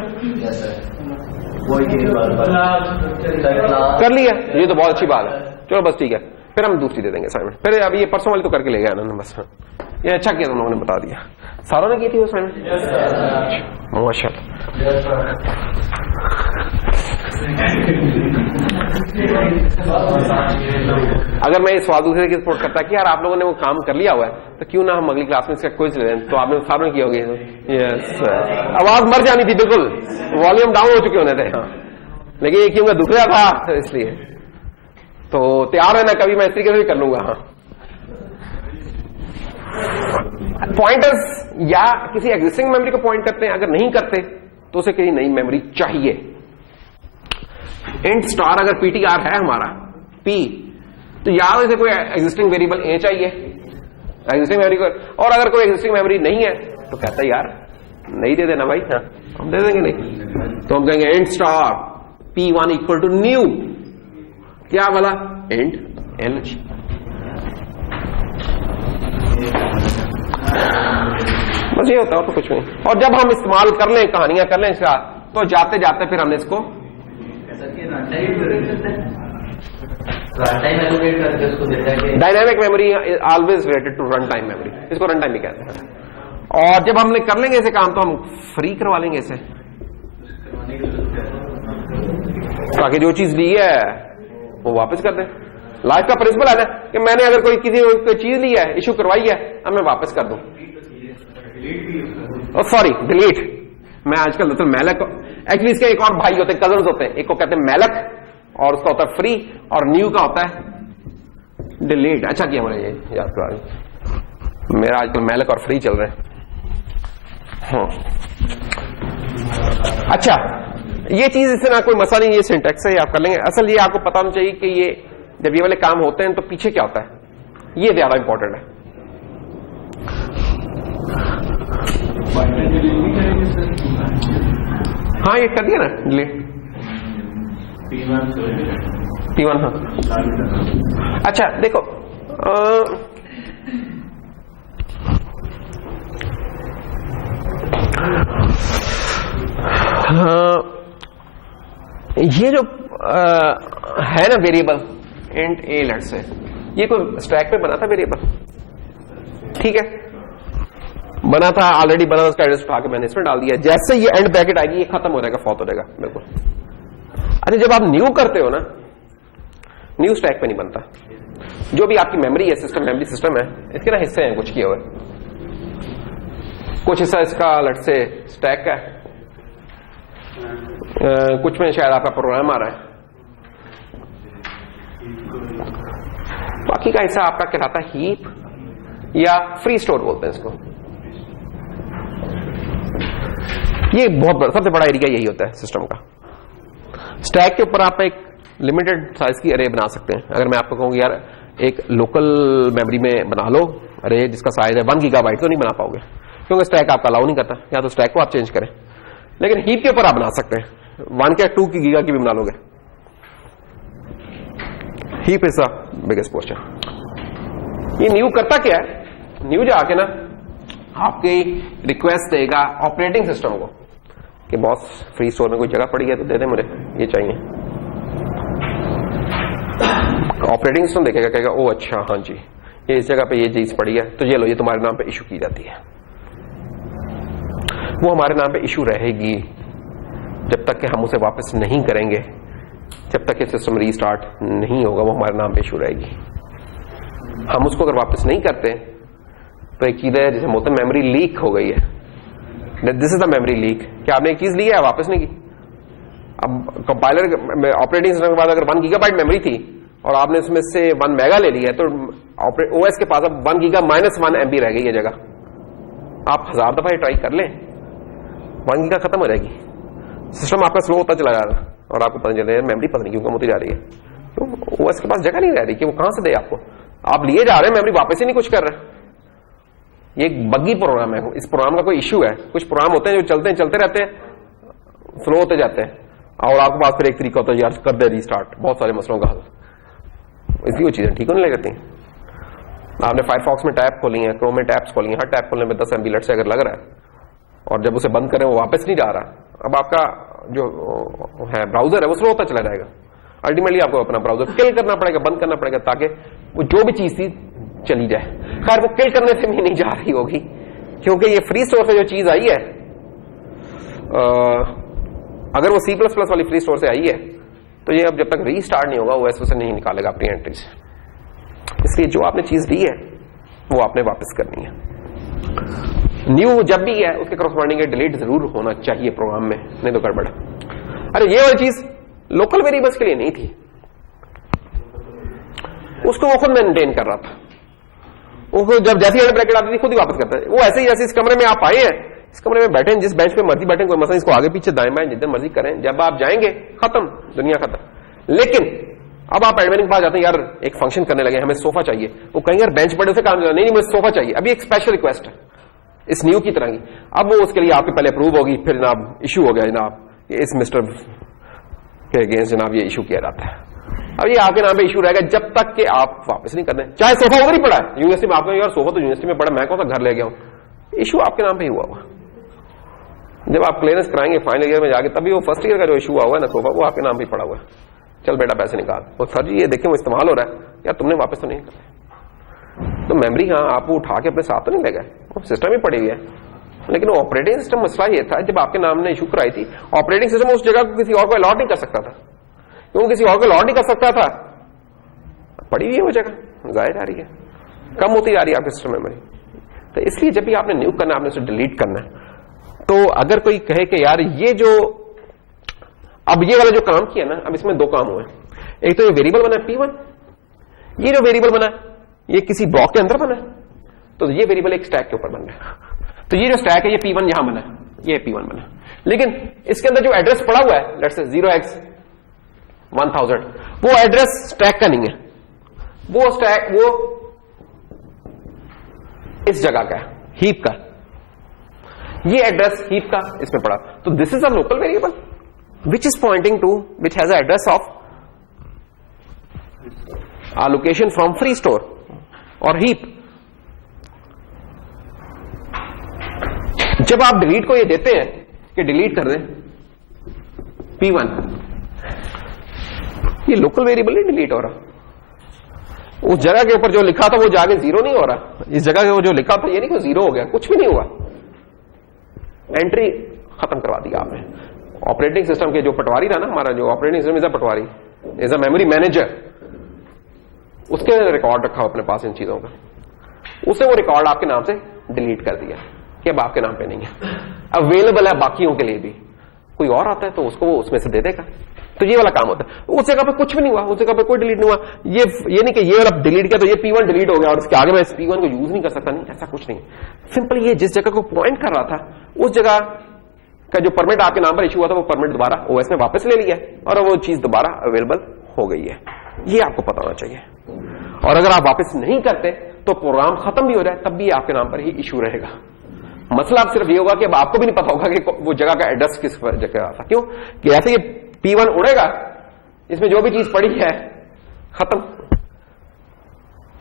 कर लिया, ये तो बहुत अच्छी बात है। चलो बस ठीक है, फिर हम दूसरी दे देंगे असाइनमेंट। फिर अभी ये परसों वाली तो करके ले गया ना बस। ये अच्छा किया तुम लोगों ने बता दिया। सारों ने की थी वो असाइनमेंट? माशाल्लाह। अगर मैं इस सवाल दूसरे की सपोर्ट करता कि यार आप लोगों ने वो काम कर लिया हुआ है तो क्यों ना हम अगली क्लास में इसका क्विज ले लें, तो आपने सारों ने की होगी। यस, आवाज मर जानी थी, बिल्कुल वॉल्यूम डाउन हो चुके होने थे। हाँ, लेकिन ये क्योंकि दूसरा था इसलिए तो तैयार है ना, कभी मैं इस तरीके से भी कर लूंगा। हाँ, पॉइंटर्स या किसी एग्जिस्टिंग मेमोरी को पॉइंट करते हैं, अगर नहीं करते तो उसे कहीं नई मेमोरी चाहिए। इंट स्टार अगर पीटीआर है हमारा पी, तो यार इसे कोई एग्जिस्टिंग वेरिएबल ए चाहिए एग्जिस्टिंग मेमोरी को, और अगर कोई एग्जिस्टिंग मेमोरी नहीं है तो कहता है यार नहीं दे देना भाई। हाँ, हम दे देंगे नहीं, तो हम कहेंगे int star P1 equal to new, क्या वाला इंट एल। बस ये होता है तो कुछ नहीं। और जब हम इस्तेमाल कर लें, कहानियां कर लें इसका, तो जाते जाते फिर हमने इसको dynamic memory always related to run time memory, इसको रन टाइम भी कहते हैं। और जब हमने कर लेंगे ऐसे काम तो हम फ्री करवा लेंगे इसे, ताकि जो चीज ली है वो वापस कर दें। लाइफ का प्रिंसिपल है ना कि मैंने अगर कोई किसी कोई चीज ली है, इशू करवाई है, अब मैं वापस कर दूं। सॉरी डिलीट, मैं आजकल दरअसल मेलक, एक्चुअली इसके एक और भाई होते हैं, कजन्स होते हैं, एक को कहते हैं मेलक और उसका होता है फ्री, और न्यू का होता है डिलीट। अच्छा किया मैंने ये याद करा, मेरा आजकल मेलक और फ्री चल रहे हैं। अच्छा, ये चीज इससे ना कोई मसला नहीं, ये सिंटैक्स है, आप कर लेंगे। असल ये आपको पता होना चाहिए कि ये जब ये वाले काम होते हैं तो पीछे क्या होता है, ये ज्यादा इंपॉर्टेंट है। हाँ, ये कर दिया ना डिलीट P1। हाँ, अच्छा देखो, ये जो है ना वेरिएबल इंट ए, लेट से ये कोई स्टैक पे बना था वेरिएबल, ठीक है, बना था ऑलरेडी, बना, उसका एड्रेस उठा के मैंने इसमें डाल दिया। जैसे ये एंड ब्रैकेट आएगी ये खत्म हो जाएगा, फॉल्ट हो जाएगा बिल्कुल। अच्छा, जब आप न्यू करते हो ना, न्यू स्टैक पे नहीं बनता। जो भी आपकी मेमोरी है, सिस्टम मेमोरी सिस्टम है, इसके ना हिस्से हैं कुछ किए हुए, कुछ हिस्सा इसका लेट से स्टैक का है, कुछ में शायद आपका प्रोग्राम आ रहा है, बाकी का हिस्सा आपका कहलाता है हीप या फ्री स्टोर बोलते हैं इसको। ये बहुत बड़ा, सबसे बड़ा एरिया यही होता है सिस्टम का। स्टैक के ऊपर आप एक लिमिटेड साइज की अरे बना सकते हैं। अगर मैं आपको कहूँ यार एक लोकल मेमोरी में बना लो अरे जिसका साइज है 1 गीगाबाइट, तो नहीं बना पाओगे क्योंकि स्टैक आपका अलाउ नहीं करता, या तो स्टैक को आप चेंज करें। लेकिन हीप के ऊपर आप बना सकते हैं, 1 या 2 की गीगा की भी बना लोगे। Heap is the biggest portion. ये न्यू करता क्या है, न्यू जाके ना आपकी रिक्वेस्ट देगा ऑपरेटिंग सिस्टम को कि बॉस फ्री स्टोर में कोई जगह पड़ी है तो दे दे, मुझे ये चाहिए। ऑपरेटिंग सिस्टम देखेगा, कहेगा ओ अच्छा हाँ जी ये इस जगह पे ये चीज पड़ी है, तो ये लो, ये तुम्हारे नाम पे इशू की जाती है। वो हमारे नाम पे इशू रहेगी जब तक कि हम उसे वापस नहीं करेंगे, जब तक कि सिस्टम रीस्टार्ट नहीं होगा, वो हमारे नाम पे इशू रहेगी। हम उसको अगर वापस नहीं करते तो एक चीज है जैसे बोलते हैं मेमोरी लीक हो गई है, this is the memory leak. क्या आपने एक चीज ली है वापस नहीं की? अब कंपाइलर ऑपरेटिंग सिस्टम के बाद अगर 1 गीगाबाइट मेमोरी थी और आपने उसमें से 1 मेगा ले लिया है, तो ओएस के पास अब 1 गीगा -1 MB रह गई है जगह। आप 1000 दफा ट्राई कर लें, 1 गीगा खत्म हो जाएगी, सिस्टम आपका स्लो होता चला जा रहा है और आपको पता चल मेमोरी पता नहीं क्यों कम होती जा रही है। तो ओएस के पास जगह नहीं रह रही कि वो कहां से दे आपको, आप लिए जा रहे हैं, मेमोरी वापस ही नहीं कुछ कर रहे। ये एक बग्गी प्रोग्राम है, इस प्रोग्राम का कोई इश्यू है। कुछ प्रोग्राम होते हैं जो चलते रहते हैं, स्लो होते जाते हैं, और आपके पास फिर एक तरीका होता है यार कर दे रीस्टार्ट, बहुत सारे मसलों का हल, इसलिए वो चीजें ठीक होने लगती हैं। आपने फायरफॉक्स में टैब खोली है, क्रोम में टैब्स खोली है, हर टैब खोलने में 10 MB लेट से अगर लग रहा है और जब उसे बंद करें वो वापस नहीं जा रहा, अब आपका जो है ब्राउजर है वो स्लो होता चला जाएगा। अल्टीमेटली आपको अपना ब्राउजर किल करना पड़ेगा, बंद करना पड़ेगा, ताकि वो जो भी चीज थी चली जाए। खैर वो किल करने से भी नहीं जा रही होगी, क्योंकि ये फ्री स्टोर से जो चीज आई है, अगर वो C++ वाली फ्री स्टोर से आई है तो ये अब जब तक रीस्टार्ट नहीं होगा OS से नहीं निकालेगा अपनी एंट्री से। इसलिए जो आपने चीज दी है वो आपने वापस करनी है। न्यू जब भी है उसके करस्पॉन्डिंग डिलीट जरूर होना चाहिए प्रोग्राम में, नहीं तो गड़बड़ है। अरे ये वाली चीज लोकल वेरिएबल्स के लिए नहीं थी, उसको वो खुद मेंटेन कर रहा था। वो जब जैसी एंड ब्रैकेट आती थी खुद ही वापस करता है। वो ऐसे ही जैसे इस कमरे में आप आए हैं, इस कमरे में बैठे हैं, जिस बेंच पे मर्जी बैठे, कोई मसला इसको आगे पीछे दाएं बाएं जितने मर्जी करें, जब आप जाएंगे खत्म, दुनिया खत्म। लेकिन अब आप एडमिन के पास जाते हैं, यार एक फंक्शन करने लगे, हमें सोफा चाहिए, वो कहेंगे यार बेंच पड़े से काम नहीं, नहीं मुझे सोफा चाहिए। अभी एक स्पेशल रिक्वेस्ट है इस न्यू की तरह की, अब वो उसके लिए आपके पहले अप्रूव होगी, फिर जनाब इशू हो गया, जनाब इस मिस्टर के अगेंस्ट जनाब ये इशू किया जाता है। अब ये आपके नाम पे इशू रहेगा जब तक कि आप वापस नहीं कर दें, चाहे सोफा उधर ही पड़ा है यूनिवर्सिटी में, आपको यार सोफा तो यूनिवर्सिटी में पड़ा, मैं कौन सा घर ले गया हूं, इशू आपके नाम पे ही हुआ हुआ। जब आप क्लियरेंस कराएंगे फाइनल ईयर में जाके, तभी वो फर्स्ट ईयर का जो इशू हुआ है ना सोफा, वो आपके नाम पे पड़ा हुआ है, चल बेटा पैसे निकाल। और सर जी ये देखें वो इस्तेमाल हो रहा है, यार तुमने वापस तो नहीं कर, तो मेमोरी हाँ आप वो उठा के अपने साथ तो नहीं ले गए, वो सिस्टम ही पड़ी हुई है। लेकिन ऑपरेटिंग सिस्टम मसला ये था, जब आपके नाम ने इशू कराई थी, ऑपरेटिंग सिस्टम उस जगह को किसी और को अलॉट नहीं कर सकता था, क्योंकि किसी और को अलॉट नहीं कर सकता था, पड़ी हुई है वो जगह, जाया जा रही है, कम होती जा रही है आपकी सिस्टम मेमोरी। तो इसलिए जब भी आपने न्यू करना, आपने उसे डिलीट करना है। तो अगर कोई कहे कि यार ये जो अब ये वाला जो काम किया ना, अब इसमें दो काम हुए, एक तो ये वेरिएबल बना है P1, ये जो वेरिएबल बना है ये किसी ब्लॉक के अंदर बना है, तो ये वेरिएबल एक स्टैक के ऊपर बन रहा है। तो ये जो स्टैक है ये P1 यहां बना है, ये P1 बना है, लेकिन इसके अंदर जो एड्रेस पड़ा हुआ है लेट्स से 0x1000, वो एड्रेस स्टैक का नहीं है, वो स्टैक वो इस जगह का है, हीप का, ये एड्रेस हीप का इसमें पड़ा। तो this is a local variable which is pointing to, which has an address of allocation from free store or heap. जब आप डिलीट को ये देते हैं कि डिलीट कर दें P1, ये लोकल वेरिएबल नहीं डिलीट हो रहा, उस जगह के ऊपर जो लिखा था वो जाके जीरो नहीं हो रहा, इस जगह के जो लिखा था ये नहीं कि जीरो हो गया, कुछ भी नहीं हुआ, एंट्री खत्म करवा दिया आपने। ऑपरेटिंग सिस्टम के जो पटवारी था ना, हमारा जो operating system is a Patwari, is a memory manager, उसके रिकॉर्ड रखा अपने पास इन चीजों का, उसे वो रिकॉर्ड आपके नाम से डिलीट कर दिया कि अब आपके नाम पे नहीं है, अवेलेबल है बाकियों के लिए भी, कोई और आता है तो उसको वो उसमें से दे देगा। तो ये वाला काम होता है। उस जगह पे कुछ भी नहीं हुआ, उस जगह पे कोई डिलीट नहीं हुआ, ये नहीं कि ये वाला डिलीट किया तो ये P1 डिलीट हो गया और इसके आगे मैं इस P1 को यूज नहीं कर सकता, नहीं, ऐसा कुछ नहीं। सिंपल ये जिस जगह को पॉइंट कर रहा था उस जगह का जो परमिट आपके नाम पर इशू हुआ था वो परमिट दोबारा OS में वापस ले लिया और वो चीज दोबारा अवेलेबल हो गई है, ये आपको पता होना चाहिए। और अगर आप वापस नहीं करते तो प्रोग्राम खत्म भी हो जाए तब भी आपके नाम पर ही इशू रहेगा। मसला अब सिर्फ ये होगा कि अब आपको भी नहीं पता होगा कि वो जगह का एड्रेस किस जगह था, क्यों कि ऐसे ये P1 उड़ेगा, इसमें जो भी चीज पड़ी है खत्म,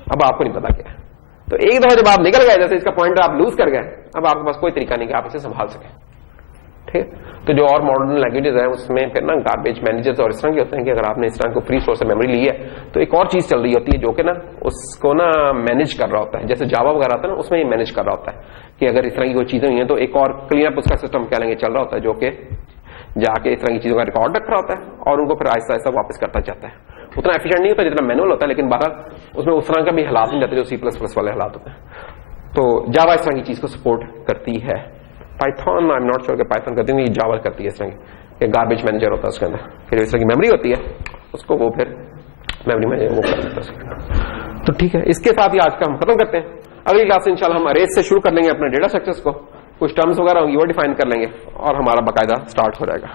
अब आपको नहीं पता क्या है। तो एक दफा जब आप निकल गए, जैसे इसका पॉइंटर आप लूज कर गए, अब आपके पास कोई तरीका नहीं कि आप इसे संभाल सकें। ठीक, तो जो और मॉडर्न लैंग्वेजेस है उसमें फिर ना गार्बेज मैनेजर्स और इस तरह के होते हैं कि अगर आपने इस तरह को फ्री सोर्स से मेमोरी ली है तो एक और चीज चल रही होती है जो कि ना उसको ना मैनेज कर रहा होता है, जैसे जावा वगैरह आता है ना उसमें ही मैनेज कर रहा होता है कि अगर इस तरह की कोई चीजें हुई हैं तो एक और क्लीन अप उसका सिस्टम कह लेंगे चल रहा होता है, जो कि जाके इस तरह की चीजों का रिकॉर्ड रख रहा होता है और उनको फिर आहिस्ता आहिस्ता वापस करता जाता है। उतना एफिशिएंट नहीं होता जितना मैनुअल होता है, लेकिन बहरहाल उसमें उस तरह का भी हालात नहीं जाते जो C++ वाले हालात होते हैं। तो जावा इस तरह की चीज को सपोर्ट करती है। Python I am not sure कि पाइथन करती है, जावा करती है इस तरह की, गार्बेज मैनेजर होता है उसके अंदर, फिर इस तरह की मेमोरी होती है उसको वो फिर मेमोरी मैनेजर वो कर देता है। तो ठीक है, इसके साथ ही आज का हम खत्म करते हैं। अगली क्लास में इंशाल्लाह हम अरेज से शुरू कर लेंगे अपने डेटा स्ट्रक्चर्स को, कुछ टर्म्स वगैरह होंगी वो डिफाइन कर लेंगे और हमारा बाकायदा स्टार्ट हो जाएगा।